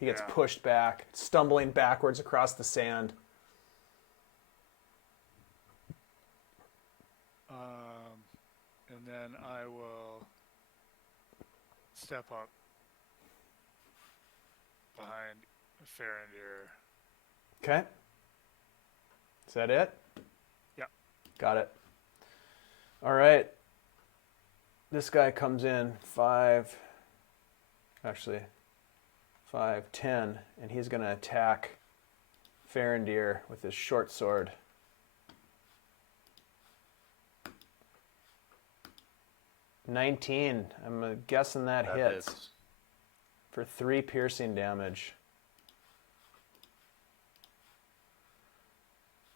He gets Yeah. pushed back, stumbling backwards across the sand. And then I will step up. behind Farindyr. Okay. Is that it? Yep. Got it. All right. This guy comes in 5, 10, and he's going to attack Farindyr with his short sword. $19. I'm guessing that hits hits. for 3 piercing damage.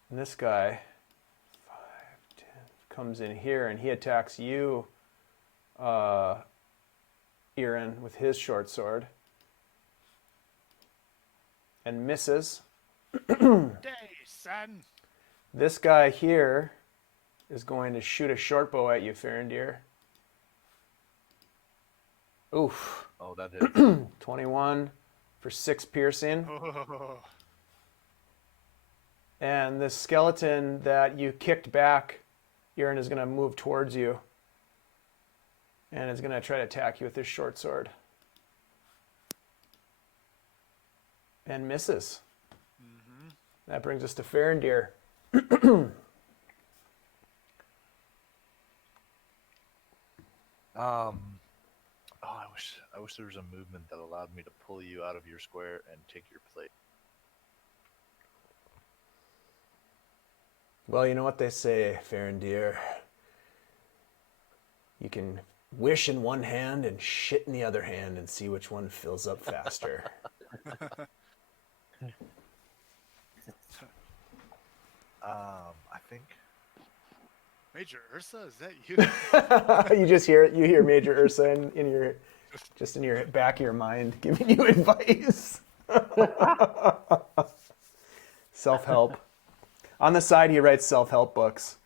And this guy, 5, 10, comes in here and he attacks you, Irin, with his short sword. And misses. Day, son. This guy here is going to shoot a short bow at you, Farindyr. Oof. Oh, that hits. 21 for 6 piercing. Oh. And this skeleton that you kicked back, Irin, is going to move towards you. And is going to try to attack you with his short sword. And misses. Mm-hmm. That brings us to Farindyr. I wish there was a movement that allowed me to pull you out of your square and take your plate. Well, you know what they say, Farindyr. You can wish in one hand and shit in the other hand and see which one fills up faster. I think Major Ursa, is that you? You hear Major Ursa in your back of your mind giving you advice. Self-help. On the side he writes self-help books.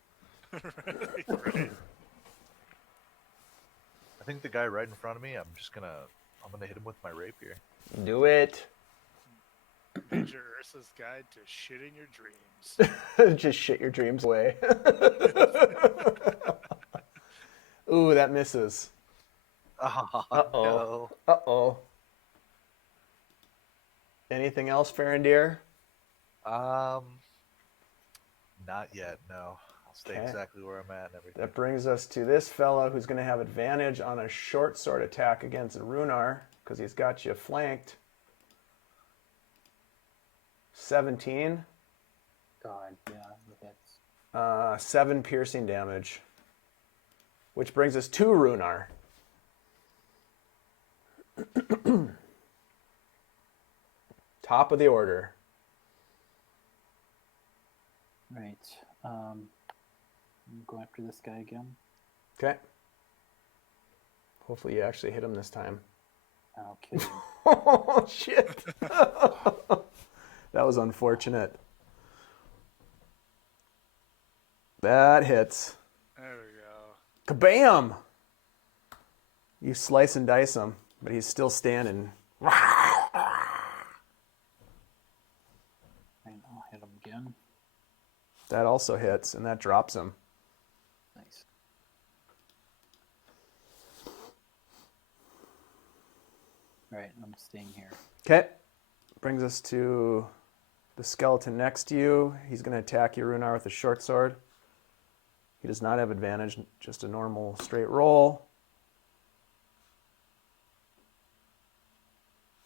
Right. I think the guy right in front of me, I'm gonna hit him with my rapier. Do it. Major Ursa's Guide to Shitting Your Dreams. Just shit your dreams away. Ooh, that misses. Oh, Uh-oh. Uh-oh. Anything else, Farindyr? no. Not yet, no. I'll stay Okay. exactly where I'm at and everything. That brings us to this fella who's going to have advantage on a short sword attack against Rhunar because he's got you flanked. 17. God, yeah, it hits. 7 piercing damage. Which brings us to Rhunar. Top of the order. Right. Go after this guy again. Okay. Hopefully you actually hit him this time. Oh, kidding. Oh, shit. That was unfortunate. That hits. There we go. Kabam! You slice and dice him, but he's still standing. Right, I'll hit him again. That also hits, and that drops him. Nice. Alright, I'm staying here. Okay. Brings us to the skeleton next to you. He's going to attack you, Rhunar, with a short sword. He does not have advantage, just a normal straight roll.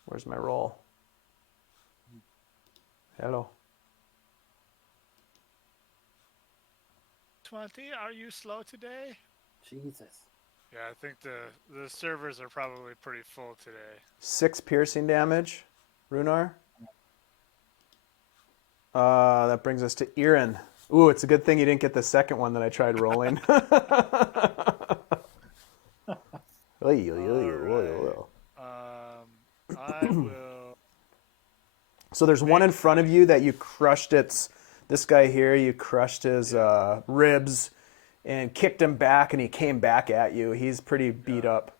Where's my roll? Hello. 20, are you slow today? Jesus. Yeah, I think the servers are probably pretty full today. 6 piercing damage, Rhunar. That brings us to Irin. Ooh, it's a good thing you didn't get the second one that I tried rolling. I will. So there's one in front of you that you crushed this guy here, you crushed his ribs and kicked him back, and he came back at you. He's pretty beat up.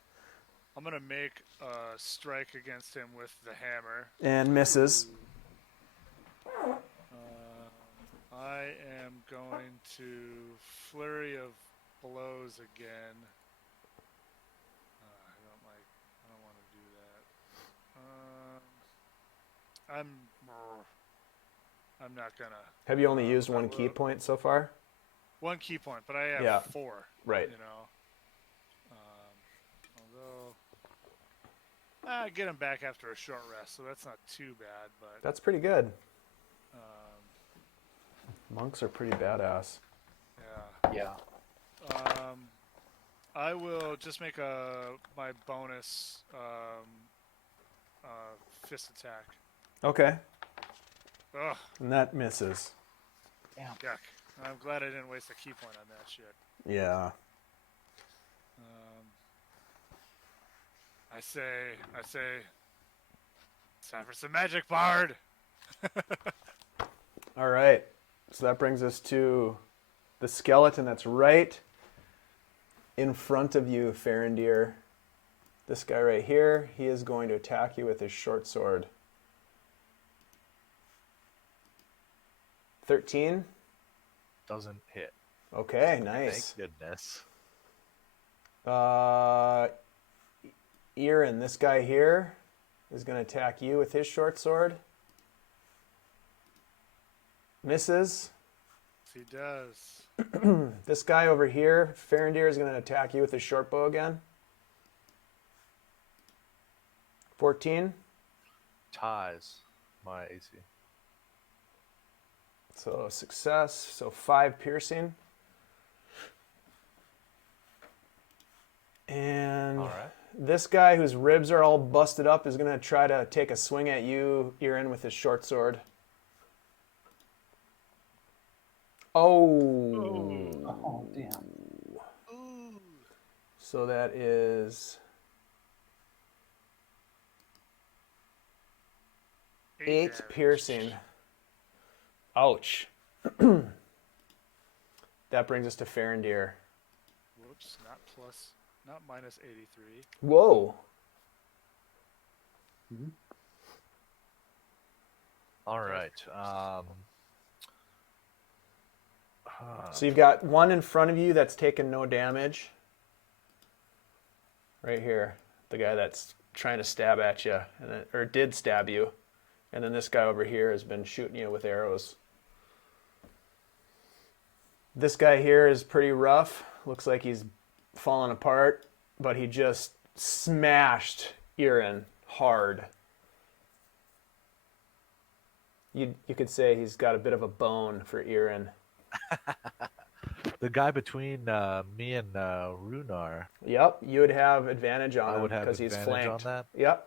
I'm gonna make a strike against him with the hammer. And misses. I am going to flurry of blows again. I don't want to do that. I'm not gonna. Have you only used I one key will- point so far? One key point, but I have Yeah. 4. Right. You know. Although I get him back after a short rest, so that's not too bad. But That's pretty good. um, Monks are pretty badass. yeah. Yeah. I will just make my bonus fist attack. Okay. Ugh, And that misses. Damn. yuck. I'm glad I didn't waste a key point on that shit. Yeah. I say, it's time for some magic, Bard. All right. So that brings us to the skeleton that's right in front of you, Farindyr. This guy right here, he is going to attack you with his short sword. 13. Doesn't hit. Okay, nice. Thank goodness. Irin, this guy here is going to attack you with his short sword. Misses. Yes, he does. This guy over here, Farindyr, is going to attack you with his short bow again. 14. Ties my AC. So success. So 5 piercing. And All right. this guy whose ribs are all busted up is going to try to take a swing at you, Irin, with his short sword. Oh. Oh, damn. Ooh. So that is 8 damage. piercing. Ouch. That brings us to Farindyr. Whoops, not minus 83. Whoa. All right. So you've got one in front of you that's taken no damage. Right here. The guy that's trying to stab at you, or did stab you. And then this guy over here has been shooting you with arrows. This guy here is pretty rough. Looks like he's falling apart, but he just smashed Irin hard. You could say he's got a bit of a bone for Irin. The guy between me and Rhunar. Yep, you would have advantage on I him would have because he's advantage flanked. on that? Yep.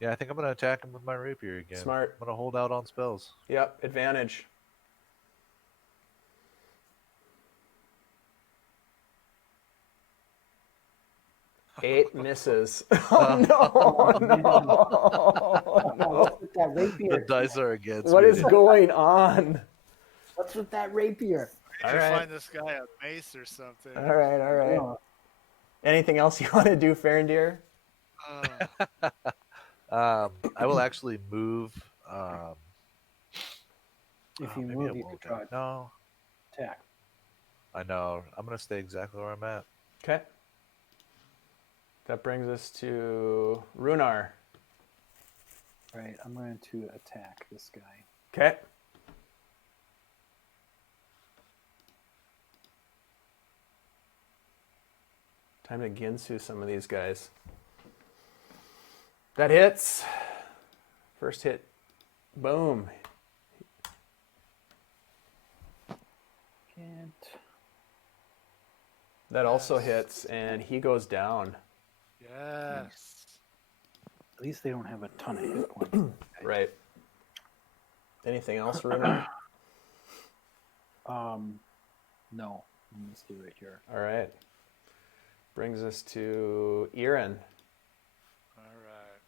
Yeah, I think I'm going to attack him with my rapier again. Smart. I'm going to hold out on spells. Yep, advantage. Eight misses. Oh no, What's with that The rapier? dice are against What me. is going on? What's with that rapier? I All need to right. find this guy a mace or something. All right, all right. Oh, Anything else you want to do, Farindyr? I will actually move. if you maybe move, I you won't. could draw an No, attack. I know. I'm going to stay exactly where I'm at. Okay. That brings us to Rhunar. Right, I'm going to attack this guy. Okay. Time to Ginsu some of these guys. That hits. First hit. Boom. Can't. That also Yes. hits, and he goes down. Yes. At least they don't have a ton of hit points. Right. Anything else, Rhunar? No. I'm gonna stay right here. All right. Brings us to Irin. All right.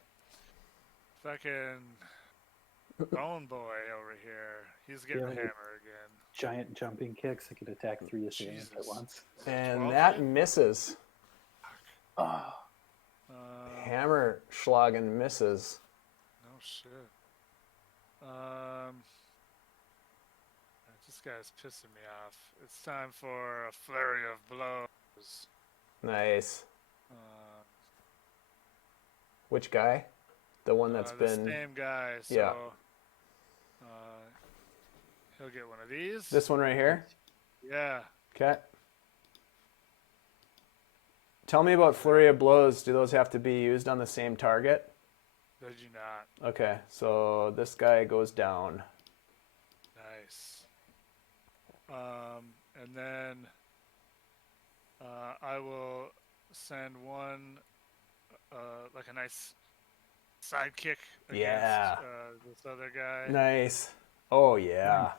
Fucking Bone Boy over here. He's getting Yeah. hammer again. Giant jumping kicks. I could attack 3 assailants at Jesus. once. And 12 that hit? misses. Oh, Hammer Schlagen misses. No shit. This guy's pissing me off. It's time for a flurry of blows. Nice. Uh, Which guy? The one that's the been. same guy. So, Yeah. he'll get one of these. This one right here? Yeah. Okay. Tell me about flurry of blows. Do those have to be used on the same target? They do not. Okay, so this guy goes down. Nice. And then I will send one, like a nice sidekick against Yeah. this other guy. Nice. Oh, yeah.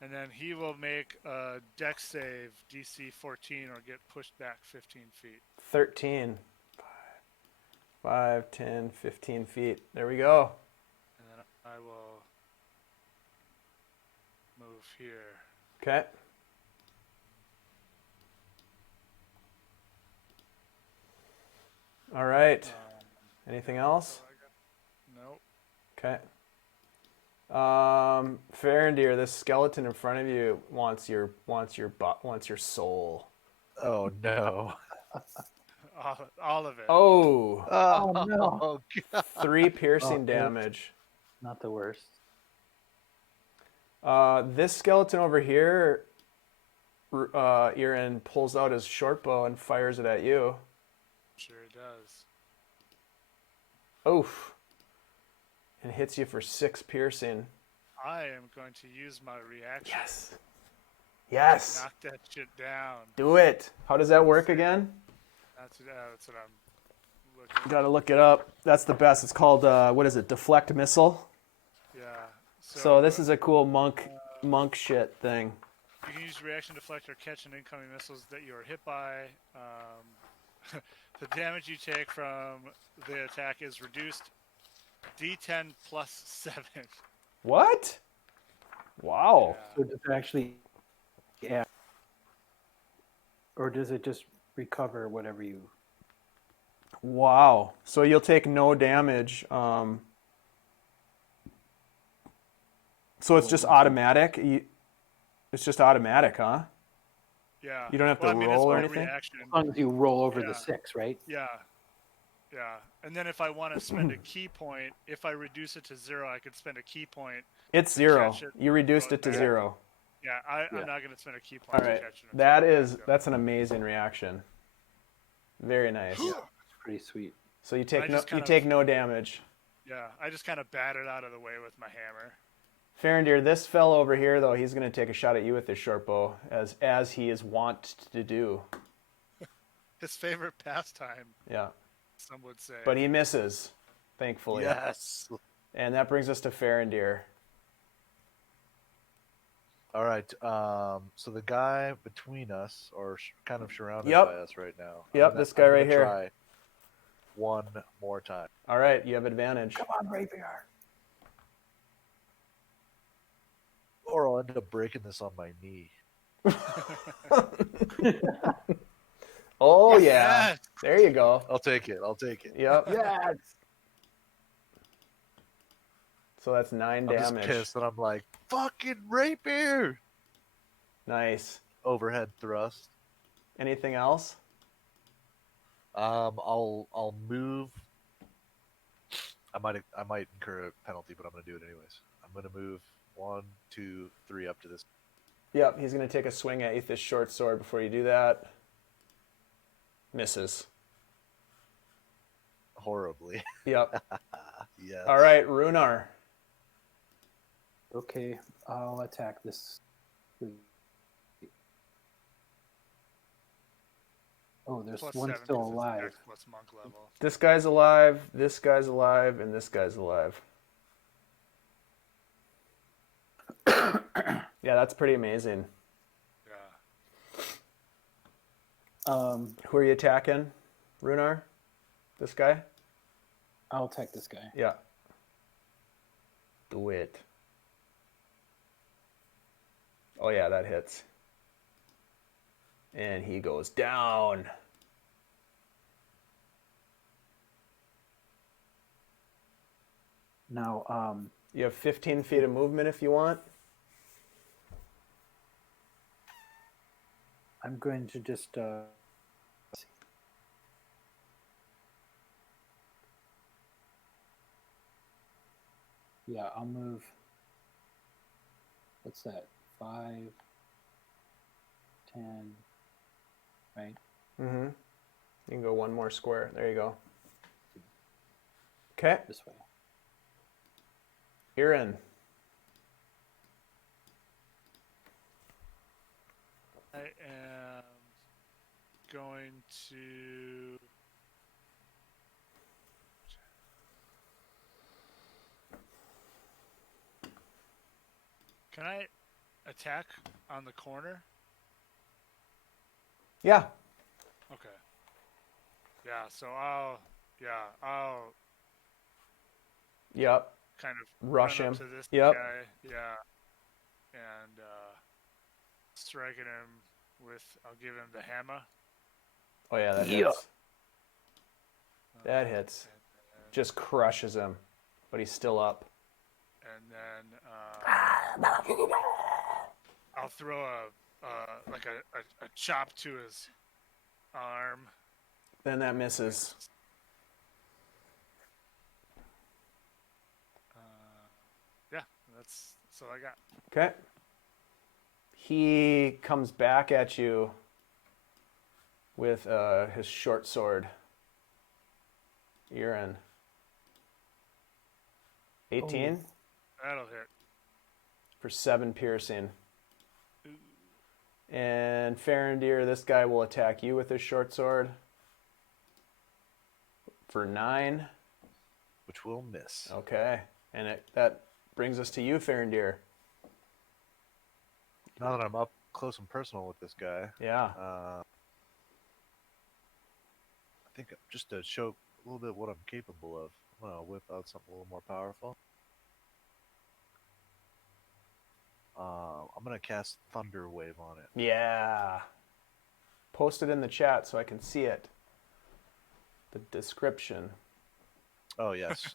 And then he will make a dex save DC 14 or get pushed back 15 feet. 13. 5, 10, 15 feet. There we go. And then I will move here. Okay. All right. Anything else? Nope. Okay. Farindyr, this skeleton in front of you wants your soul. Oh no. All of it. Oh, Oh, no. Oh, God. 3 piercing Oh, damage. Not the worst. This skeleton over here, Irin pulls out his short bow and fires it at you. Sure it does. Oof. And hits you for 6 piercing. I am going to use my reaction. Yes. Yes. Knock that shit down. Do it. How does that work again? That's what I'm looking. Gotta look it up. That's the best. It's called, what is it? Deflect missile. Yeah. So this is a cool monk shit thing. You can use reaction deflect or catch an incoming missiles that you are hit by. The damage you take from the attack is reduced D10 plus 7. What? Wow. So does it actually add, or does it just recover whatever you? Wow. So you'll take no damage. So it's just automatic. It's just automatic, huh? Yeah. You don't have to it's roll or my anything? reaction. As long as you roll over Yeah. the 6, right? Yeah. Yeah. And then if I want to spend a key point, if I reduce it to 0, I could spend a key point. It's 0. catch it, You reduced throw it to back. 0. Yeah, I'm Yeah. not going to spend a key All point right. to catch it. That's an amazing reaction. Very nice. It's pretty sweet. So you I take just kind of- take no damage. Yeah, I just kind of bat it out of the way with my hammer. Farindyr, this fellow over here though, he's going to take a shot at you with his short bow as he is wont to do. His favorite pastime, Yeah. some would say. But he misses, thankfully. Yes. And that brings us to Farindyr. All right. So the guy between us, or kind of surrounded Yep. by us right now. Yep, this guy right here. Try one more time. All right, you have advantage. Come on, Rapier. Or I'll end up breaking this on my knee. Oh yeah. Yes! There you go. I'll take it. I'll take it. Yep. Yes. So that's 9 I'm damage. just pissed, and I'm like, fucking rapier! Nice. Overhead thrust. Anything else? I'll move. I might incur a penalty, but I'm gonna do it anyways. I'm gonna move 1, 2, 3 up to this. Yep, he's going to take a swing at you with his short sword before you do that. Misses. Horribly. Yep. Yes. All right, Rhunar. Okay, I'll attack this. Oh, there's Plus one 7 still 'cause it's alive. Dex plus monk level. This guy's alive, this guy's alive, and this guy's alive. Yeah, that's pretty amazing. Yeah. Who are you attacking, Rhunar? This guy? I'll attack this guy. Yeah. Do it. Oh yeah, that hits. And he goes down. Now, You have 15 feet of movement if you want. I'm going to just Yeah, I'll move. What's that? 5, 10, right? Mm-hmm. You can go one more square. There you go. Okay. This way. Irin. I am going to. Can I attack on the corner? Yeah. Okay. Yeah, so I'll Yep. kind of Rush run him. up to this Yep. guy, yeah, and striking him with. I'll give him the hammer. Oh yeah, that hits. That hits. Just crushes him, but he's still up. And then I'll throw a chop to his arm. Then that misses. Yeah, that's all I got. Okay. He comes back at you with his short sword. Irin. 18 That'll hit. for 7 piercing. And Farindyr, this guy will attack you with his short sword for 9. Which will miss. Okay. And that brings us to you, Farindyr. Now that I'm up close and personal with this guy, Yeah. I think just to show a little bit what I'm capable of, I'm going to whip out something a little more powerful. I'm going to cast Thunder Wave on it. Yeah. Post it in the chat so I can see it. The description. Oh, yes.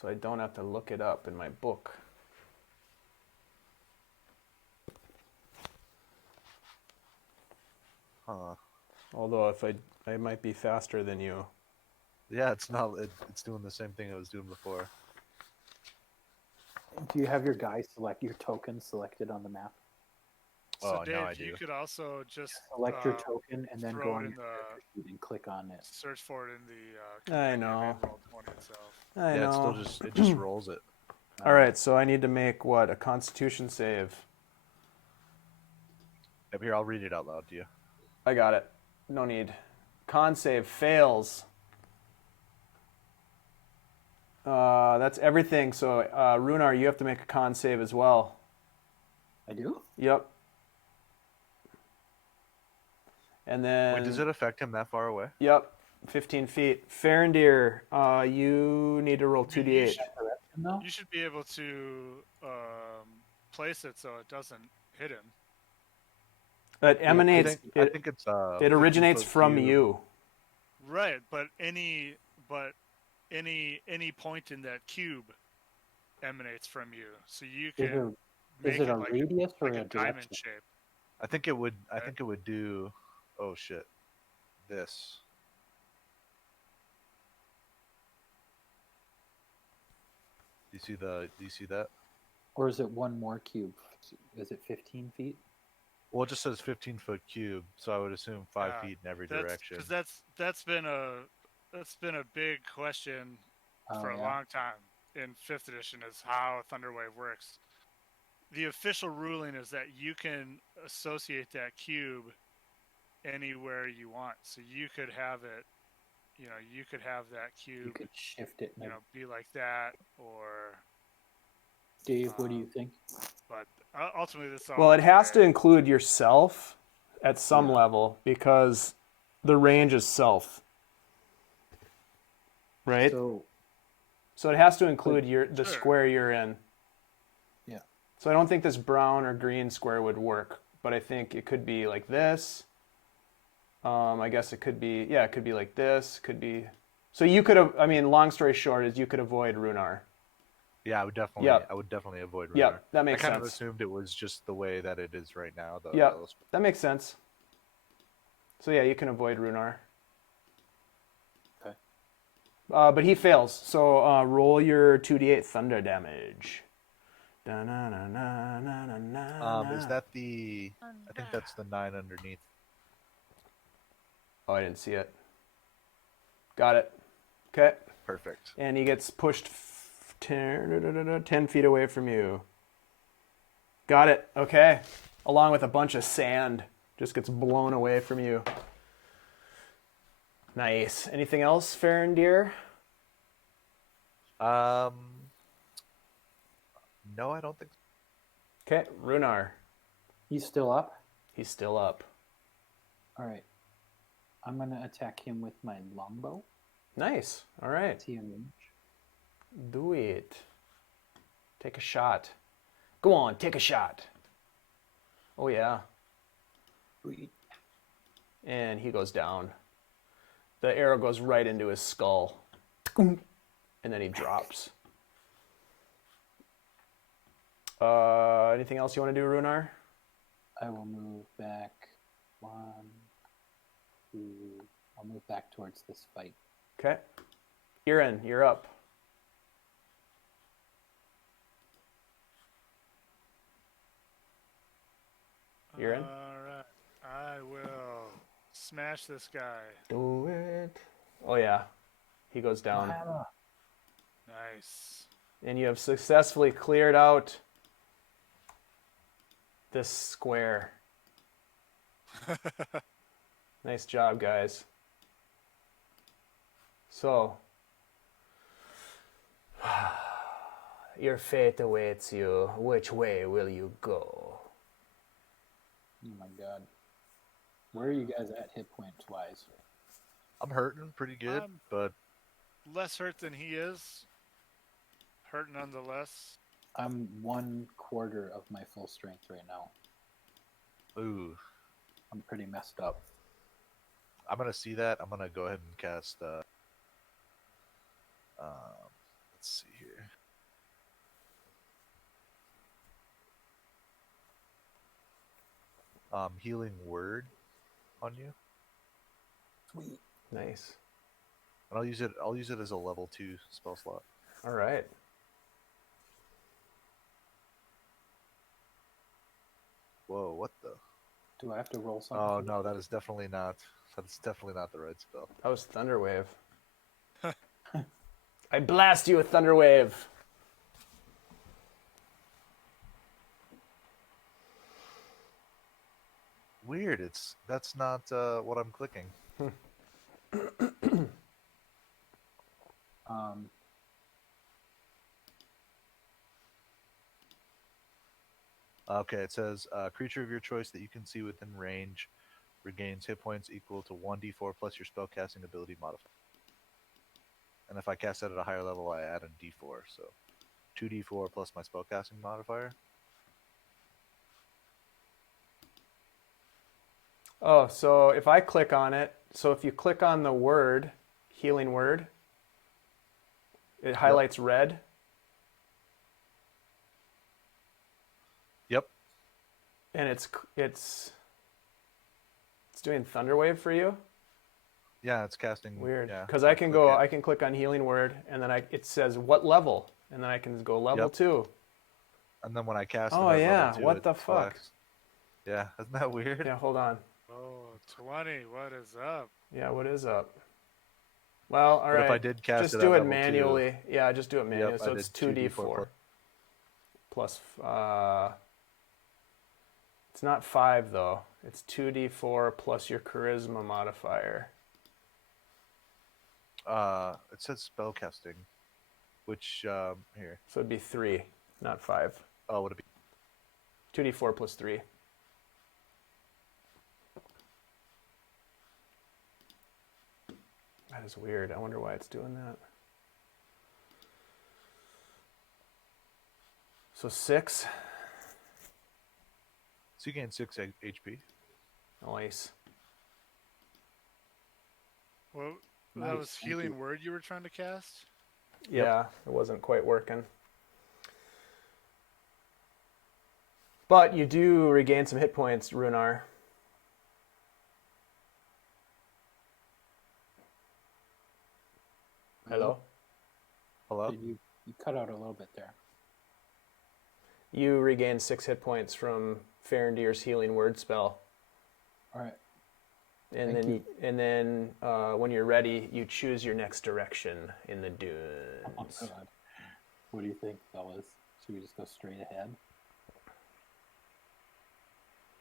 So I don't have to look it up in my book. Although if I might be faster than you. Yeah, it's not. It's doing the same thing it was doing before. Do you have your guy select your token selected on the map? So Oh, Dave, now I do. you could also just Select your token and then throw go it on in your character sheet and click on it. search for it in the. I companion know. and Roll20 itself. I Yeah, know. it just rolls it. All right, so I need to make what? A Constitution save. Up here, I'll read it out loud to you. I got it. No need. Con save fails. That's everything. So, Rhunar, you have to make a con save as well. I do? Yep. And then. Wait, does it affect him that far away? Yep. 15 feet. Farindyr, you need to roll 2d8. No? You should be able to place it so it doesn't hit him. It emanates. I think it's. It originates 50-foot from cube. you. Right, but any point in that cube emanates from you, so you can make Is it a like radius or like a a diamond direction? shape. I think it would. I think it would do. Oh shit! This. Do you see that? Or is it one more cube? Is it 15 feet? Well, it just says 15-foot cube, so I would assume 5 feet in every direction. Because that's been a big question for a yeah. long time in 5th edition is how Thunderwave works. The official ruling is that you can associate that cube anywhere you want. So you could have it, you could have that cube, You could shift it. be like that, or Dave, what do you think? but ultimately this all. Well, it has to include yourself at some level because the range is self. Right? So it has to include the Sure. square you're in. Yeah. So I don't think this brown or green square would work, but I think it could be like this. I guess it could be like this. Could be. So you could have. I mean, long story short is you could avoid Rhunar. Yeah, I would definitely. Yep. I would definitely avoid. Rhunar. Yep, that makes I kind of sense. assumed it was just the way that it is right now. Though. Yep, that makes sense. So yeah, you can avoid Rhunar. Okay. But he fails. So roll your 2d8 thunder damage. Is that the? I think that's the 9 underneath. Oh, I didn't see it. Got it. Okay. Perfect. And he gets pushed 10 feet away from you. Got it. Okay. Along with a bunch of sand. Just gets blown away from you. Nice. Anything else, Farindyr? No, I don't think so. Okay. Rhunar. He's still up. He's still up. All right. I'm gonna attack him with my longbow. Nice. All right. Is he in range? Do it. Take a shot. Go on, take a shot. Oh, yeah. Sweet. And he goes down. The arrow goes right into his skull. And then he drops. Anything else you want to do, Rhunar? I will move back 1, 2. I'll move back towards this fight. Okay. Irin, you're up. Irin? Alright. I will smash this guy. Do it. Oh, yeah. He goes down. Nice. And you have successfully cleared out this square. Nice job, guys. So, your fate awaits you. Which way will you go? Oh my god. Where are you guys at hit points wise? I'm hurting pretty good, but Less hurt than he is. Hurt nonetheless. I'm 1/4 of my full strength right now. ooh, I'm pretty messed up. I'm gonna see that. I'm gonna go ahead and cast. Let's see here. Healing word on you, Sweet. Nice. and I'll use it. I'll use it as a level 2 spell slot. All right. Whoa, what the? Do I have to roll something? Oh no, that is definitely not. That's definitely not the right spell. That was Thunderwave. I blast you with Thunderwave. Weird. That's not what I'm clicking. Um, Okay, it says creature of your choice that you can see within range regains hit points equal to 1d4 plus your spellcasting ability modifier. And if I cast it at a higher level, I add a d4. So 2d4 plus my spellcasting modifier. Oh, so if I click on it, so if you click on the word, healing word, it highlights red. Yep. And it's doing Thunderwave for you. Yeah, it's casting. Weird. Yeah, Because I can click on healing word, and then it says what level, and then I can go level 2. And then when I cast. Oh it at yeah, level 2, what it the fuck? selects. Yeah, isn't that weird? Yeah, hold on. Oh, 20. What is up? Yeah, what is up? Well, all But right. if I did cast just it do at it level 2, manually. Yeah, just do it manually. Yep, So I it's did 2d4 plus. It's not 5 though. It's 2d4 plus your charisma modifier. It says spellcasting, which here. So it'd be 3, not 5. Oh, would it be? 2d4 plus 3. That is weird. I wonder why it's doing that. So 6. So you gain 6 HP. Nice. Well, Nice, that was thank healing you. word you were trying to cast? Yeah, it wasn't quite working. But you do regain some hit points, Rhunar. Hello? Hello? You cut out a little bit there. You regain 6 hit points from Farindyr's healing word spell. All right. And Thank then, you. and then when you're ready, you choose your next direction in the dunes. Oh, God. What do you think, fellas? Should we just go straight ahead?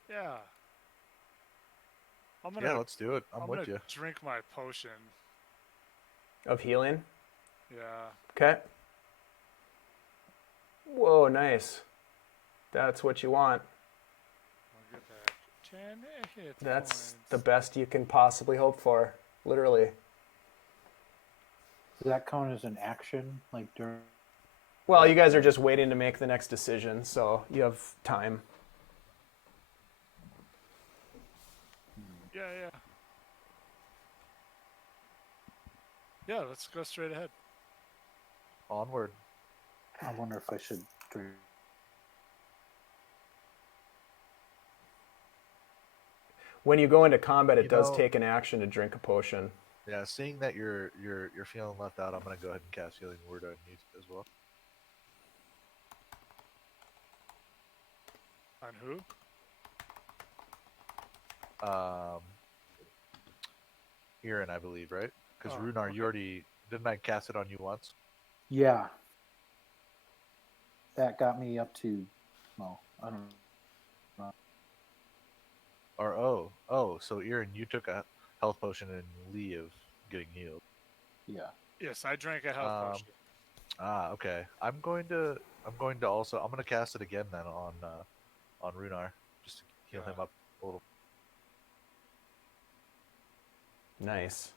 Yeah. I'm Yeah, gonna let's do it. I'm with gonna you. drink my potion. Of healing? Yeah. Okay. Whoa, nice. That's what you want. I'll get back 10 hit That's points. the best you can possibly hope for. Literally. Does that count as an action, like during? Well, you guys are just waiting to make the next decision, so you have time. Yeah, yeah. Yeah, let's go straight ahead. Onward. I wonder if I should drink. When you go into combat, it You does know- take an action to drink a potion. Yeah, seeing that you're feeling left out, I'm gonna go ahead and cast Healing Word on you as well. On who? Irin, I believe, right? Because Oh, Rhunar, okay. you already didn't I cast it on you once? Yeah. That got me up to, well, I don't know. Or so Irin, you took a health potion in lieu of getting healed. Yeah. Yes, I drank a health potion. Okay. I'm going to cast it again then on Rhunar, just to heal him up a little. Nice.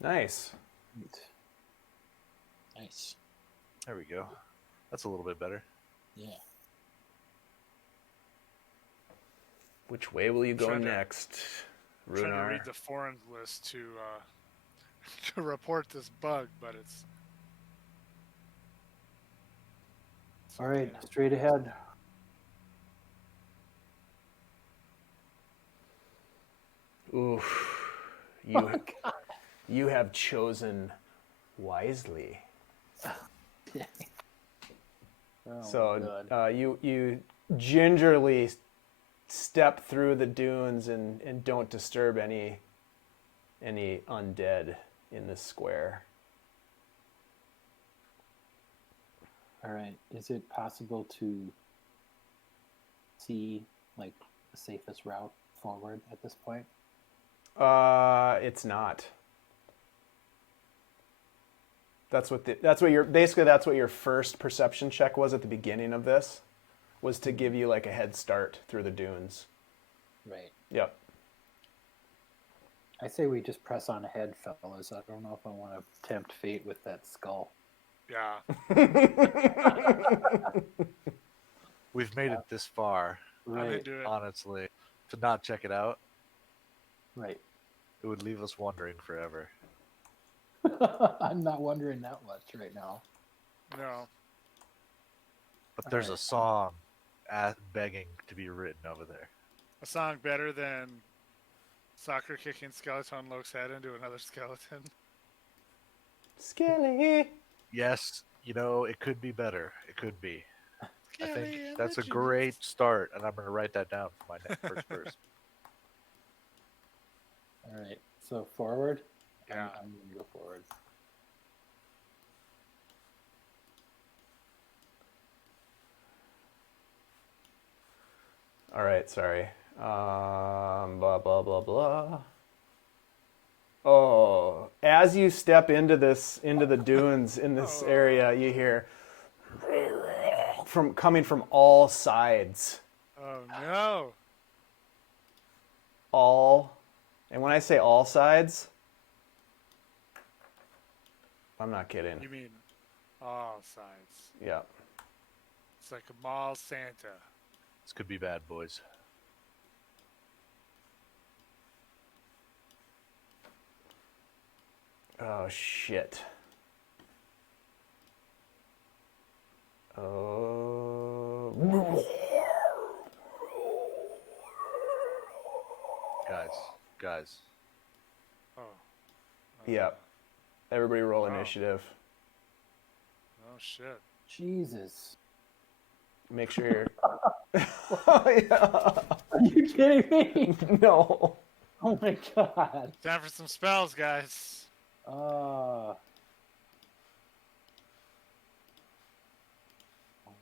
Nice. Neat. Nice. There we go. That's a little bit better. Yeah. Which way will you go Trying to- next, Trying to Ruhnar? read the foreign list to to report this bug, but it's All right, okay. straight ahead. Oof. You have chosen wisely. Oh, So God. you gingerly step through the dunes and don't disturb any undead in this square. All right. Is it possible to see like the safest route forward at this point? It's not. That's what your first perception check was at the beginning of this, was to give you like a head start through the dunes. Right. Yep. I say we just press on ahead, fellas. I don't know if I want to tempt fate with that skull. Yeah. We've made it this far, I'm Right. into it. honestly. To not check it out, Right. it would leave us wondering forever. I'm not wondering that much right now. No. But there's a Alright. song begging to be written over there. A song better than soccer kicking skeleton Loke's head into another skeleton. Skilly. Yes, it could be better. It could be. I Skelly think and that's the a great Jews. start, and I'm going to write that down for my next first verse. All right. So forward. Yeah. I'm going to go forward. All right, sorry. Blah blah blah blah. Oh, as you step into the dunes in this area, you hear coming from all sides. Oh no. And when I say all sides, I'm not kidding. You mean all sides. Yeah. It's like a mall Santa. This could be bad, boys. Oh shit. Oh. Guys. Oh. Yeah. Everybody roll Wow. initiative. Oh shit. Jesus. Make sure you're. Oh, yeah. Are you kidding me? No. Oh my god. Time for some spells, guys. Oh my.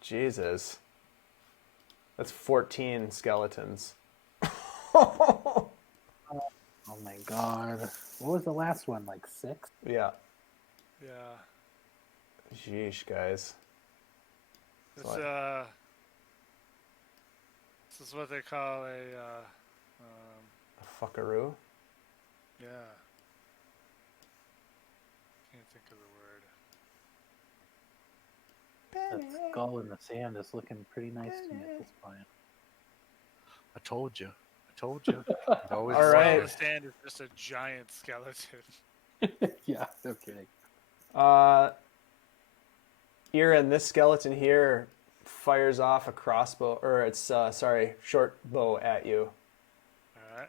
Jesus. That's 14 skeletons. Oh my god. What was the last one? Like 6? Yeah. Yeah. Sheesh, guys. This So this is what they call a a fuckaroo. yeah. Can't think of the word. That skull in the sand is looking pretty nice to me at this point. I told you. Always All The right. skull in the sand is just a giant skeleton. Yeah, no kidding. Irin, this skeleton here fires off a crossbow, or it's short bow at you. All right.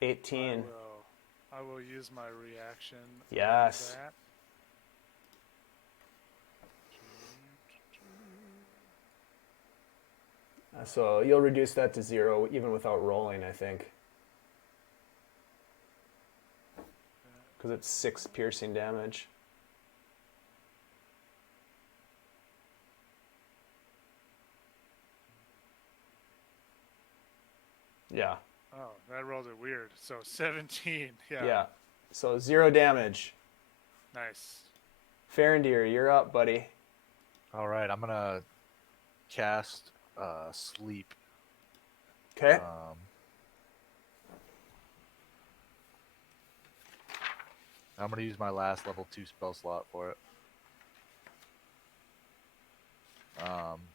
18. I will use my reaction. on Yes. that. So you'll reduce that to 0 even without rolling, I think. Because it's 6 piercing damage. Yeah. Oh, that rolled it weird. So 17. Yeah. Yeah. So 0 damage. Nice. Farindyr, you're up, buddy. All right, I'm gonna cast sleep. Okay. I'm gonna use my last level 2 spell slot for it.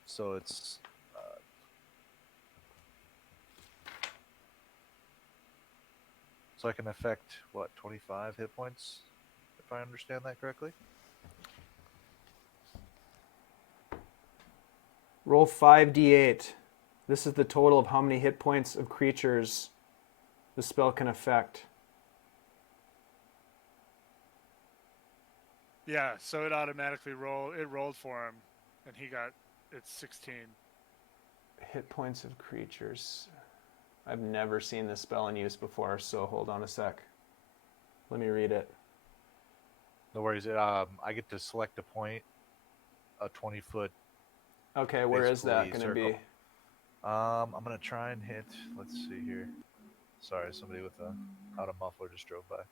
So it's so I can affect what 25 hit points, if I understand that correctly. Roll 5d8. This is the total of how many hit points of creatures the spell can affect. Yeah, so it automatically rolled for him, and he got it's 16. Hit points of creatures. I've never seen this spell in use before, so hold on a sec. Let me read it. No worries. I get to select a point, a 20-foot. Okay, where is that going to Basically, be? I'm gonna try and hit. Let's see here. Sorry, somebody with out a muffler just drove by.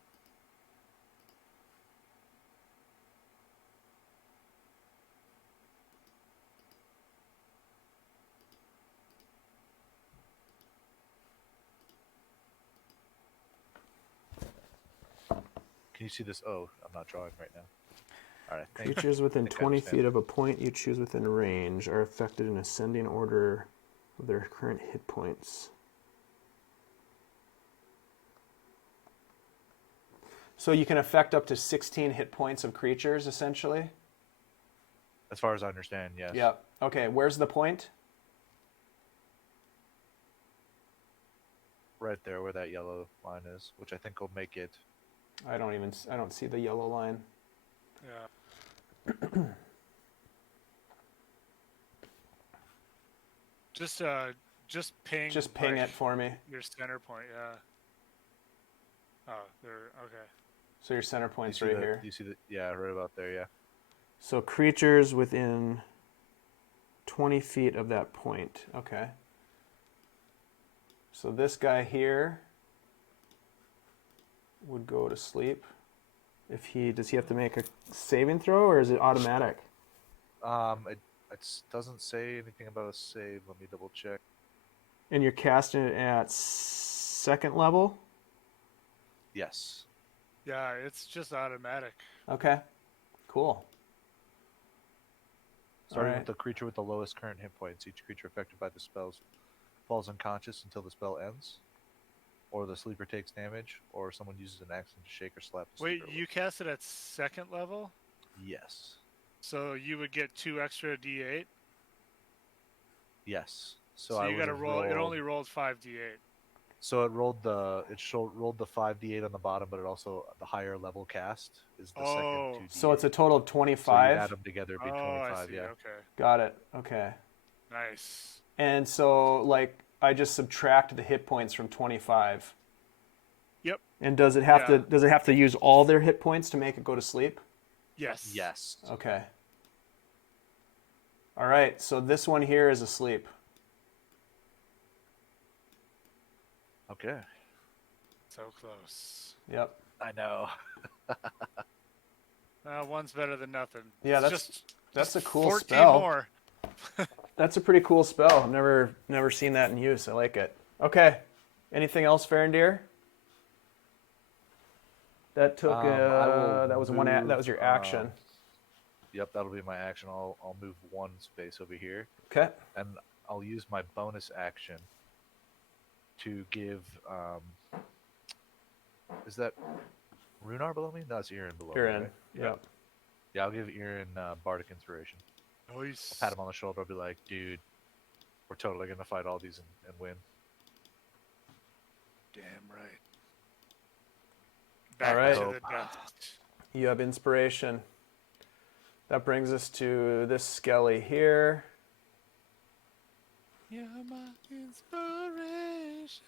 Can you see this? Oh, I'm not drawing right now. All right. thank you. Creatures within think I 20 understand. feet of a point you choose within range are affected in ascending order of their current hit points. So you can affect up to 16 hit points of creatures, essentially? As far as I understand, yes. Yep. Okay, where's the point? Right there where that yellow line is, which I think will make it. I don't see the yellow line. Yeah. Just ping. Just ping like, it for me. Your center point, yeah. Oh, there. Okay. So your center Do you point's see right the- here. Do you see the? Yeah, right about there. Yeah. So creatures within 20 feet of that point. Okay. So this guy here would go to sleep. Does he have to make a saving throw, or is it automatic? It doesn't say anything about a save. Let me double check. And you're casting it at second level? Yes. Yeah, it's just automatic. Okay. Cool. Starting Alright. with the creature with the lowest current hit points, each creature affected by the spells falls unconscious until the spell ends, or the sleeper takes damage, or someone uses an action to shake or slap the Wait, sleeper. you cast it at 2nd level? Yes. So you would get 2 extra d8? Yes. So I you would gotta have roll. It rolled- only rolled 5d8. So it rolled the 5d8 on the bottom, but it also the higher level cast is the second Oh. 2d8. So it's a total of So you 25. add them together, it'd be Oh, 25. I see. Yeah. Okay. Got it. Okay. Nice. And so, like, I just subtract the hit points from 25. Yep. And does it have Yeah. to use all their hit points to make it go to sleep? Yes. Yes. Okay. All right. So this one here is asleep. Okay. So close. Yep. I know. One's better than nothing. Yeah, It's that's just a cool 14 spell. more. That's a pretty cool spell. I've never seen that in use. I like it. Okay. Anything else, Farindyr? That took I will that was that was your move, action. Yep, that'll be my action. I'll move one space over here, Okay. and I'll use my bonus action to give. Is that Rhunar below me? No, it's Irin below You're me. in. Right? Yep. Yeah, I'll give Irin Bardic Inspiration. Nice. Pat him on the shoulder. I'll be like, dude, we're totally gonna fight all these and win. Damn right. Back All right. to the dust. You have inspiration. That brings us to this skelly here. You're my inspiration.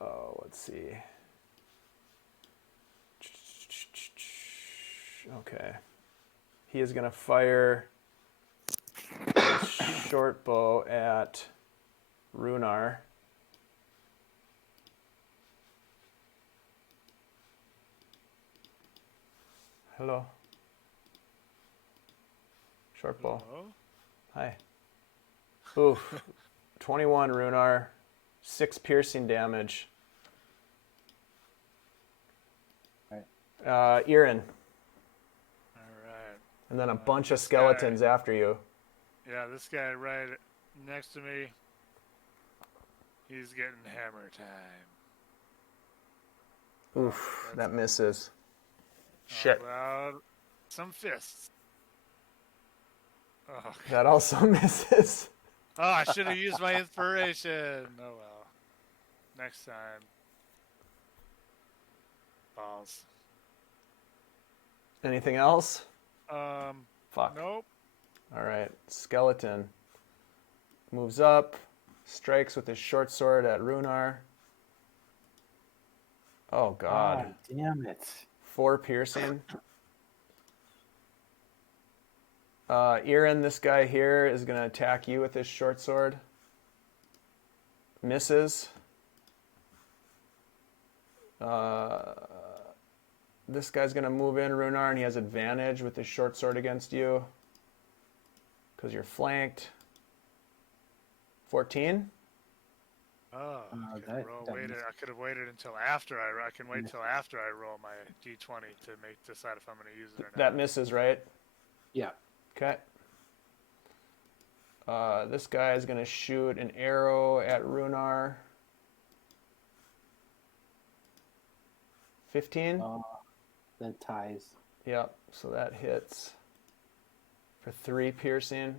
Oh, let's see. Okay. He is going to fire a short bow at Rhunar. Hello. Short bow. Hello? Hi. Oof. 21 Rhunar. 6 piercing damage. Irin. Alright. And then a bunch of this skeletons after you. Yeah, this guy right next to me, he's getting hammer time. Oof, that misses. How Shit. about some fists? Oh, That also misses. I should have used my inspiration. Oh well. Next time. Balls. Anything else? Fuck. Nope. All right. Skeleton moves up, strikes with his short sword at Rhunar. Oh god. God damn it. 4 piercing. Irin, this guy here, is going to attack you with his short sword. Misses. This guy's going to move in, Rhunar, and he has advantage with his short sword against you. Because you're flanked. 14? Oh, I could that have waited until after I can wait till after I roll my d20 to decide if I'm going to use it or not. That misses, right? Yeah. Okay. This guy is going to shoot an arrow at Rhunar. 15? That ties. Yep, so that hits for 3 piercing.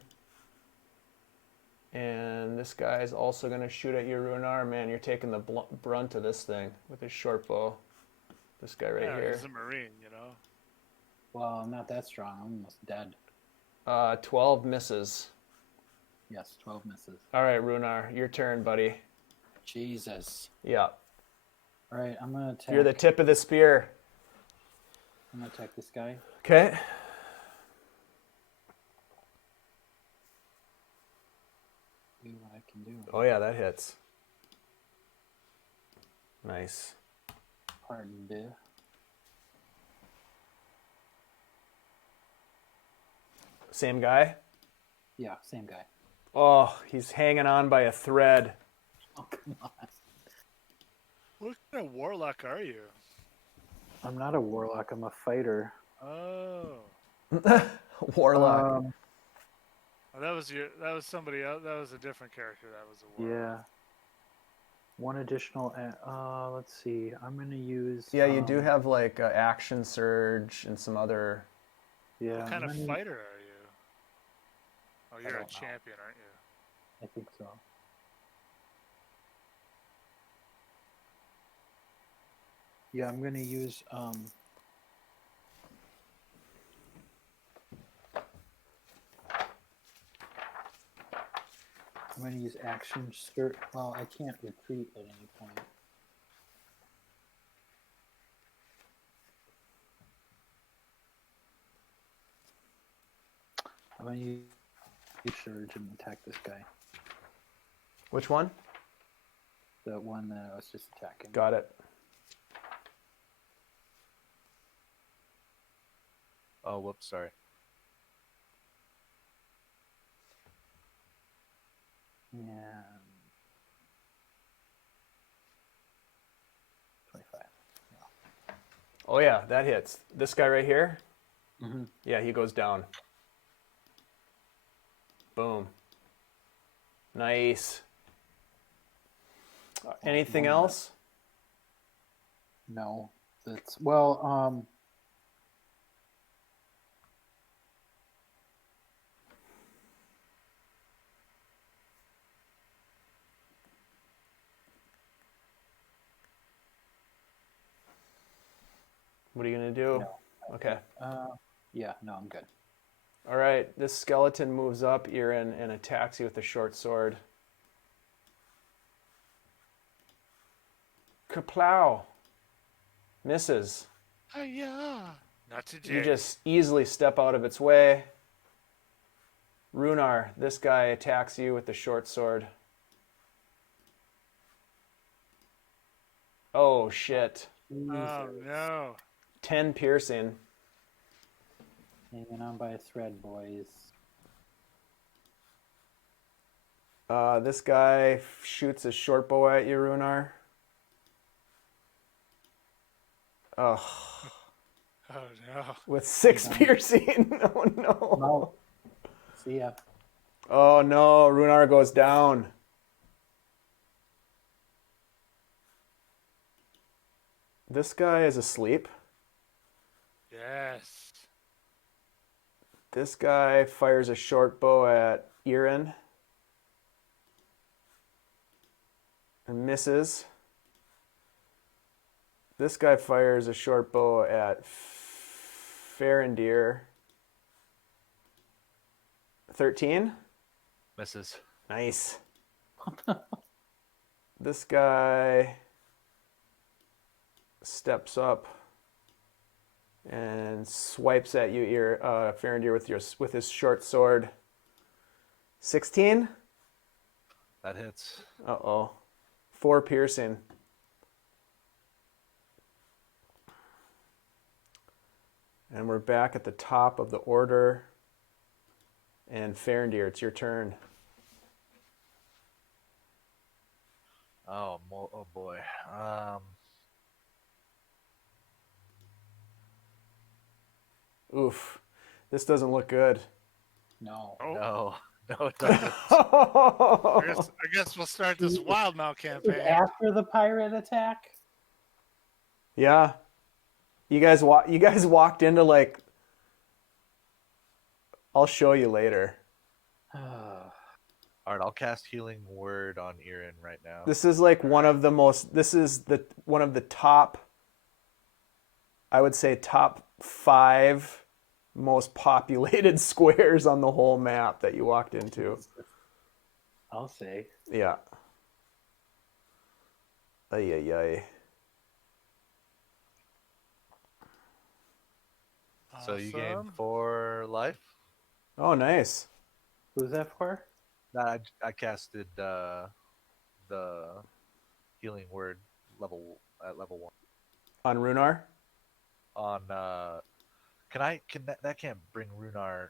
And this guy is also going to shoot at you, Rhunar. Man, you're taking the brunt of this thing with his short bow. This guy right Yeah, here. he's a marine, you know. Well, I'm not that strong. I'm almost dead. 12 misses. Yes, 12 misses. All right, Rhunar, your turn, buddy. Jesus. Yeah, All right, I'm going to attack. you're the tip of the spear. I'm going to attack this guy. Okay. Do what I can do. Oh, yeah, that hits. Nice. Pardon, dude. Same guy? Yeah, same guy. Oh, he's hanging on by a thread. Oh, come on. What kind of warlock are you? I'm not a warlock. I'm a fighter. Oh. Warlock. Oh, that was somebody else. That was a different character. That was a warlock. Yeah. One additional. Let's see. I'm gonna use. Yeah, you do have like action surge and some other. Yeah. What kind I'm of gonna- fighter are you? Oh, you're a don't know. champion, aren't you? I think so. Yeah, I'm gonna use. I'm going to use action skirt. Well, I can't retreat at any point. I'm going to use surge and attack this guy. Which one? The one that I was just attacking. Got it. Oh, whoops, sorry. And 25. Oh yeah, that hits. This guy right here. Mm-hmm. Yeah, he goes down. Boom. Nice. Anything more else? No, that's well. What are you gonna do? No. Okay. Yeah, no, I'm good. All right. This skeleton moves up, Irin, and attacks you with a short sword. Kaplow. Misses. Hiya! Not today. You just easily step out of its way. Rhunar, this guy attacks you with the short sword. Oh shit. Oh no! 10 piercing. Hanging on by a thread, boys. This guy shoots a short bow at you, Rhunar. Oh, Oh no! with 6 piercing. Oh no. No. See ya. Oh no, Rhunar goes down. This guy is asleep. Yes. This guy fires a short bow at Irin and misses. This guy fires a short bow at Farindyr. 13? Misses. Nice. This guy steps up and swipes at you, Farindyr, with his short sword. 16? That hits. Uh-oh. 4 piercing. And we're back at the top of the order. And Farindyr, it's your turn. Oh, oh boy. Oof. This doesn't look good. No. Oh, No. No, it doesn't. I guess we'll start this Wildmouth campaign. After the pirate attack? Yeah. You guys walked into like, I'll show you later. All right, I'll cast Healing Word on Irin right now. This is like one of the top, I would say top 5 most populated squares on the whole map that you walked into. I'll say. Yeah. Ay, ay, ay. So you gain Awesome. 4 life. Oh, nice. Who's that for? Nah, I casted the Healing Word at level 1 On Rhunar? on. That can't bring Rhunar.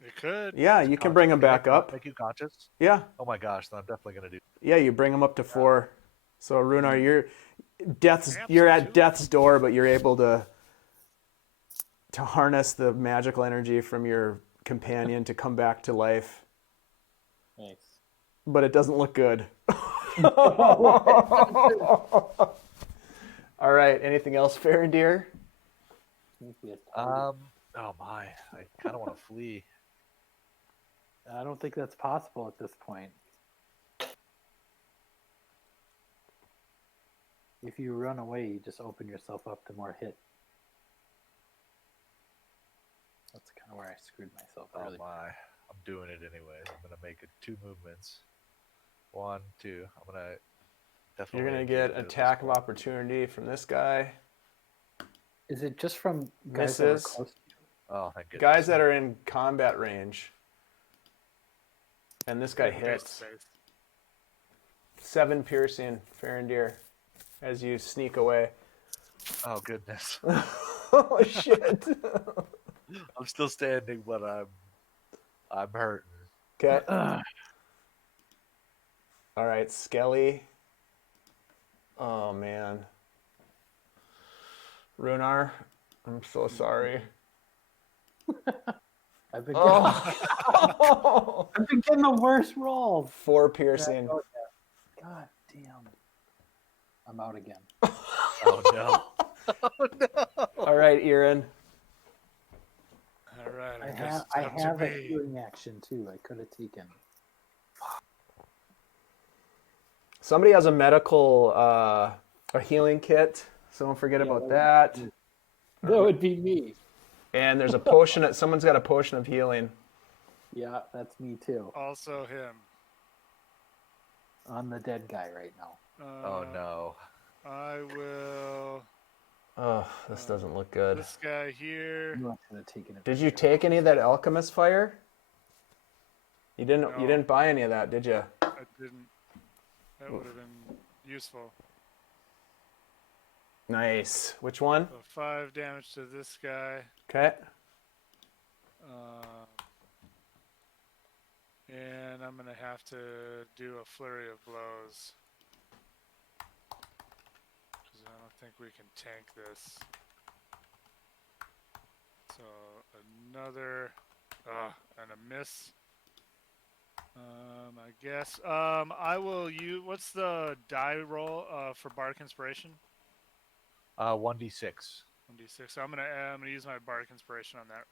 It could. Yeah, you can bring him back up. Make you conscious. Yeah. Oh my gosh, then I'm definitely gonna do. Yeah, you bring him up to 4. So Rhunar, you're Perhaps at two. death's door, but you're able to to harness the magical energy from your companion to come back to life, Thanks. but it doesn't look good. All right. Anything else, Farindyr? Oh my, I kind of want to flee. I don't think that's possible at this point. If you run away, you just open yourself up to more hit. That's kind of where I screwed myself. Oh Really. my, I'm doing it anyways. I'm gonna make it 2 movements. 1, 2. I'm gonna definitely. You're going to engage get it at this attack of point. opportunity from this guy. Is it just from guys that are Misses. close? Oh, thank goodness. Guys that are in combat range. And this guy Face hits. to face. 7 piercing, Farindyr, as you sneak away. Oh goodness. Oh, shit. I'm still standing, but I'm hurting. Okay. All right, Skelly. Oh, man. Rhunar, I'm so sorry. I've been getting, Oh. I've been getting the worst rolls. 4 piercing. God damn. I'm out again. Oh no. Oh no. All right, Irin. All right. I guess have it's up to a me. healing action too. I could have taken. Somebody has a medical, a healing kit, so don't forget Yeah, about that that. That would be me. And there's a potion, someone's got a potion of healing. Yeah, that's me too. Also him. I'm the dead guy right now. Oh no. I will. Oh, this doesn't look good. This guy here. You should have taken it. Did you take any of that alchemist fire? You didn't. No. You didn't buy any of that, did you? I didn't. That would have been useful. Nice. Which one? So 5 damage to this guy. Okay. And I'm going to have to do a flurry of blows. Because I don't think we can tank this. So another. And a miss. I guess. I will use. What's the die roll for Bardic Inspiration? 1d6. 1d6. So I'm gonna use my Bardic Inspiration on that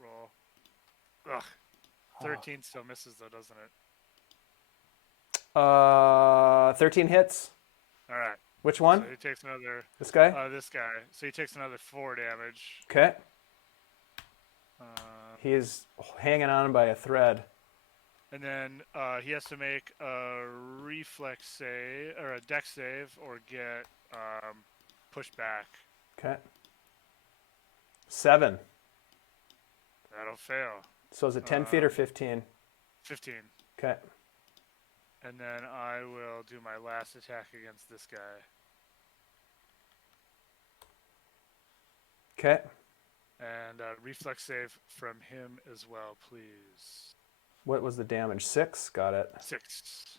roll. Ugh. 13 still misses though, doesn't it? 13 hits. All right. Which one? So he takes another. This guy? This guy. So he takes another 4 damage. Okay. Uh, He is hanging on by a thread. and then he has to make a reflex save or a dex save or get pushed back. Okay. 7. That'll fail. So is it 10 feet or 15? 15. Okay. And then I will do my last attack against this guy. Okay. And reflex save from him as well, please. What was the damage? 6? Got it. 6.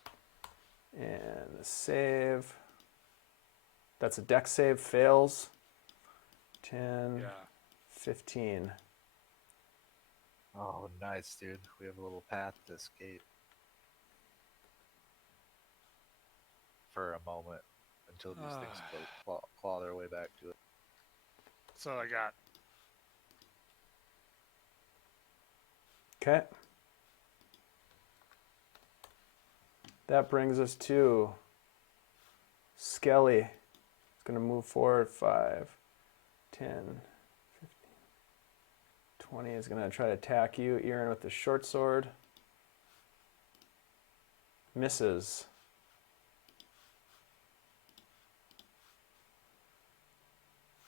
And the save. That's a dex save. Fails. 10, Yeah. 15. Oh, nice, dude. We have a little path to escape. For a moment. Until these things claw their way back to it. That's all I got. Okay. That brings us to Skelly. It's going to move forward 5, 10, 15, 20. Is going to try to attack you, Irin, with the short sword. Misses.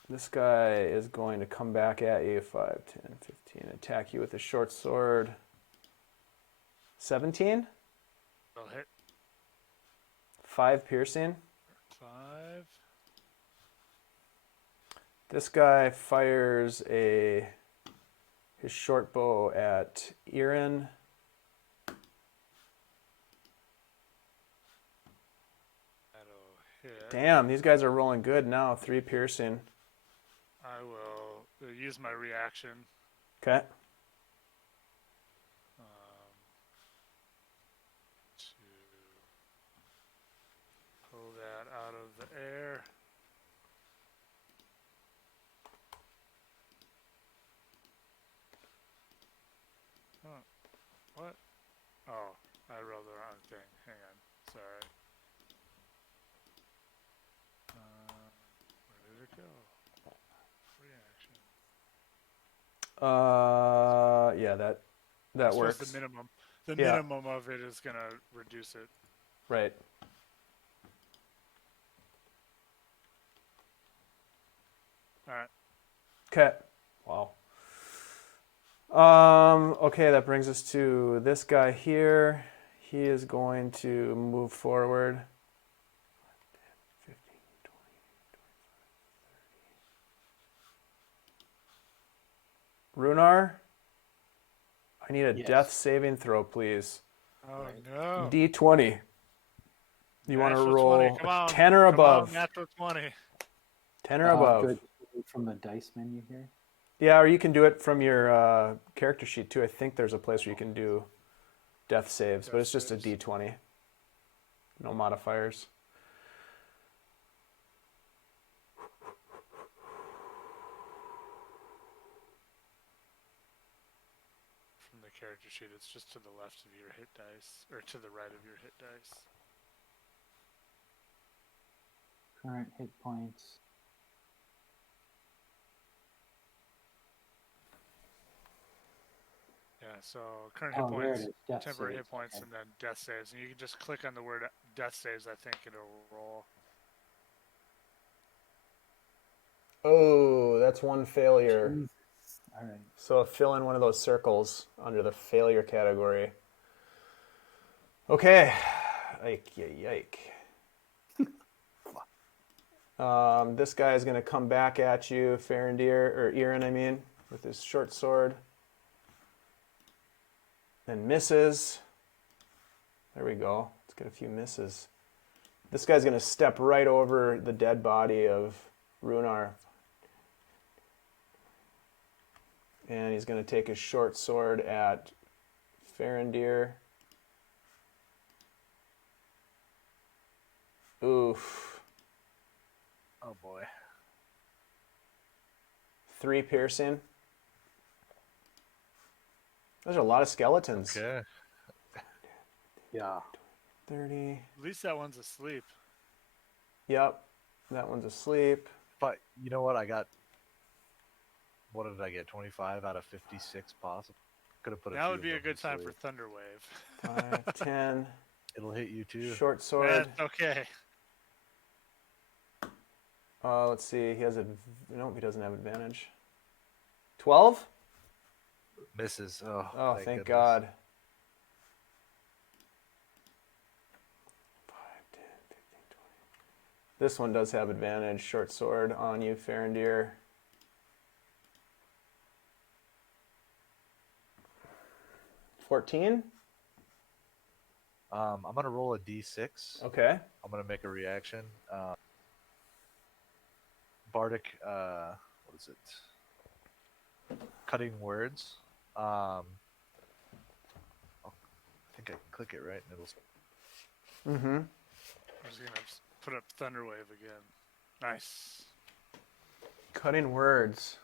This guy is going to come back at you, 5, 10, 15, attack you with the short sword. 17? I'll hit 5 piercing. 5. This guy fires his short bow at Irin. That'll hit. Damn, these guys are rolling good now. 3 piercing. I will use my reaction. Okay. To pull that out of the air. Huh. What? Oh, I rolled the wrong thing. Hang on. Sorry. Where did it go? Reaction. Yeah, that I suppose works. the minimum. The Yeah. minimum of it is gonna reduce it. Right. All right. Okay. Wow. Okay, that brings us to this guy here. He is going to move forward. 15, 20, 25, 30. Rhunar, I need a Yes. death saving throw, please. Oh Right. no. D20. You want to Natural roll 20. Come on. 10 or Come above. on, natural 20. 10 or above. Do I do it from the dice menu here? Yeah, or you can do it from your character sheet too. I think there's a place where you can do death saves, but Death it's just saves. a D20. No modifiers. From the character sheet, it's just to the left of your hit dice, or to the right of your hit dice. Current hit points. Yeah, so current hit Oh, there it points, is. Death temporary saves. hit points, Okay. and then death saves. And you can just click on the word death saves, I think it'll roll. Oh, that's one failure. Jesus. All right. So fill in one of those circles under the failure category. Okay. Yike. This guy is going to come back at you, Farindyr, or Irin, I mean, with his short sword. And misses. There we go. Let's get a few misses. This guy's going to step right over the dead body of Rhunar. And he's going to take his short sword at Farindyr. Oof. Oh boy. 3 piercing. Those are a lot of skeletons. Okay. Yeah. 30. At least that one's asleep. Yep. That one's asleep. But you know what? I got. What did I get? 25 out of 56 possible. Could have put. Now few would be of a them good to time for sleep. Thunder Wave. 5, 10. It'll hit you too. Short sword. Okay. Let's see. He has a. Nope, he doesn't have advantage. 12? Misses. Oh, Oh, thank goodness. God. 5, 10, 15, 20. This one does have advantage. Short sword on you, Farindyr. 14? I'm gonna roll a d6. Okay. I'm gonna make a reaction. Bardic. What is it? Cutting words. I think I can click it right, and it'll. Mm-hmm. I'm just gonna put up Thunder Wave again. Nice. Cutting words.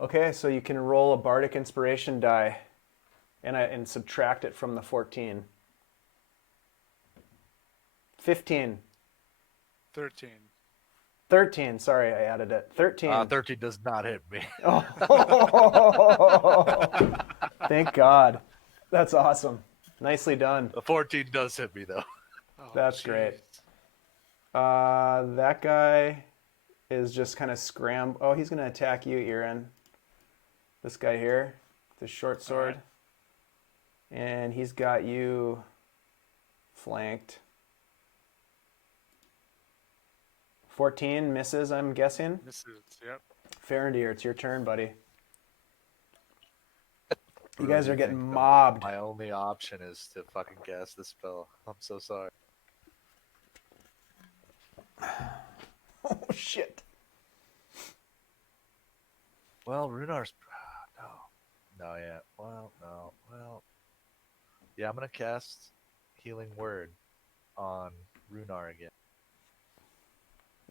Okay, so you can roll a bardic inspiration die and subtract it from the 14. 15. 13. 13. Sorry, I added it. 13. 13 does not hit me. Oh. Thank God. That's awesome. Nicely done. The 14 does hit me though. Oh, That's great. jeez. That guy is just kind of Oh, he's going to attack you, Irin. This guy here, the short sword. Alright. And he's got you flanked. 14 misses, I'm guessing. Misses. Yep. Farindyr, it's your turn, buddy. You I guys really are getting think mobbed. My only option is to fucking cast the spell. I'm so sorry. Oh shit. Well, Runar's no, yeah. Well, no, well, yeah. I'm gonna cast Healing Word on Ruhnar again.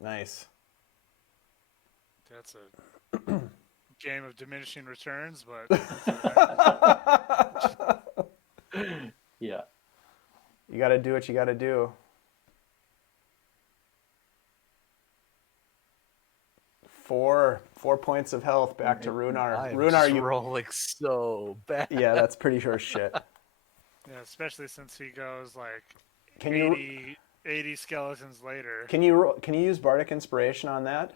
Nice. That's a game of diminishing returns, but Yeah. You got to do what you got to do. 4 points of health back to Rhunar. I am Rhunar, just rolling so bad. yeah, that's pretty sure shit. yeah, especially since he goes like Can you 80 skeletons later. can you use Bardic Inspiration on that?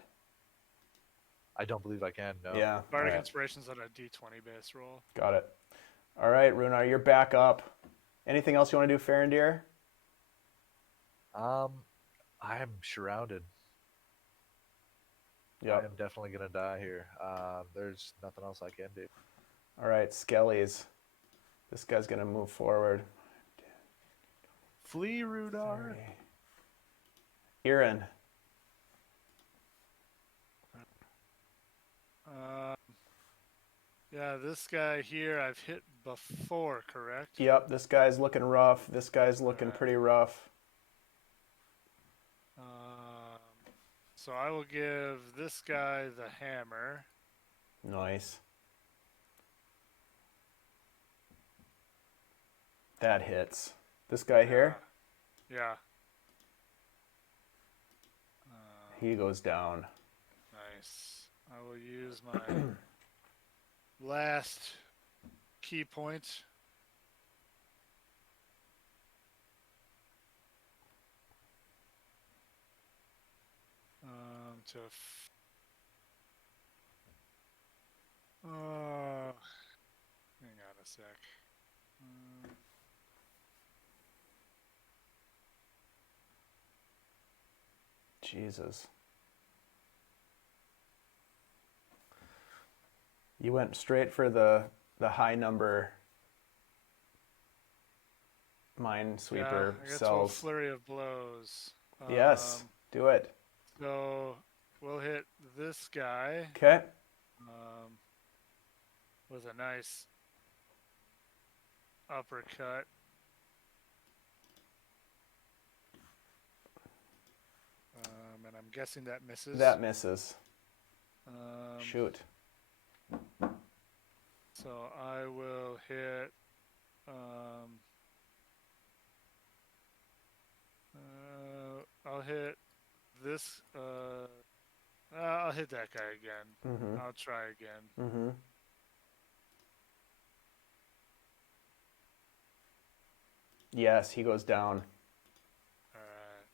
I don't believe I can. No. Yeah. Bardic all right. Inspiration's on a D20 base roll. Got it. All right, Rhunar, you're back up. Anything else you want to do, Farindyr? I am shrouded. Yep. I am definitely gonna die here. There's nothing else I can do. All right, Skellies. This guy's gonna move forward. Flee, Ruhnar. Irin. Yeah, this guy here I've hit before, correct? Yep, this guy's looking rough. This guy's looking Alright. pretty rough. So I will give this guy the hammer. Nice. That hits. This guy here, Yeah. he goes down. Nice. I will use my last key point. Hang on a sec. Jesus. You went straight for the high number Minesweeper I got to a cells. flurry of blows. Yes, do it. So we'll hit this guy Okay. with a nice uppercut. And I'm guessing that misses. That misses. Um, Shoot. So I will hit. I'll hit this. I'll hit that guy again. Mm-hmm. I'll try again. Mm-hmm. Yes, he goes down. All right.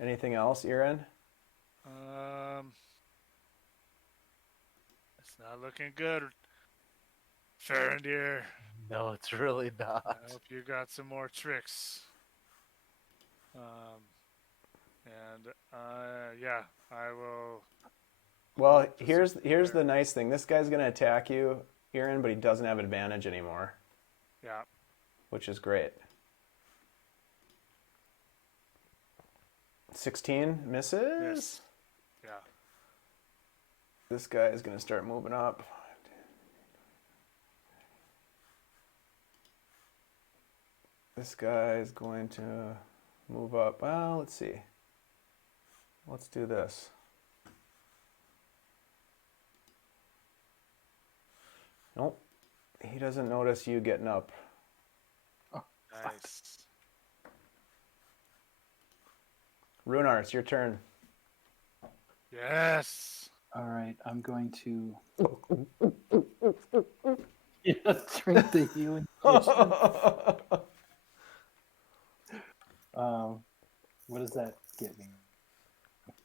Anything else, Irin? It's not looking good, Farindyr. No, it's really not. I hope you got some more tricks. Yeah, I will. Well, here's the nice thing. This guy's gonna attack you, Irin, but he doesn't have advantage anymore, Yeah. which is great. 16 misses. Miss. Yeah. This guy is gonna start moving up. This guy is going to move up. Well, let's see. Let's do this. Nope. He doesn't notice you getting up. Nice. Rhunar, it's your turn. Yes. All right, I'm going to drink the healing potion. What does that get me?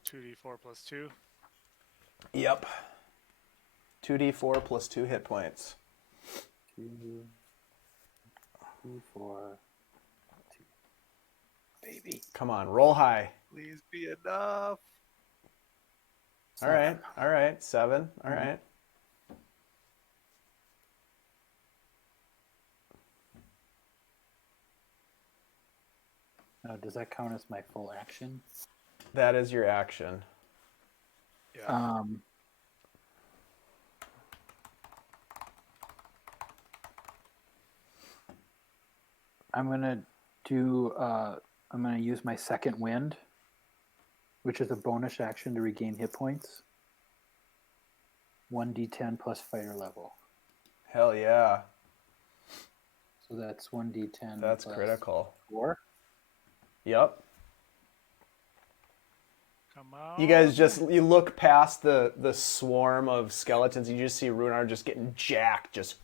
2d4 plus 2. Yep. 2d4 plus 2 hit points. 2, 4, 2. Baby. Come on, roll high. Please be enough. All right. 7. All right. Now, does that count as my full action? That is your action. Yeah. I'm gonna do. I'm gonna use my second wind, which is a bonus action to regain hit points. 1d10 plus fighter level. Hell yeah. So that's 1d10. That's plus critical. 4. Yep. Come on. You guys you look past the swarm of skeletons. You just see Rhunar just getting jacked. Just.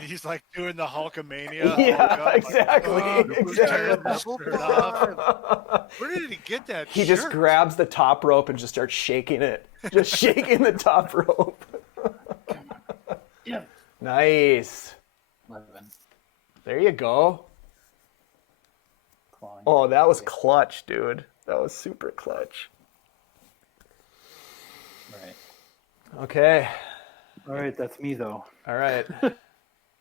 He's like doing the Hulkamania. Yeah, Hulk up, exactly. Like, Exactly. shirt off. Where did he get that He shirt? just grabs the top rope and just starts shaking it. Just shaking the top rope. Yeah. Nice. 11. There you go. Clawing. Oh, that was clutch, dude. That was super clutch. Right. Okay. All right, that's me though. All right.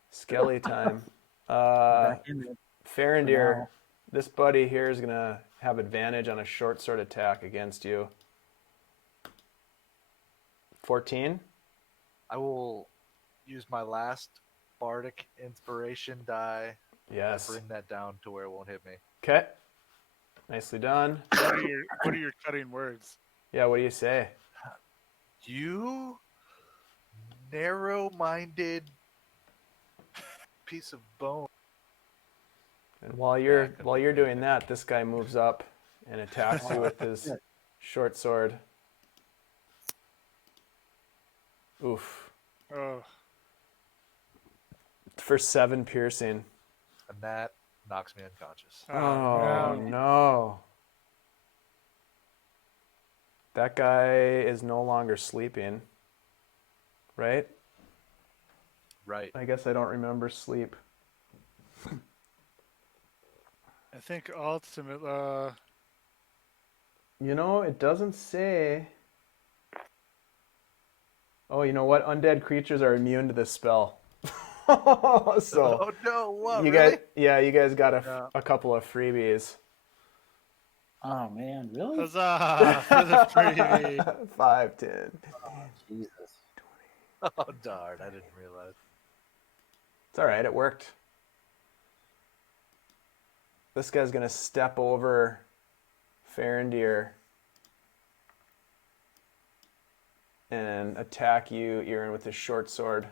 Skelly time. Back in it. Farindyr, now. this buddy here is going to have advantage on a short sword attack against you. 14? I will use my last bardic inspiration die Yes. to bring that down to where it won't hit me. Okay. Nicely done. What are your cutting words? Yeah, what do you say? You narrow-minded piece of bone. And while you're doing that, this guy moves up and attacks you with his short sword. Oof. Oh, For 7 piercing. And that knocks me unconscious. Oh, no. That guy is no longer sleeping. Right? Right. I guess I don't remember sleep. I think ultimately. You know, it doesn't say. Oh, you know what? Undead creatures are immune to this spell. So Oh no! What? you Really? you guys got Yeah. a couple of freebies. Oh man, really? Huzzah for the freebie. 5, 10. Jesus. Oh darn! I didn't realize. It's all right. It worked. This guy's gonna step over Farindyr and attack you, Irin, with his short sword.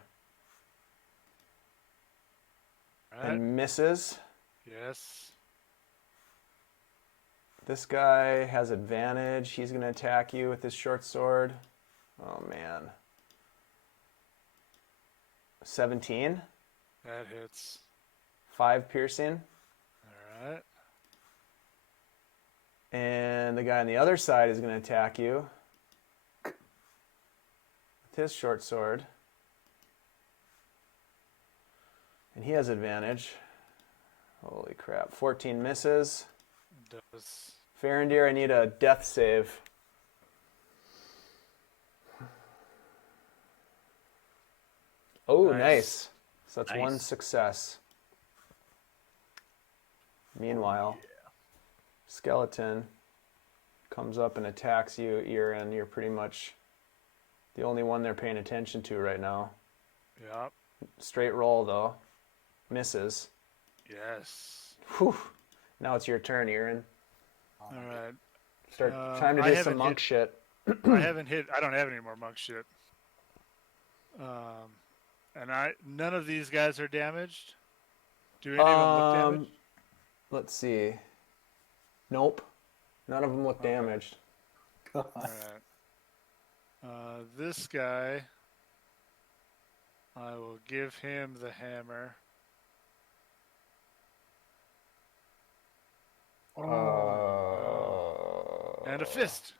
Right. And misses. Yes. This guy has advantage. He's going to attack you with his short sword. Oh, man. 17. That hits. 5 piercing. All right. And the guy on the other side is going to attack you with his short sword. And he has advantage. Holy crap. 14 misses. Does. Farindyr, I need a death save. Oh, nice. So that's Nice. 1 success. Meanwhile, skeleton comes up and attacks you, Irin. You're pretty much the only one they're paying attention to right now. Yep. Straight roll, though. Misses. Yes. Whew. Now it's your turn, Irin. All right. Time to I do haven't some monk hit- shit. I haven't hit. I don't have any more monk shit. And none of these guys are damaged. Do any of them look damaged? Let's see. Nope. None of them look damaged. All right. This guy, I will give him the hammer. And a fist.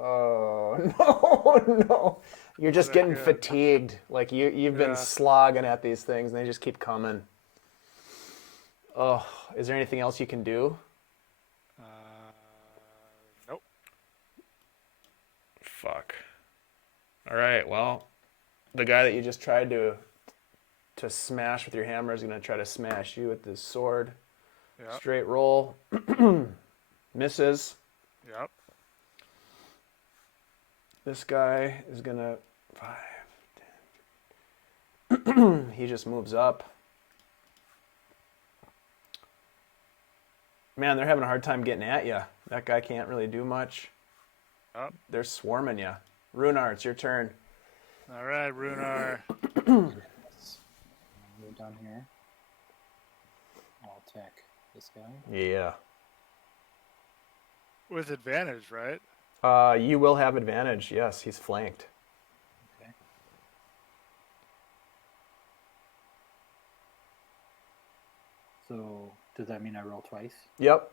Oh no, no! You're just that getting good? fatigued. Like you've been Yeah. slogging at these things, and they just keep coming. Oh, is there anything else you can do? Nope. Fuck. All right. Well, the guy that you just tried to smash with your hammer is gonna try to smash you with his sword. Yep. Straight roll. Misses. Yep. This guy is gonna 5, 10. He just moves up. Man, they're having a hard time getting at you. That guy can't really do much. Yep. They're swarming you. Rhunar, it's your turn. All right, Rhunar. Move down here. I'll attack this guy. Yeah. With advantage, right? You will have advantage. Yes, he's flanked. Okay. So does that mean I roll twice? Yep.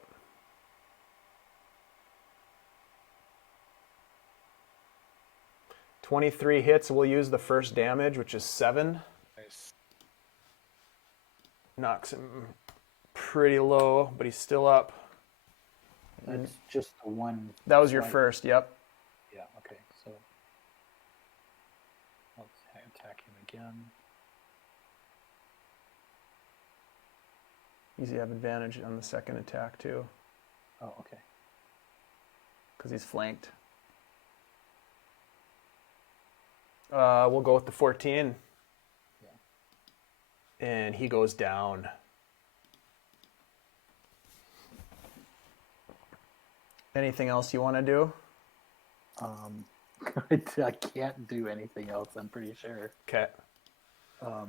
"23 hits. We'll use the first damage, which is 7. Nice. Knocks him pretty low, but he's still up. That's just the one. That was your swipe. first. Yep. Yeah. Okay. So I'll attack him again. You have advantage on the second attack too, Oh, okay. because he's flanked. We'll go with the 14. Yeah. And he goes down. Anything else you want to do? I can't do anything else. I'm pretty sure, Okay.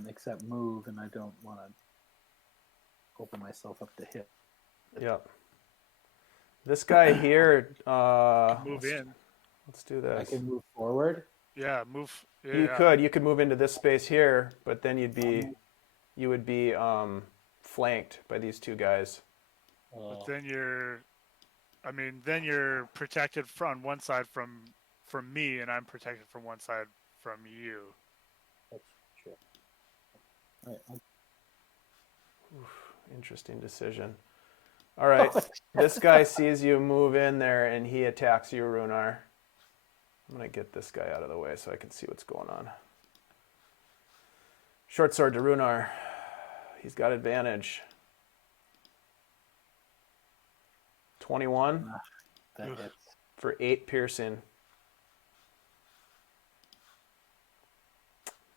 except move, and I don't want to open myself up to hit. Yep. This guy here. Move in. Let's do I this. can move forward. Yeah, move. Yeah, You could move into this space here, but then you would be flanked by these two guys. But then then you're protected from one side from me, and I'm protected from one side from you. That's true. All right. Interesting decision. All right. This guy sees you move in there, and he attacks you, Rhunar. I'm going to get this guy out of the way so I can see what's going on. Short sword to Rhunar. He's got advantage. 21 That hits. for 8 piercing.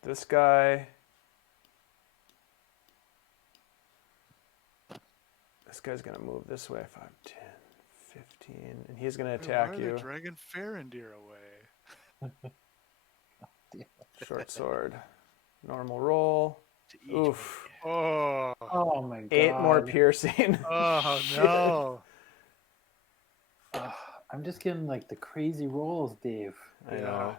This guy's going to move this way. 5, 10, 15. And he's going to attack Why you. are they dragging Farindyr away? Short sword. Normal roll. Oof. Oh. Oh my god. 8 more piercing. Oh no. I'm just getting like the crazy rolls, Dave. I know.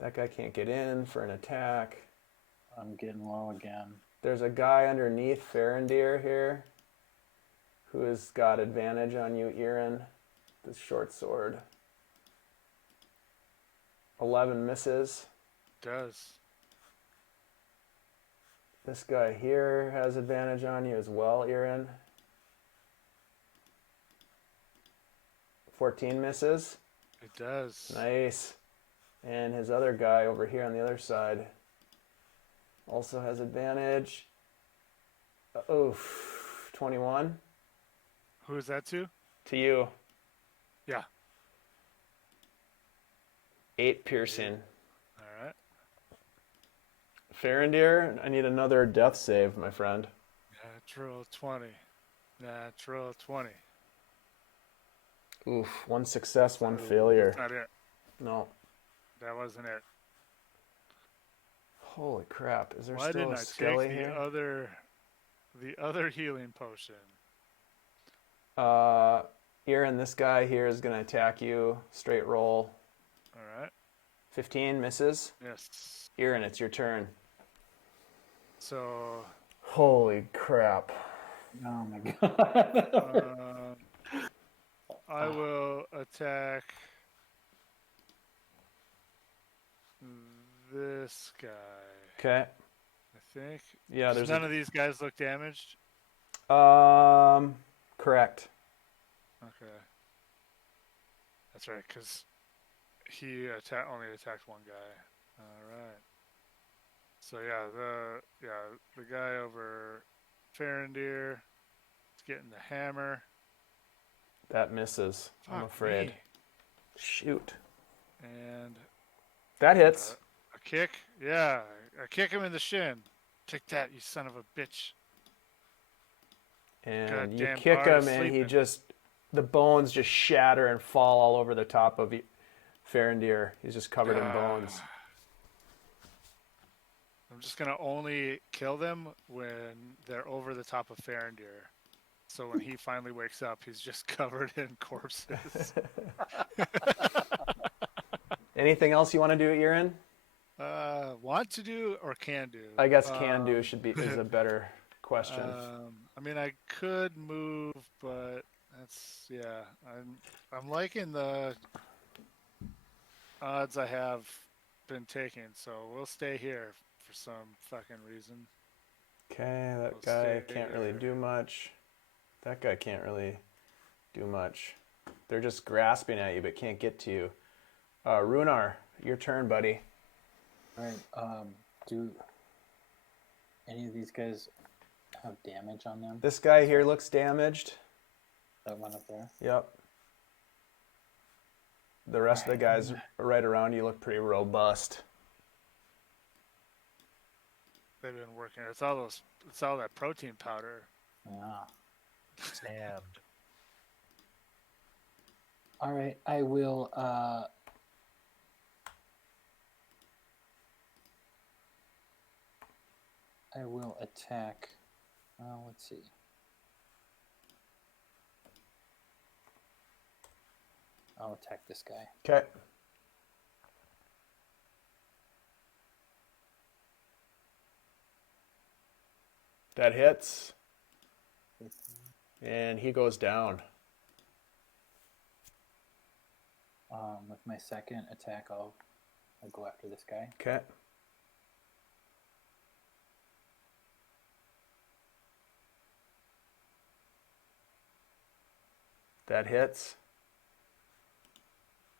That guy can't get in for an attack. I'm getting low again. There's a guy underneath Farindyr here who has got advantage on you, Irin. This short sword. 11 misses. Does. This guy here has advantage on you as well, Irin. 14 misses. It does. Nice. And his other guy over here on the other side also has advantage. Oof. 21. Who is that to? To you. Yeah. 8 piercing. All right. Farindyr, I need another death save, my friend. Natural 20. Natural 20. Oof. 1 success, 1 failure. That's not it. No. That wasn't it. Holy crap. Is there Why still didn't a I skelly take here? the other healing potion? Irin, this guy here is going to attack you. Straight roll. All right. 15 misses. Yes. Irin, it's your turn. So Holy crap. Oh my god. I will attack this guy. Okay. I think. Yeah, Does there's none of these guys look damaged? Correct. Okay. That's right, because he only attacked one guy. All right. So yeah, the guy over Farindyr getting the hammer. That misses, I'm Fuck afraid. me. Shoot. And That hits. a kick. Yeah, I kick him in the shin. Take that, you son of a bitch. And you goddamn kick guard him, is and he sleeping. just, the bones just shatter and fall all over the top of Farindyr. He's just covered in bones. I'm just gonna only kill them when they're over the top of Farindyr. So when he finally wakes up, he's just covered in corpses. Anything else you want to do, Irin? Want to do or can do? I guess can do is a better question. I mean, I could move, but that's I'm liking the odds I have been taking, so we'll stay here for some fucking reason. Okay, that We'll guy stay can't really here. do much. That guy can't really do much. They're just grasping at you but can't get to you. Rhunar, your turn, buddy. All right. Do any of these guys have damage on them? This guy here looks damaged. That one up there. Yep. The rest of the guys right around you look pretty robust. They've been working. It's all that protein powder. Yeah. Damned. All right. I will. I will attack. Let's see. I'll attack this guy. Okay. That hits. And he goes down. With my second attack, I'll go after this guy. Okay. That hits.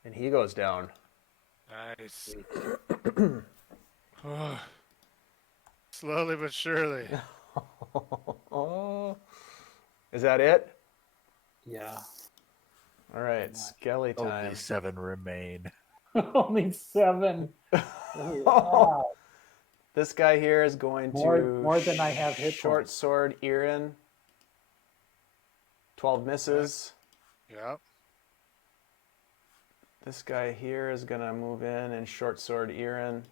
And he goes down. Nice. Slowly but surely. Is that it? Yeah. All right, skelly time. Only 7 remain. Only 7. Wow. This guy here is going More to than I have hit short points. sword Irin. 12 misses. Yep. This guy here is going to move in and short sword Irin.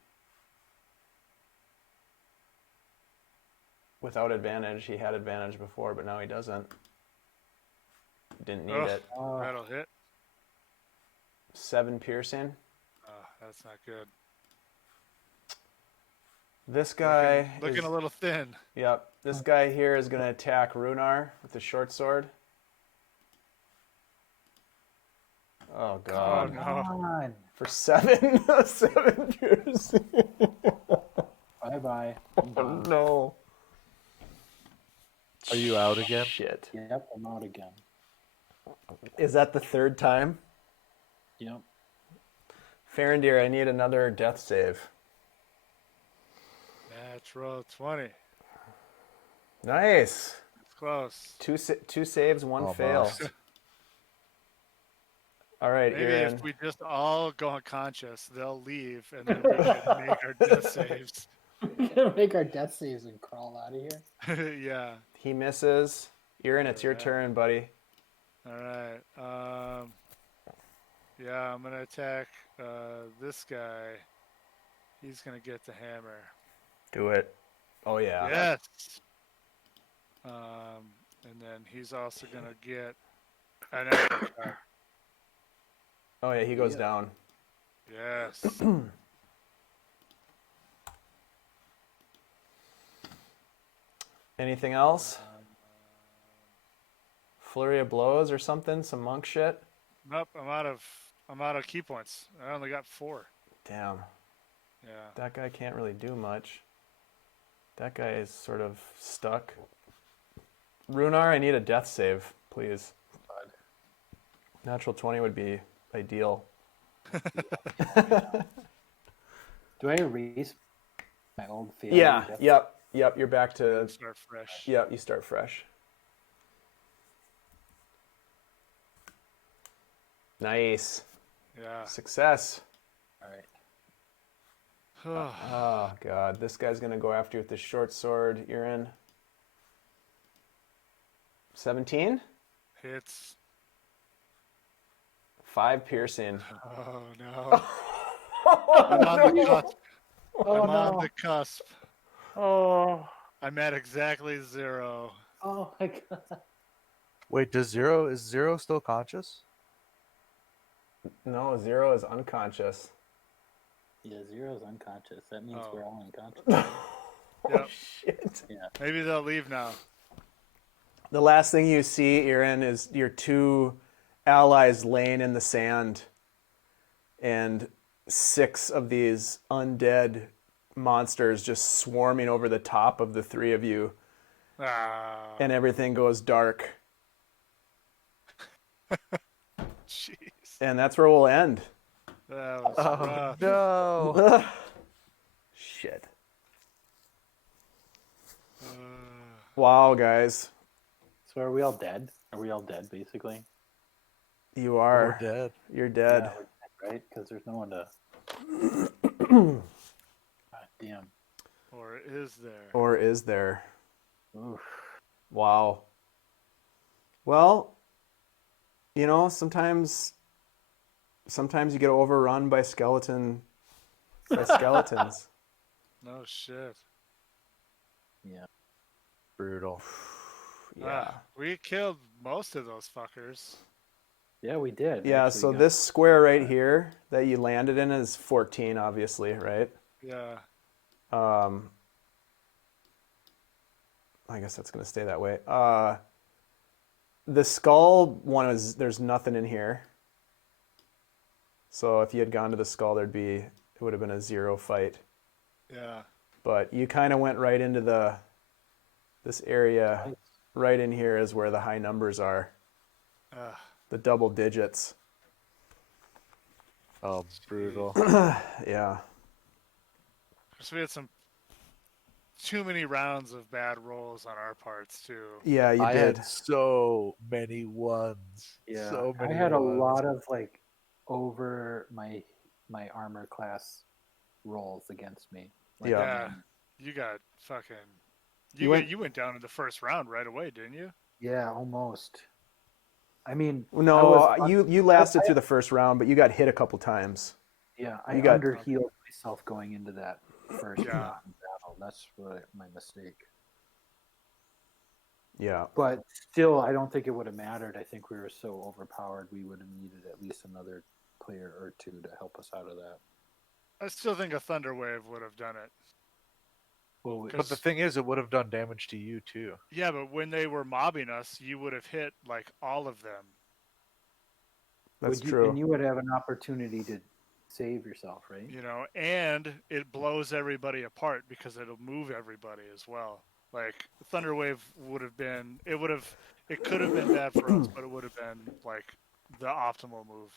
Without advantage. He had advantage before, but now he doesn't. Didn't need Ugh. it. That'll hit. 7 piercing. Oh, that's not good. This guy Looking a little thin. Yep. This guy here is going to attack Rhunar with the short sword. Oh god. Oh, no. Come on. For 7 7 piercing. Bye-bye. Oh no. Are you out again? Shit. Yep, I'm out again. Is that the 3rd time? Yep. Farindyr, I need another death save. Natural 20. Nice. It's close. 2 saves, 1 Almost. fail. All right, Maybe Irin. if we just all go unconscious, they'll leave and then we can make our death saves. We're gonna make our death saves and crawl out of here. Yeah. He misses. Irin, it's your Yeah. turn, buddy. All right. Yeah, I'm gonna attack this guy. He's gonna get the hammer. Do it. Oh yeah. Yes. And then he's also gonna get an uppercut. Oh yeah, he goes Yeah. down. Yes. Anything else? Flurry of blows or something? Some monk shit? Nope. I'm out of key points. I only got 4. Damn. Yeah. That guy can't really do much. That guy is sort of stuck. Rhunar, I need a death save, please. Natural 20 would be ideal. Do I erase my old failure? Yeah, death? yep, you're back to, Start fresh. yep, you start fresh. Nice. Yeah. Success. All right. Oh, God. This guy's going to go after you with the short sword, Irin. 17? Hits. 5 piercing. Oh no. I'm on the cusp. I'm on the cusp. Oh. I'm at exactly 0. Oh my god. Wait, is Zero still conscious? No, 0 is unconscious. Yeah, Zero's unconscious. That means Oh. we're all unconscious. Oh, Yep. shit. Maybe they'll leave now. The last thing you see, Irin, is your 2 allies laying in the sand, and 6 of these undead monsters just swarming over the top of the 3 of you, Ah. and everything goes dark. Jeez. And that's where we'll end. That was Oh rough. no! Shit. Uh, Wow, guys. So are we all dead? Are we all dead, basically? You We're are. dead. You're dead. Yeah, we're dead, right? Because there's no one to... God damn. or is there? Or is there? Oof. Wow. Well, you know, sometimes you get overrun by skeletons. No shit. Yeah. Brutal. Yeah. We killed most of those fuckers. Yeah, we did. Yeah, Actually, so got- this square right here that you landed in is 14, obviously, right? Yeah. I guess that's going to stay that way. The skull one is, there's nothing in here. So if you had gone to the skull, it would have been a 0 fight. Yeah. But you kind of went right into this area. Right in here is where the high numbers are. The double digits. Oh, brutal. Yeah. So we had too many rounds of bad rolls on our parts too. Yeah, you I did. had so many ones. Yeah, So I many had a ones. lot of like over my armor class rolls against me. Like, Yeah. Yeah. You got fucking. You went- You went down in the first round right away, didn't you? Yeah, almost. I mean, I No, was- you lasted through the first round, but you got hit a couple times. Yeah, I You got- underhealed myself going into that first Yeah. round battle. That's what my mistake. Yeah. But still, I don't think it would have mattered. I think we were so overpowered, we would have needed at least another player or 2 to help us out of that. I still think a Thunder Wave would have done it. Well, But the thing is, it would have done damage to you too. Yeah, but when they were mobbing us, you would have hit like all of them. That's you, true. And you would have an opportunity to save yourself, right? You know, and it blows everybody apart because it'll move everybody as well. Like Thunder Wave would have been, it could have been bad for us, but it would have been like the optimal move.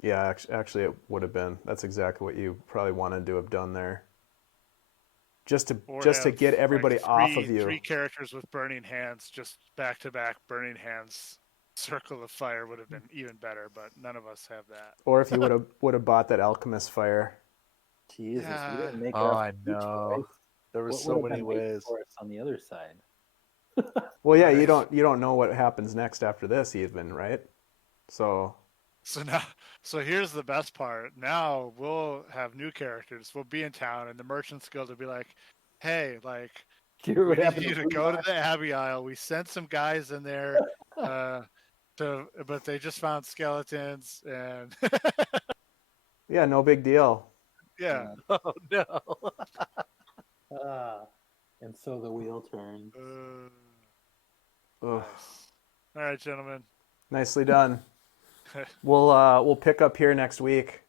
Yeah, actually it would have been. That's exactly what you probably wanted to have done there. Just to Or get have, everybody like, off of you. 3 characters with burning hands, just back to back burning hands. Circle of Fire would have been even better, but none of us have that. Or if you would have bought that alchemist fire. Jesus, Yeah. we didn't make Oh, our I speech, know. right? There were What so would have many been waiting ways. for us on the other side? Well, yeah, you Right. don't know what happens next after this even, right? So So here's the best part. Now we'll have new characters. We'll be in town, and the Merchants Guild will be like, "Hey, like, Hear we what need happened you to go to the Abbey Isle. We sent some guys in there, but they just found skeletons, and yeah, no big deal. yeah." Oh no! And so the wheel turns. Ugh. Nice. All right, gentlemen. Nicely done. We'll pick up here next week.